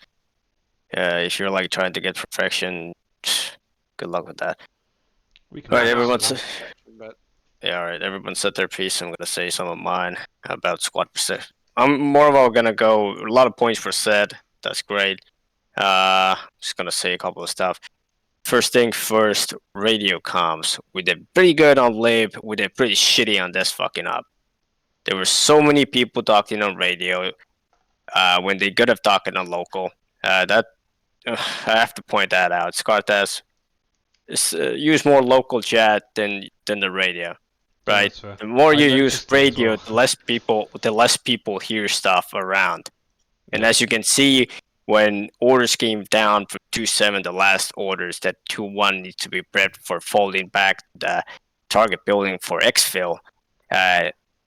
If you're like trying to get perfection, good luck with that. Alright, everyone. Yeah, alright. Everyone said their piece. I'm gonna say some of mine about squad percent. I'm more of all gonna go. A lot of points were said. That's great. Just gonna say a couple of stuff. First thing first, radio comms. We did pretty good on lib. We did pretty shitty on this fucking up. There were so many people talking on radio when they could have talked on local. I have to point that out. Scartas use more local chat than the radio, right? The more you use radio, the less people hear stuff around. And as you can see, when orders came down from 2-7, the last orders that 2-1 needs to be prepped for folding back the target building for exfil.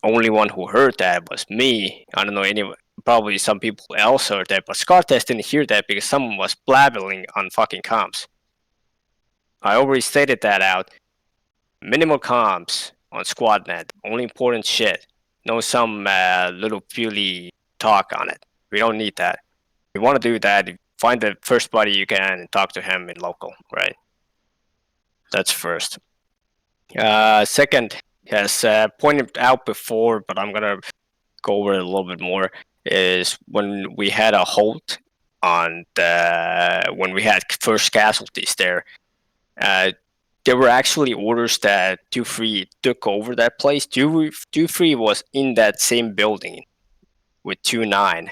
Only one who heard that was me. I don't know anyone. Probably some people else heard that, but Scartest didn't hear that because someone was blabbering on fucking comms. I already stated that out. Minimal comms on SquadNet. Only important shit. No some little purely talk on it. We don't need that. If you want to do that, find the first buddy you can and talk to him in local, right? That's first. Second, as pointed out before, but I'm gonna go over it a little bit more, is when we had a halt on when we had first casualties there, there were actually orders that 2-3 took over that place. 2-3 was in that same building with 2-9,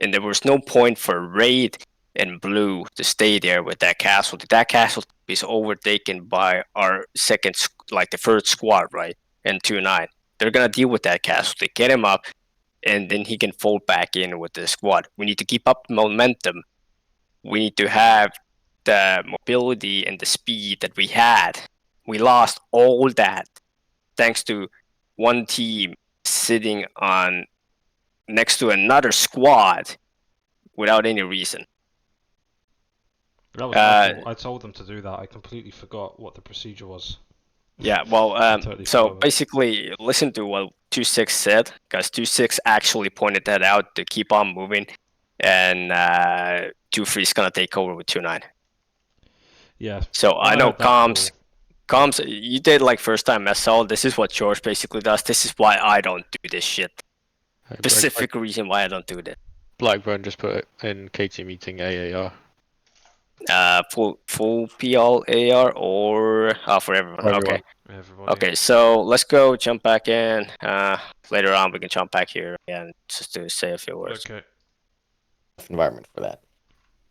and there was no point for Raid and Blue to stay there with that casualty. That casualty is overtaken by our the third squad, right? And 2-9. They're gonna deal with that casualty, get him up, and then he can fold back in with the squad. We need to keep up the momentum. We need to have the mobility and the speed that we had. We lost all that thanks to one team sitting on next to another squad without any reason. That was my fault. I told them to do that. I completely forgot what the procedure was. Yeah, well, totally so basically, listen to what 2-6 said, because 2-6 actually pointed that out to keep on moving, and 2-3 is gonna take over with 2-9. Yeah. So I know comms, you did like first time SL. This is what George basically does. This is why I don't do this shit. Specific reason why I don't do that. Blackburn just put it in KT meeting AAR. Full PL AR or for everyone. Okay. Everybody. Okay, so let's go jump back in. Later on we can jump back here again just to say a few words. Okay. Environment for that.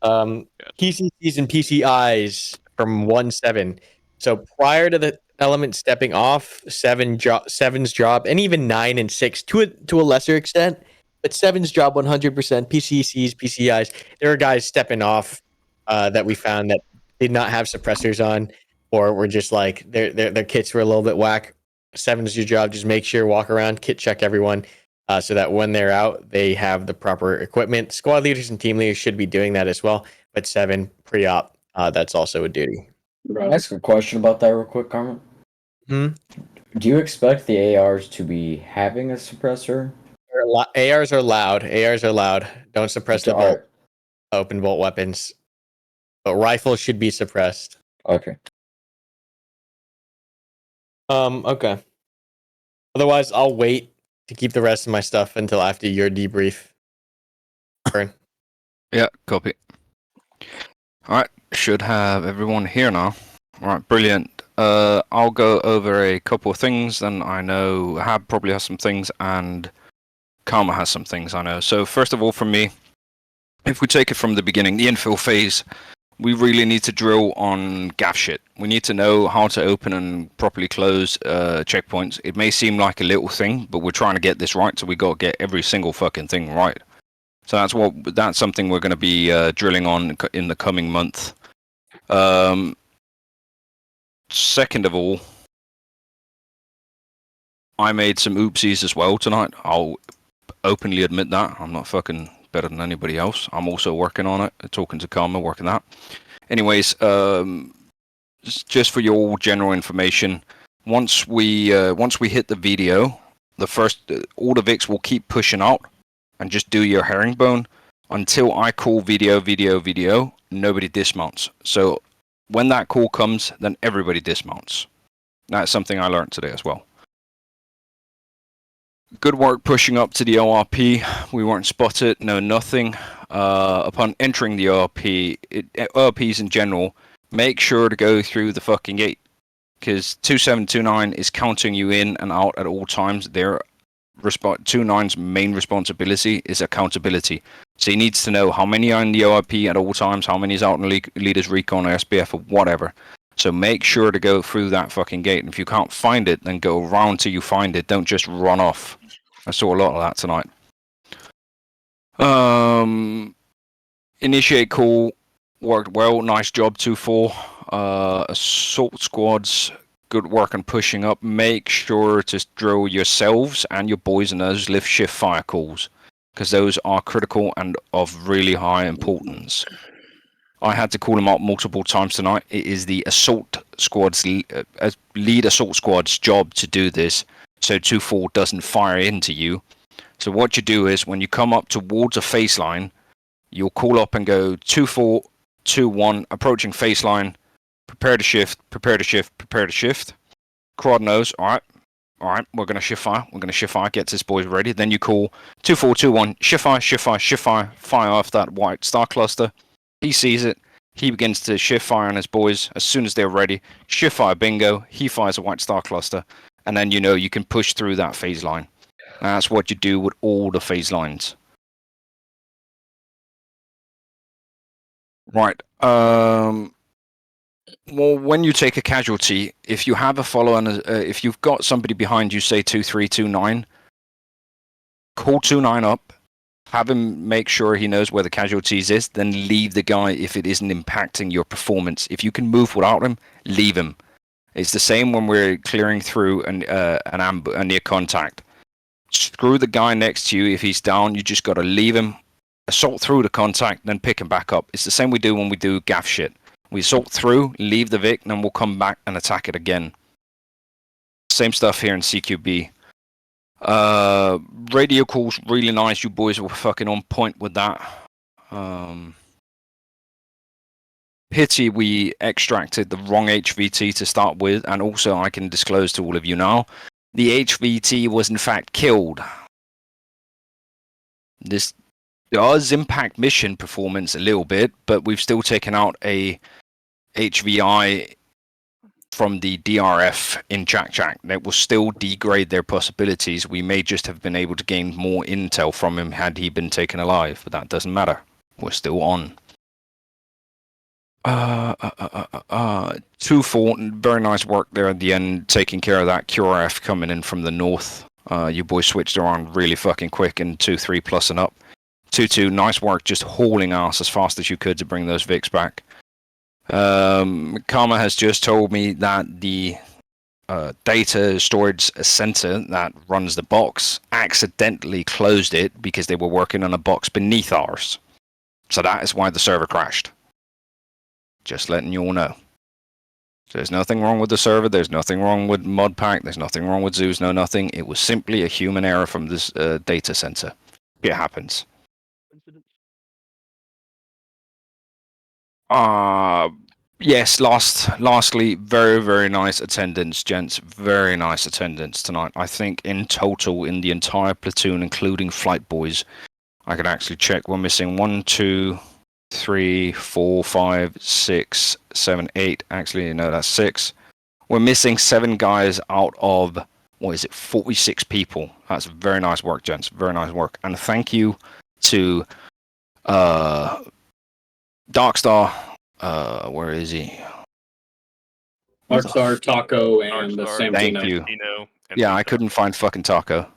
PCCs and PCIs from 1-7. So prior to the element stepping off, 7's job, and even 9 and 6 to a lesser extent, but 7's job 100%. PCCs, PCIs. There are guys stepping off that we found that did not have suppressors on, or were just like their kits were a little bit whack. 7's your job. Just make sure, walk around, kit check everyone, so that when they're out, they have the proper equipment. Squad leaders and team leaders should be doing that as well. But 7 pre-op, that's also a duty. Can I ask a question about that real quick, Carmen? Hmm? Do you expect the ARs to be having a suppressor? ARs are loud. ARs are loud. Don't suppress the bolt. Open bolt weapons. But rifles should be suppressed. Okay. Okay. Otherwise, I'll wait to keep the rest of my stuff until after your debrief. Burn. Yeah, copy. Alright, should have everyone here now. Alright, brilliant. I'll go over a couple of things, then I know Hab probably has some things, and Karma has some things I know. So first of all, from me, if we take it from the beginning, the infill phase, we really need to drill on gaff shit. We need to know how to open and properly close checkpoints. It may seem like a little thing, but we're trying to get this right, so we got to get every single fucking thing right. So that's something we're going to be drilling on in the coming month. Second of all, I made some oopsies as well tonight. I'll openly admit that. I'm not fucking better than anybody else. I'm also working on it, talking to Karma, working that. Anyways, just for your general information, once we hit the video, all the Vics will keep pushing out and just do your herringbone until I call video. Nobody dismounts. So when that call comes, then everybody dismounts. That's something I learned today as well. Good work pushing up to the ORP. We weren't spotted, no nothing. Upon entering the ORP, ORPs in general, make sure to go through the fucking gate. Because 2729 is counting you in and out at all times. 29's main responsibility is accountability. So he needs to know how many are in the ORP at all times, how many is out in Leaders Recon or SBF or whatever. So make sure to go through that fucking gate. And if you can't find it, then go around till you find it. Don't just run off. I saw a lot of that tonight. Initiate call worked well. Nice job, 2-4. Assault squads, good work on pushing up. Make sure to drill yourselves and your boys and those lift shift fire calls, because those are critical and of really high importance. I had to call them out multiple times tonight. It is the assault squad's lead assault squad's job to do this, so 2-4 doesn't fire into you. So what you do is when you come up towards a face line, you'll call up and go 2-4, 2-1, approaching face line, prepare to shift. Crowd knows, all right, we're going to shift fire, gets his boys ready. Then you call 2-4, 2-1, shift fire, fire off that white star cluster. He sees it. He begins to shift fire on his boys. As soon as they're ready, shift fire bingo. He fires a white star cluster. And then you can push through that phase line. That's what you do with all the phase lines. Right. Well, when you take a casualty, if you have a follow and if you've got somebody behind you, say 2329, call 29 up. Have him make sure he knows where the casualties is, then leave the guy if it isn't impacting your performance. If you can move without him, leave him. It's the same when we're clearing through a near contact. Screw the guy next to you. If he's down, you just got to leave him, assault through the contact, then pick him back up. It's the same we do when we do gaff shit. We assault through, leave the Vic, and then we'll come back and attack it again. Same stuff here in CQB. Radio calls really nice. You boys were fucking on point with that. Pity we extracted the wrong HVT to start with, and also I can disclose to all of you now, the HVT was in fact killed. This does impact mission performance a little bit, but we've still taken out a HVI from the DRF in Jack. That will still degrade their possibilities. We may just have been able to gain more intel from him had he been taken alive, but that doesn't matter. We're still on. 2-4, very nice work there at the end, taking care of that QRF coming in from the north. You boys switched around really fucking quick in 2-3 plus and up. 2-2, nice work just hauling ass as fast as you could to bring those Vics back. Karma has just told me that the data storage center that runs the box accidentally closed it because they were working on a box beneath ours. So that is why the server crashed. Just letting you all know. So there's nothing wrong with the server, there's nothing wrong with Modpack, there's nothing wrong with Zeus, no nothing. It was simply a human error from this data center. It happens. Yes, lastly, very, very nice attendance, gents. Very nice attendance tonight. I think in total, in the entire platoon, including flight boys, I could actually check. We're missing 1, 2, 3, 4, 5, 6, 7, 8. Actually, no, that's 6. We're missing 7 guys out of, what is it, 46 people. That's very nice work, gents. Very nice work. And thank you to Darkstar. Where is he? Darkstar, Taco, and the Thank Samtino. you. Yeah, I couldn't find fucking Taco.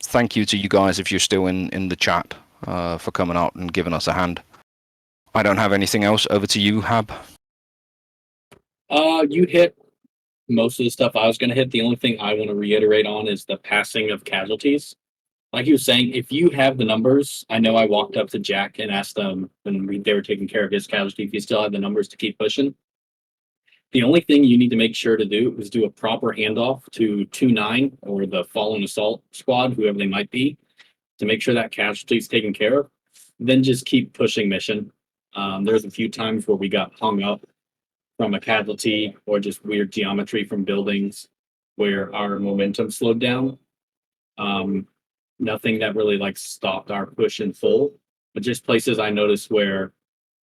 Thank you to you guys if you're still in the chat for coming out and giving us a hand. I don't have anything else. Over to you, Hab. You hit most of the stuff I was going to hit. The only thing I want to reiterate on is the passing of casualties. Like you were saying, if you have the numbers, I know I walked up to Jack and asked them when they were taking care of his casualty if you still have the numbers to keep pushing. The only thing you need to make sure to do is do a proper handoff to 2-9 or the fallen assault squad, whoever they might be, to make sure that casualty is taken care of. Then just keep pushing mission. There's a few times where we got hung up from a casualty or just weird geometry from buildings where our momentum slowed down. Nothing that really like stopped our push in full, but just places I noticed where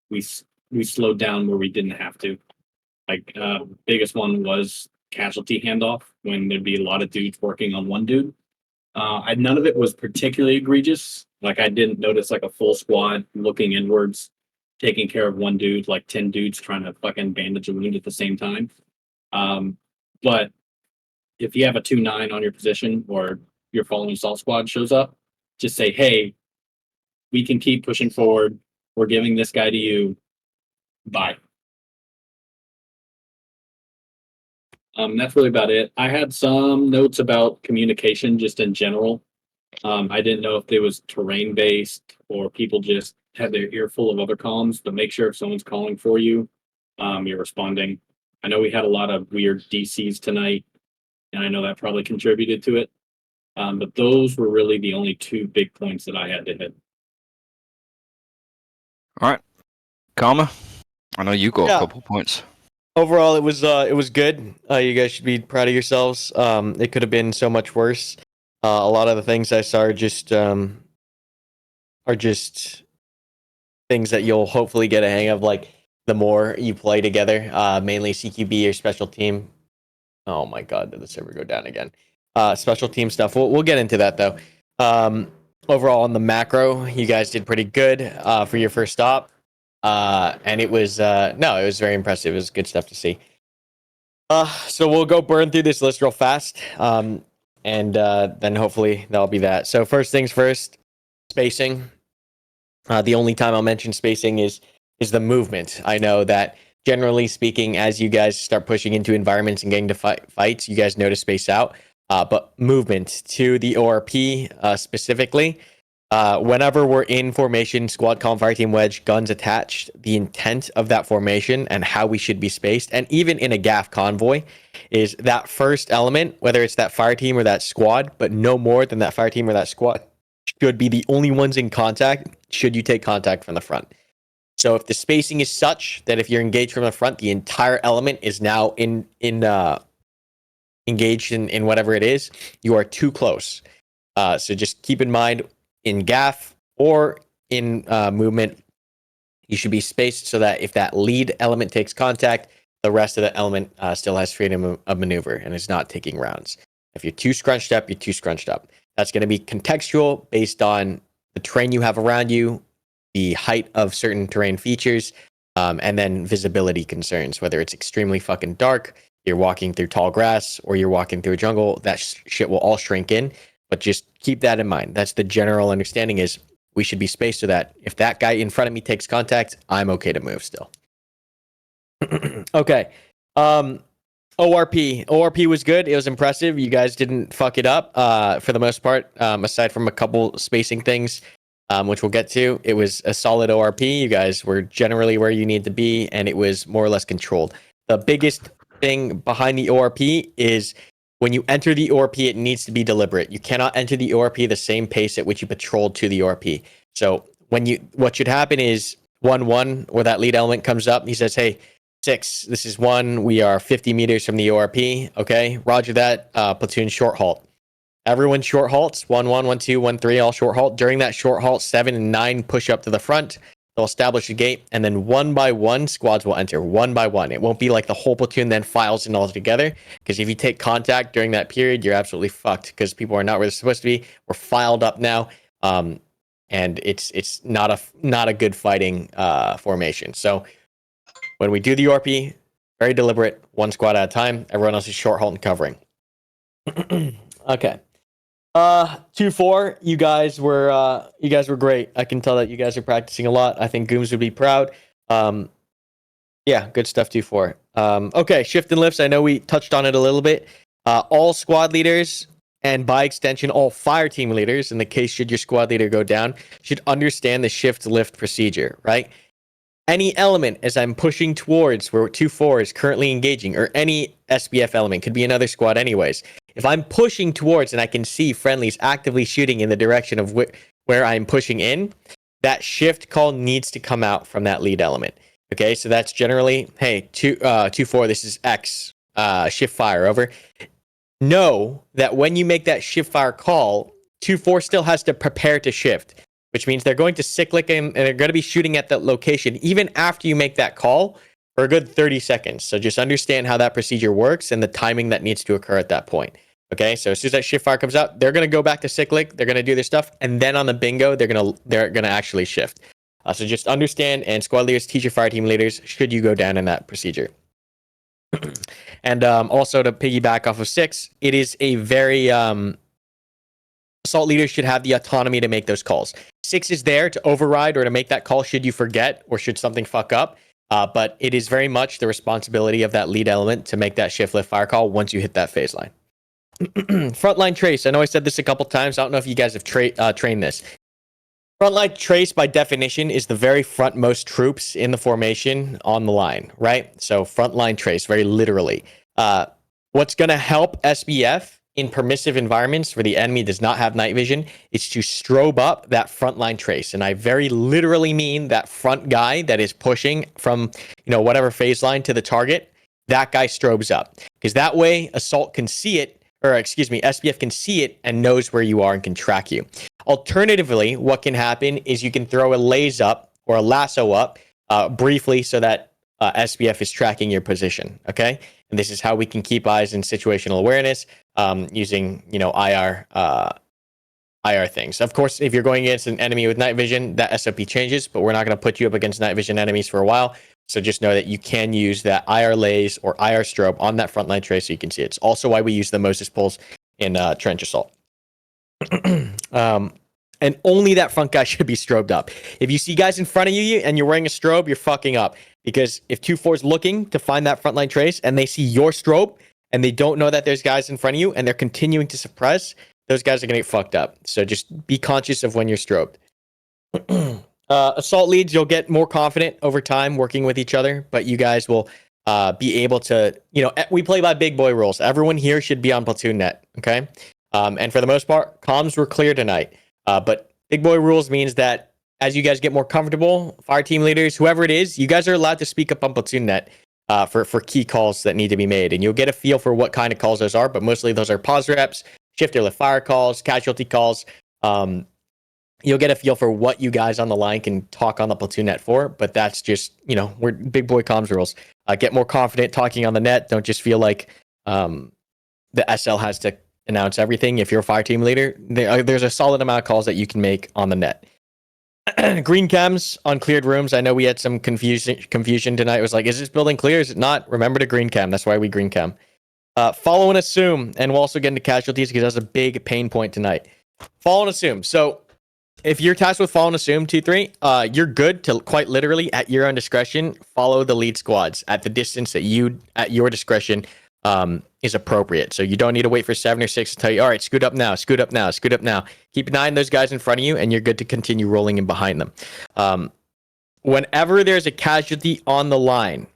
we slowed down where we didn't have to. Like biggest one was casualty handoff when there'd be a lot of dudes working on one dude. None of it was particularly egregious. Like I didn't notice like a full squad looking inwards, taking care of one dude, like 10 dudes trying to fucking bandage a wound at the same time. But if you have a 2-9 on your position or your fallen assault squad shows up, just say, hey, we can keep pushing forward. We're giving this guy to you. Bye. That's really about it. I had some notes about communication just in general. I didn't know if it was terrain based or people just had their ear full of other comms, but make sure if someone's calling for you, you're responding. I know we had a lot of weird DCs tonight, and I know that probably contributed to it. But those were really the only 2 big points that I had to hit. All right, Karma. I know you got Yeah. a couple points. Overall, it was good. You guys should be proud of yourselves. It could have been so much worse. A lot of the things I saw are just things that you'll hopefully get a hang of. Like the more you play together, mainly CQB or special team. Oh my God, did the server go down again? Special team stuff. We'll get into that though. Overall, on the macro, you guys did pretty good for your first stop. And it was it was very impressive. It was good stuff to see. So we'll go burn through this list real fast, and then hopefully that'll be that. So first things first, spacing. The only time I'll mention spacing is the movement. I know that generally speaking, as you guys start pushing into environments and getting to fights, you guys notice space out. But movement to the ORP specifically. Whenever we're in formation, squad column, fire team, wedge, guns attached, the intent of that formation and how we should be spaced, and even in a GAF convoy, is that first element, whether it's that fire team or that squad, but no more than that fire team or that squad, should be the only ones in contact should you take contact from the front. So if the spacing is such that if you're engaged from the front, the entire element is now engaged in whatever it is, you are too close. So just keep in mind, in GAF or in movement, you should be spaced so that if that lead element takes contact, the rest of the element still has freedom of maneuver and is not taking rounds. If you're too scrunched up, you're too scrunched up. That's going to be contextual based on the terrain you have around you, the height of certain terrain features, and then visibility concerns, whether it's extremely fucking dark, you're walking through tall grass, or you're walking through a jungle, that shit will all shrink in. But just keep that in mind. That's the general understanding, is we should be spaced so that if that guy in front of me takes contact, I'm okay to move still. Okay. ORP was good. It was impressive. You guys didn't fuck it up for the most part, aside from a couple spacing things, which we'll get to. It was a solid ORP. You guys were generally where you need to be, and it was more or less controlled. The biggest thing behind the ORP is when you enter the ORP, it needs to be deliberate. You cannot enter the ORP the same pace at which you patrolled to the ORP. So what should happen is 1-1, where that lead element comes up, he says, hey, 6, this is 1, we are 50 meters from the ORP. Okay, roger that, platoon short halt. Everyone short halts, 1-1, 1-2, 1-3, all short halt. During that short halt, 7 and 9 push up to the front. They'll establish a gate, and then one by one, squads will enter. One by one. It won't be like the whole platoon then files in all together. Because if you take contact during that period, you're absolutely fucked. Because people are not where they're supposed to be. We're filed up now, and it's not a good fighting formation. So when we do the ORP, very deliberate, one squad at a time. Everyone else is short, halt, and covering. Okay. 2-4, you guys were great. I can tell that you guys are practicing a lot. I think Gooms would be proud. Yeah, good stuff, 2-4. Okay, shift and lifts. I know we touched on it a little bit. All squad leaders, and by extension, all fire team leaders, in the case should your squad leader go down, should understand the shift lift procedure, right? Any element as I'm pushing towards where 2-4 is currently engaging, or any SBF element, could be another squad anyways. If I'm pushing towards and I can see friendlies actively shooting in the direction of where I'm pushing in, that shift call needs to come out from that lead element. Okay, so that's generally, hey, 2-4, this is X, shift fire, over. Know that when you make that shift fire call, 2-4 still has to prepare to shift, which means they're going to cyclic and they're going to be shooting at that location even after you make that call for a good 30 seconds. So just understand how that procedure works and the timing that needs to occur at that point. Okay, so as soon as that shift fire comes out, they're going to go back to cyclic, they're going to do their stuff, and then on the bingo, they're going to actually shift. So just understand, and squad leaders, teach your fire team leaders, should you go down in that procedure. And also to piggyback off of 6, it is a very assault leaders should have the autonomy to make those calls. 6 is there to override or to make that call should you forget or should something fuck up. But it is very much the responsibility of that lead element to make that shift lift fire call once you hit that phase line. Frontline trace. I know I said this a couple times. I don't know if you guys have trained this. Frontline trace, by definition, is the very frontmost troops in the formation on the line, right? So frontline trace, very literally. What's going to help SBF in permissive environments where the enemy does not have night vision is to strobe up that frontline trace. And I very literally mean that front guy that is pushing from, whatever phase line to the target, that guy strobes up. Because that way, assault can see it, SBF can see it and knows where you are and can track you. Alternatively, what can happen is you can throw a laze up or a lasso up briefly so that SBF is tracking your position, okay? And this is how we can keep eyes in situational awareness using, IR things. Of course, if you're going against an enemy with night vision, that SOP changes, but we're not going to put you up against night vision enemies for a while. So just know that you can use that IR laze or IR strobe on that frontline trace so you can see it. It's also why we use the Moses pulls in trench assault. And only that front guy should be strobed up. If you see guys in front of you and you're wearing a strobe, you're fucking up. Because if 2-4 is looking to find that frontline trace and they see your strobe and they don't know that there's guys in front of you and they're continuing to suppress, those guys are going to get fucked up. So just be conscious of when you're strobed. Assault leads, you'll get more confident over time working with each other, but you guys will be able to, we play by big boy rules. Everyone here should be on platoon net, okay? And for the most part, comms were clear tonight. But big boy rules means that as you guys get more comfortable, fire team leaders, whoever it is, you guys are allowed to speak up on platoon net for key calls that need to be made. And you'll get a feel for what kind of calls those are, but mostly those are pause reps, shift or lift fire calls, casualty calls. You'll get a feel for what you guys on the line can talk on the platoon net for, but that's just, we're big boy comms rules. Get more confident talking on the net. Don't just feel like the SL has to announce everything. If you're a fire team leader, there's a solid amount of calls that you can make on the net. Green cams on cleared rooms. I know we had some confusion tonight. It was like, is this building clear? Is it not? Remember to green cam. That's why we green cam. Follow and assume, and we'll also get into casualties because that's a big pain point tonight. Follow and assume. So if you're tasked with follow and assume 2-3, you're good to quite literally at your own discretion follow the lead squads at the distance that you at your discretion is appropriate. So you don't need to wait for 7 or 6 to tell you, all right, scoot up now, scoot up now, scoot up now. Keep an eye on those guys in front of you, and you're good to continue rolling in behind them. Whenever there's a casualty on the line,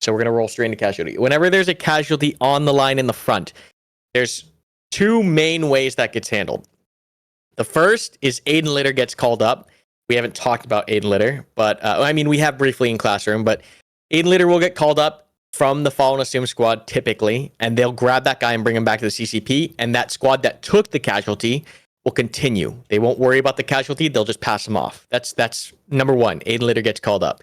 so we're going to roll straight into casualty. Whenever there's a casualty on the line in the front, there's 2 main ways that gets handled. The first is Aiden Litter gets called up. We haven't talked about Aiden Litter, but we have briefly in classroom, but Aiden Litter will get called up from the follow and assume squad typically, and they'll grab that guy and bring him back to the CCP, and that squad that took the casualty will continue. They won't worry about the casualty. They'll just pass them off. That's number one. Aid and Litter gets called up.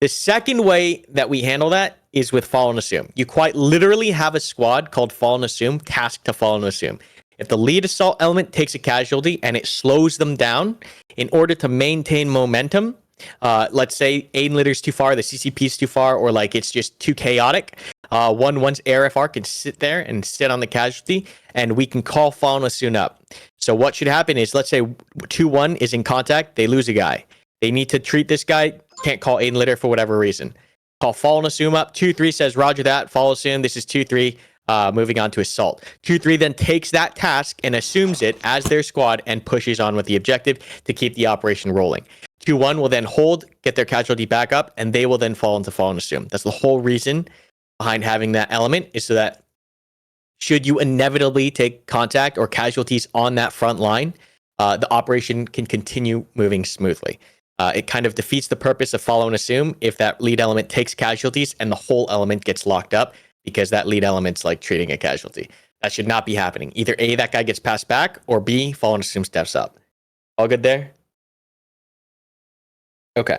The second way that we handle that is with Fall and Assume. You quite literally have a squad called Fall and Assume, tasked to Fall and Assume. If the lead assault element takes a casualty and it slows them down in order to maintain momentum, let's say Aid and Litter's too far, the CCP's too far, or like it's just too chaotic, once ARFR can sit there and sit on the casualty, and we can call Fall and Assume up. So what should happen is, let's say 2-1 is in contact, they lose a guy. They need to treat this guy, can't call Aid and Litter for whatever reason. Call Fall and Assume up. 2-3 says, roger that, Fall Assume, this is 2-3, moving on to Assault. 2-3 then takes that task and assumes it as their squad and pushes on with the objective to keep the operation rolling. 2-1 will then hold, get their casualty back up, and they will then fall into Fall and Assume. That's the whole reason behind having that element, is so that should you inevitably take contact or casualties on that front line, the operation can continue moving smoothly. It kind of defeats the purpose of Follow and Assume if that lead element takes casualties and the whole element gets locked up, because that lead element's like treating a casualty. That should not be happening. Either A, that guy gets passed back, or B, Follow and Assume steps up. All good there? Okay.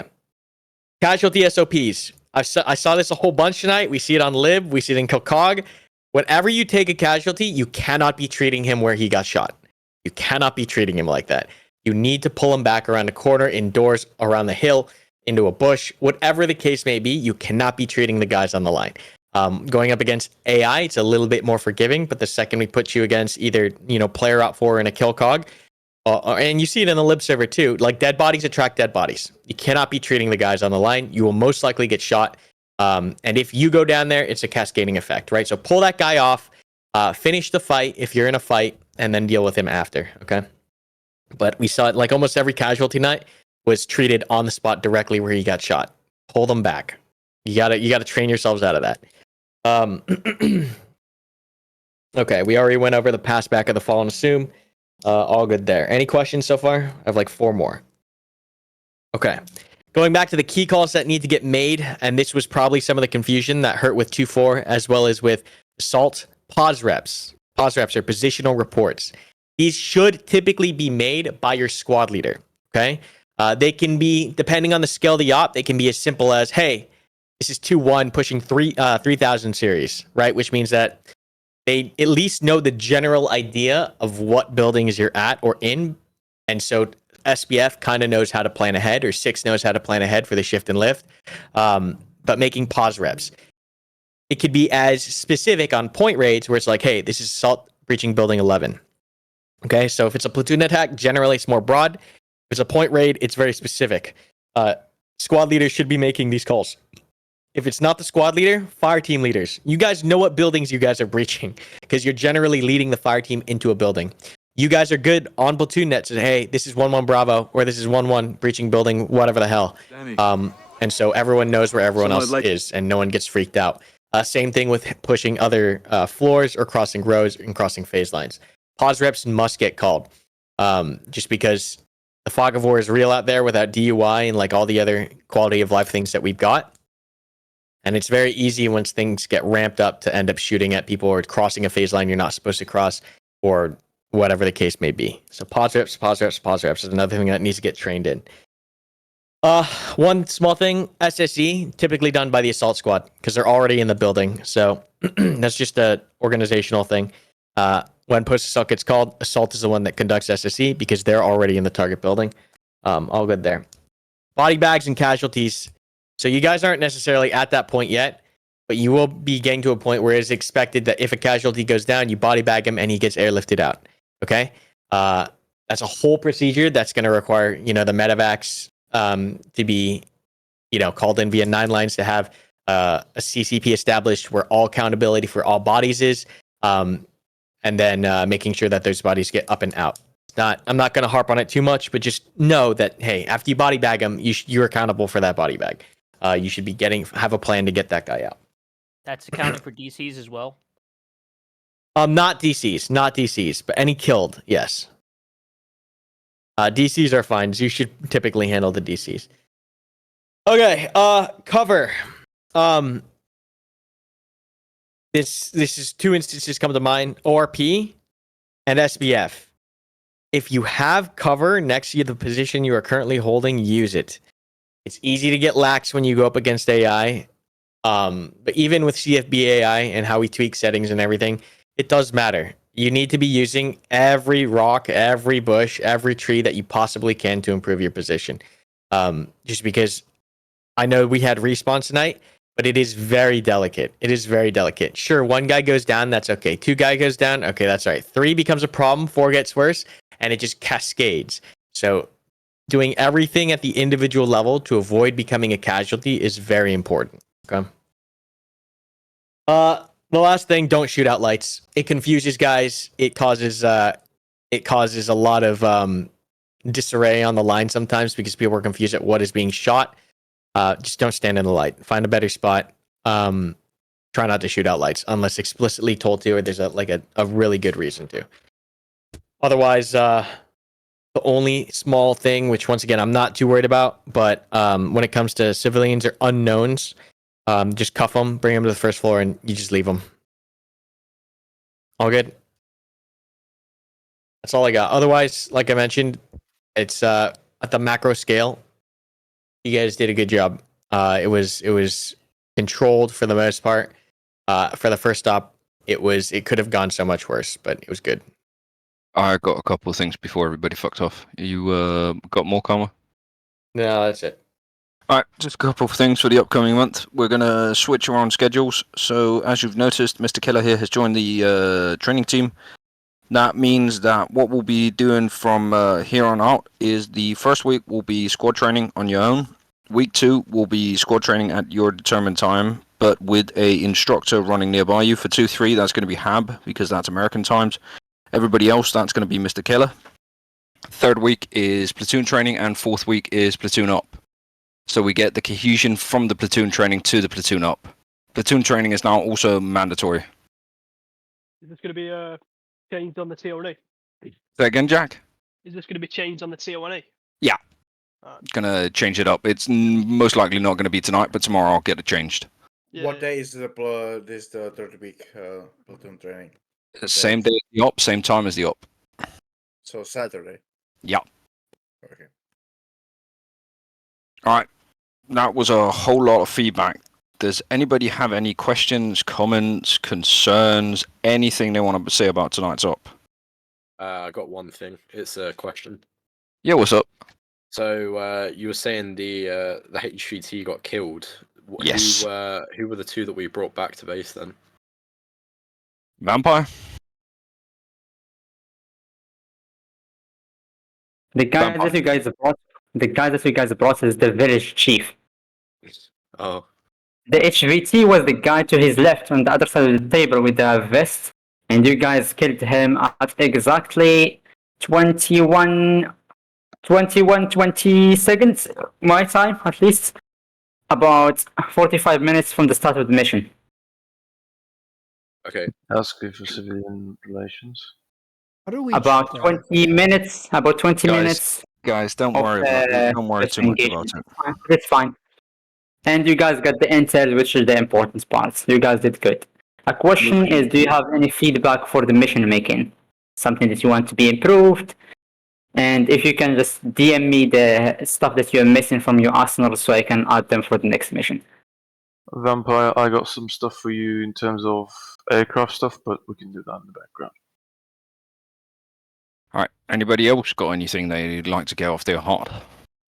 Casualty SOPs. I saw this a whole bunch tonight. We see it on Lib. We see it in Kilcog. Whenever you take a casualty, you cannot be treating him where he got shot. You cannot be treating him like that. You need to pull him back around the corner, indoors, around the hill, into a bush. Whatever the case may be, you cannot be treating the guys on the line. Going up against AI, it's a little bit more forgiving, but the second we put you against either, player op 4 in a kill cog, and you see it in the Lib server too, like dead bodies attract dead bodies. You cannot be treating the guys on the line. You will most likely get shot. And if you go down there, it's a cascading effect, right? So pull that guy off, finish the fight if you're in a fight, and then deal with him after, okay? But we saw it, like almost every casualty night was treated on the spot directly where he got shot. Pull them back. You gotta train yourselves out of that. Okay, we already went over the pass back of the Fall and Assume. All good there. Any questions so far? I have like 4 more. Okay. Going back to the key calls that need to get made, and this was probably some of the confusion that hurt with 2-4 as well as with Assault. Pause reps. Pause reps are positional reports. These should typically be made by your squad leader, okay? They can be, depending on the skill of the op, they can be as simple as, hey, this is 2-1 pushing 3,000 series, right? Which means that they at least know the general idea of what buildings you're at or in. And so SBF kind of knows how to plan ahead, or 6 knows how to plan ahead for the shift and lift. But making pause reps. It could be as specific on point raids where it's like, hey, this is assault breaching building 11. Okay, so if it's a platoon attack, generally it's more broad. If it's a point raid, it's very specific. Squad leaders should be making these calls. If it's not the squad leader, fire team leaders. You guys know what buildings you guys are breaching, because you're generally leading the fire team into a building. You guys are good on platoon net to say, hey, this is 1-1 Bravo, or this is 1-1 breaching building, whatever the hell. And so everyone knows where everyone else is, and no one gets freaked out. Same thing with pushing other floors or crossing rows and crossing phase lines. Pause reps must get called, just because the fog of war is real out there without DUI and like all the other quality of life things that we've got. And it's very easy once things get ramped up to end up shooting at people or crossing a phase line you're not supposed to cross, or whatever the case may be. So pause reps is another thing that needs to get trained in. One small thing, SSE, typically done by the assault squad because they're already in the building. So that's just a organizational thing. When post assault gets called, assault is the one that conducts SSE because they're already in the target building. All good there. Body bags and casualties. So you guys aren't necessarily at that point yet, but you will be getting to a point where it's expected that if a casualty goes down, you body bag him and he gets airlifted out. Okay? That's a whole procedure that's going to require, the medevacs to be, called in via 9 lines to have a CCP established where all accountability for all bodies is, and then making sure that those bodies get up and out. I'm not going to harp on it too much, but just know that, hey, after you body bag them, you're accountable for that body bag. You should be have a plan to get that guy out. That's accounting for DCs as well? Not DCs, but any killed, yes. DCs are fine. You should typically handle the DCs. Okay, cover. This is 2 instances come to mind, ORP and SBF. if you have cover next to the position you are currently holding, use it. It's easy to get lax when you go up against AI. But even with CFB AI and how we tweak settings and everything, it does matter. You need to be using every rock, every bush, every tree that you possibly can to improve your position. Just because I know we had respawns tonight, but it is very delicate. It is very delicate. Sure, one guy goes down, that's okay. Two guy goes down, okay, that's all right. Three becomes a problem, four gets worse, and it just cascades. So doing everything at the individual level to avoid becoming a casualty is very important. Okay. The last thing, don't shoot out lights. It confuses guys. It causes a lot of disarray on the line sometimes because people are confused at what is being shot. Just don't stand in the light. Find a better spot. Try not to shoot out lights unless explicitly told to, or there's a really good reason to. Otherwise, the only small thing, which once again I'm not too worried about, but when it comes to civilians or unknowns, just cuff them, bring them to the first floor, and you just leave them. All good. That's all I got. Otherwise, like I mentioned, it's at the macro scale. You guys did a good job. It was controlled for the most part. For the first stop, it could have gone so much worse, but it was good. I got a couple of things before everybody fucked off. You got more, Karma? No, that's it. Alright, just a couple of things for the upcoming month. We're going to switch around schedules. So, as you've noticed, Mr. Keller here has joined the training team. That means that what we'll be doing from here on out is the first week will be squad training on your own. Week 2 will be squad training at your determined time, but with a instructor running nearby you. For 2-3, that's going to be Hab, because that's American times. Everybody else, that's going to be Mr. Keller. Third week is platoon training, and fourth week is platoon up. So we get the cohesion from the platoon training to the platoon up. Platoon training is now also mandatory. Is this going to be changed on the TONE? Say again, Jack? Is this going to be changed on the TONE? Yeah. Gonna change it up. It's most likely not going to be tonight, but tomorrow I'll get it changed. What day is the third week platoon training? Same day as the op, same time as the op. So Saturday. Yeah. Okay. Alright. That was a whole lot of feedback. Does anybody have any questions, comments, concerns, anything they want to say about tonight's op? I got one thing. It's a question. Yeah, what's up? So you were saying the HVT got killed. Yes. Who were the two that we brought back to base then? Vampire? The guy that you guys brought is the village chief. Oh. The HVT was the guy to his left on the other side of the table with the vest, and you guys killed him at exactly 20 seconds, my time at least, about 45 minutes from the start of the mission. Okay. That's good for civilian relations. About 20 minutes. About 20 minutes. Guys, don't of, worry about it. Don't worry too much engagement. about it. It's fine. And you guys got the intel, which is the important parts. You guys did good. A question is, do you have any feedback for the mission making? Something that you want to be improved? And if you can just DM me the stuff that you're missing from your arsenal so I can add them for the next mission. Vampire, I got some stuff for you in terms of aircraft stuff, but we can do that in the background. Alright, anybody else got anything they'd like to get off their heart?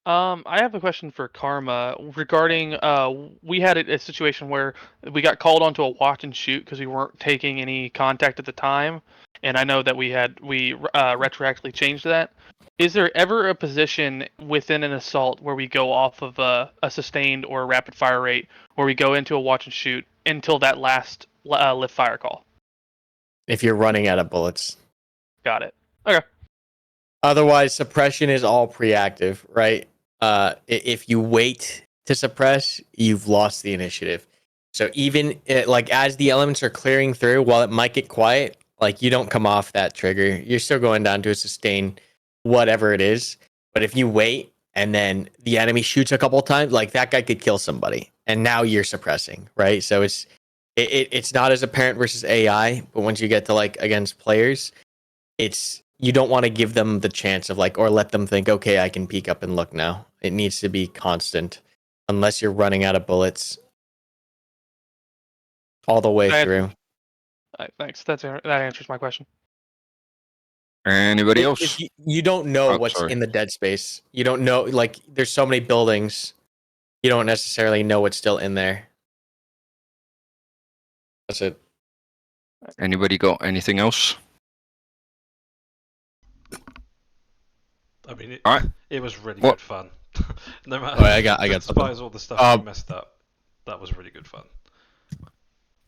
I have a question for Karma regarding we had a situation where we got called onto a watch and shoot because we weren't taking any contact at the time, and I know that we retroactively changed that. Is there ever a position within an assault where we go off of a sustained or a rapid fire rate, where we go into a watch and shoot until that last lift fire call? If you're running out of bullets. Got it. Okay. Otherwise, suppression is all pre-active, right? If you wait to suppress, you've lost the initiative. So even as the elements are clearing through, while it might get quiet, you don't come off that trigger. You're still going down to a sustain, whatever it is. But if you wait and then the enemy shoots a couple times, that guy could kill somebody, and now you're suppressing, right? So it's not as apparent versus AI, but once you get to against players, you don't want to give them the chance of like, or let them think, okay, I can peek up and look now. It needs to be constant, unless you're running out of bullets all the way through. Thanks. That answers my question. Anybody else? If you don't know Oh, what's sorry. in the dead space. You don't know, like, there's so many buildings. You don't necessarily know what's still in there. That's it. Anybody got anything else? I mean, Alright. it was really What? good fun. No matter, Oh, I got something. despite all the stuff we messed up, that was really good fun.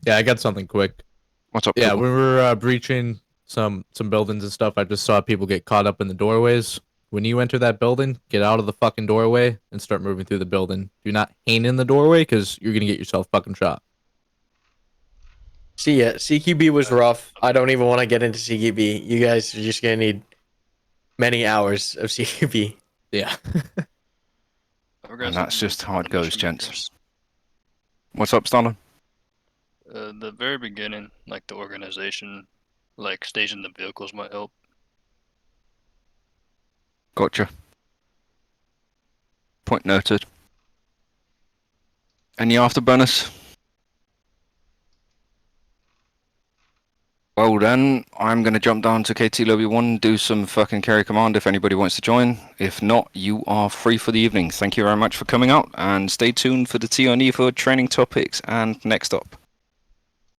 Yeah, I got something quick. What's up? Yeah, Cooper? when we were breaching some buildings and stuff, I just saw people get caught up in the doorways. When you enter that building, get out of the fucking doorway and start moving through the building. Do not hang in the doorway because you're gonna get yourself fucking shot. See, yeah, CQB was rough. I don't even want to get into CQB. You guys are just gonna need many hours of CQB. Yeah. And that's just how it goes, gents. What's up, Stalin? The very beginning, like the organization, like staging the vehicles might help. Gotcha. Point noted. Any afterburners? Well then, I'm gonna jump down to KT Lobby 1, do some fucking carry command if anybody wants to join. If not, you are free for the evening. Thank you very much for coming out, and stay tuned for the TNE for training topics and next up.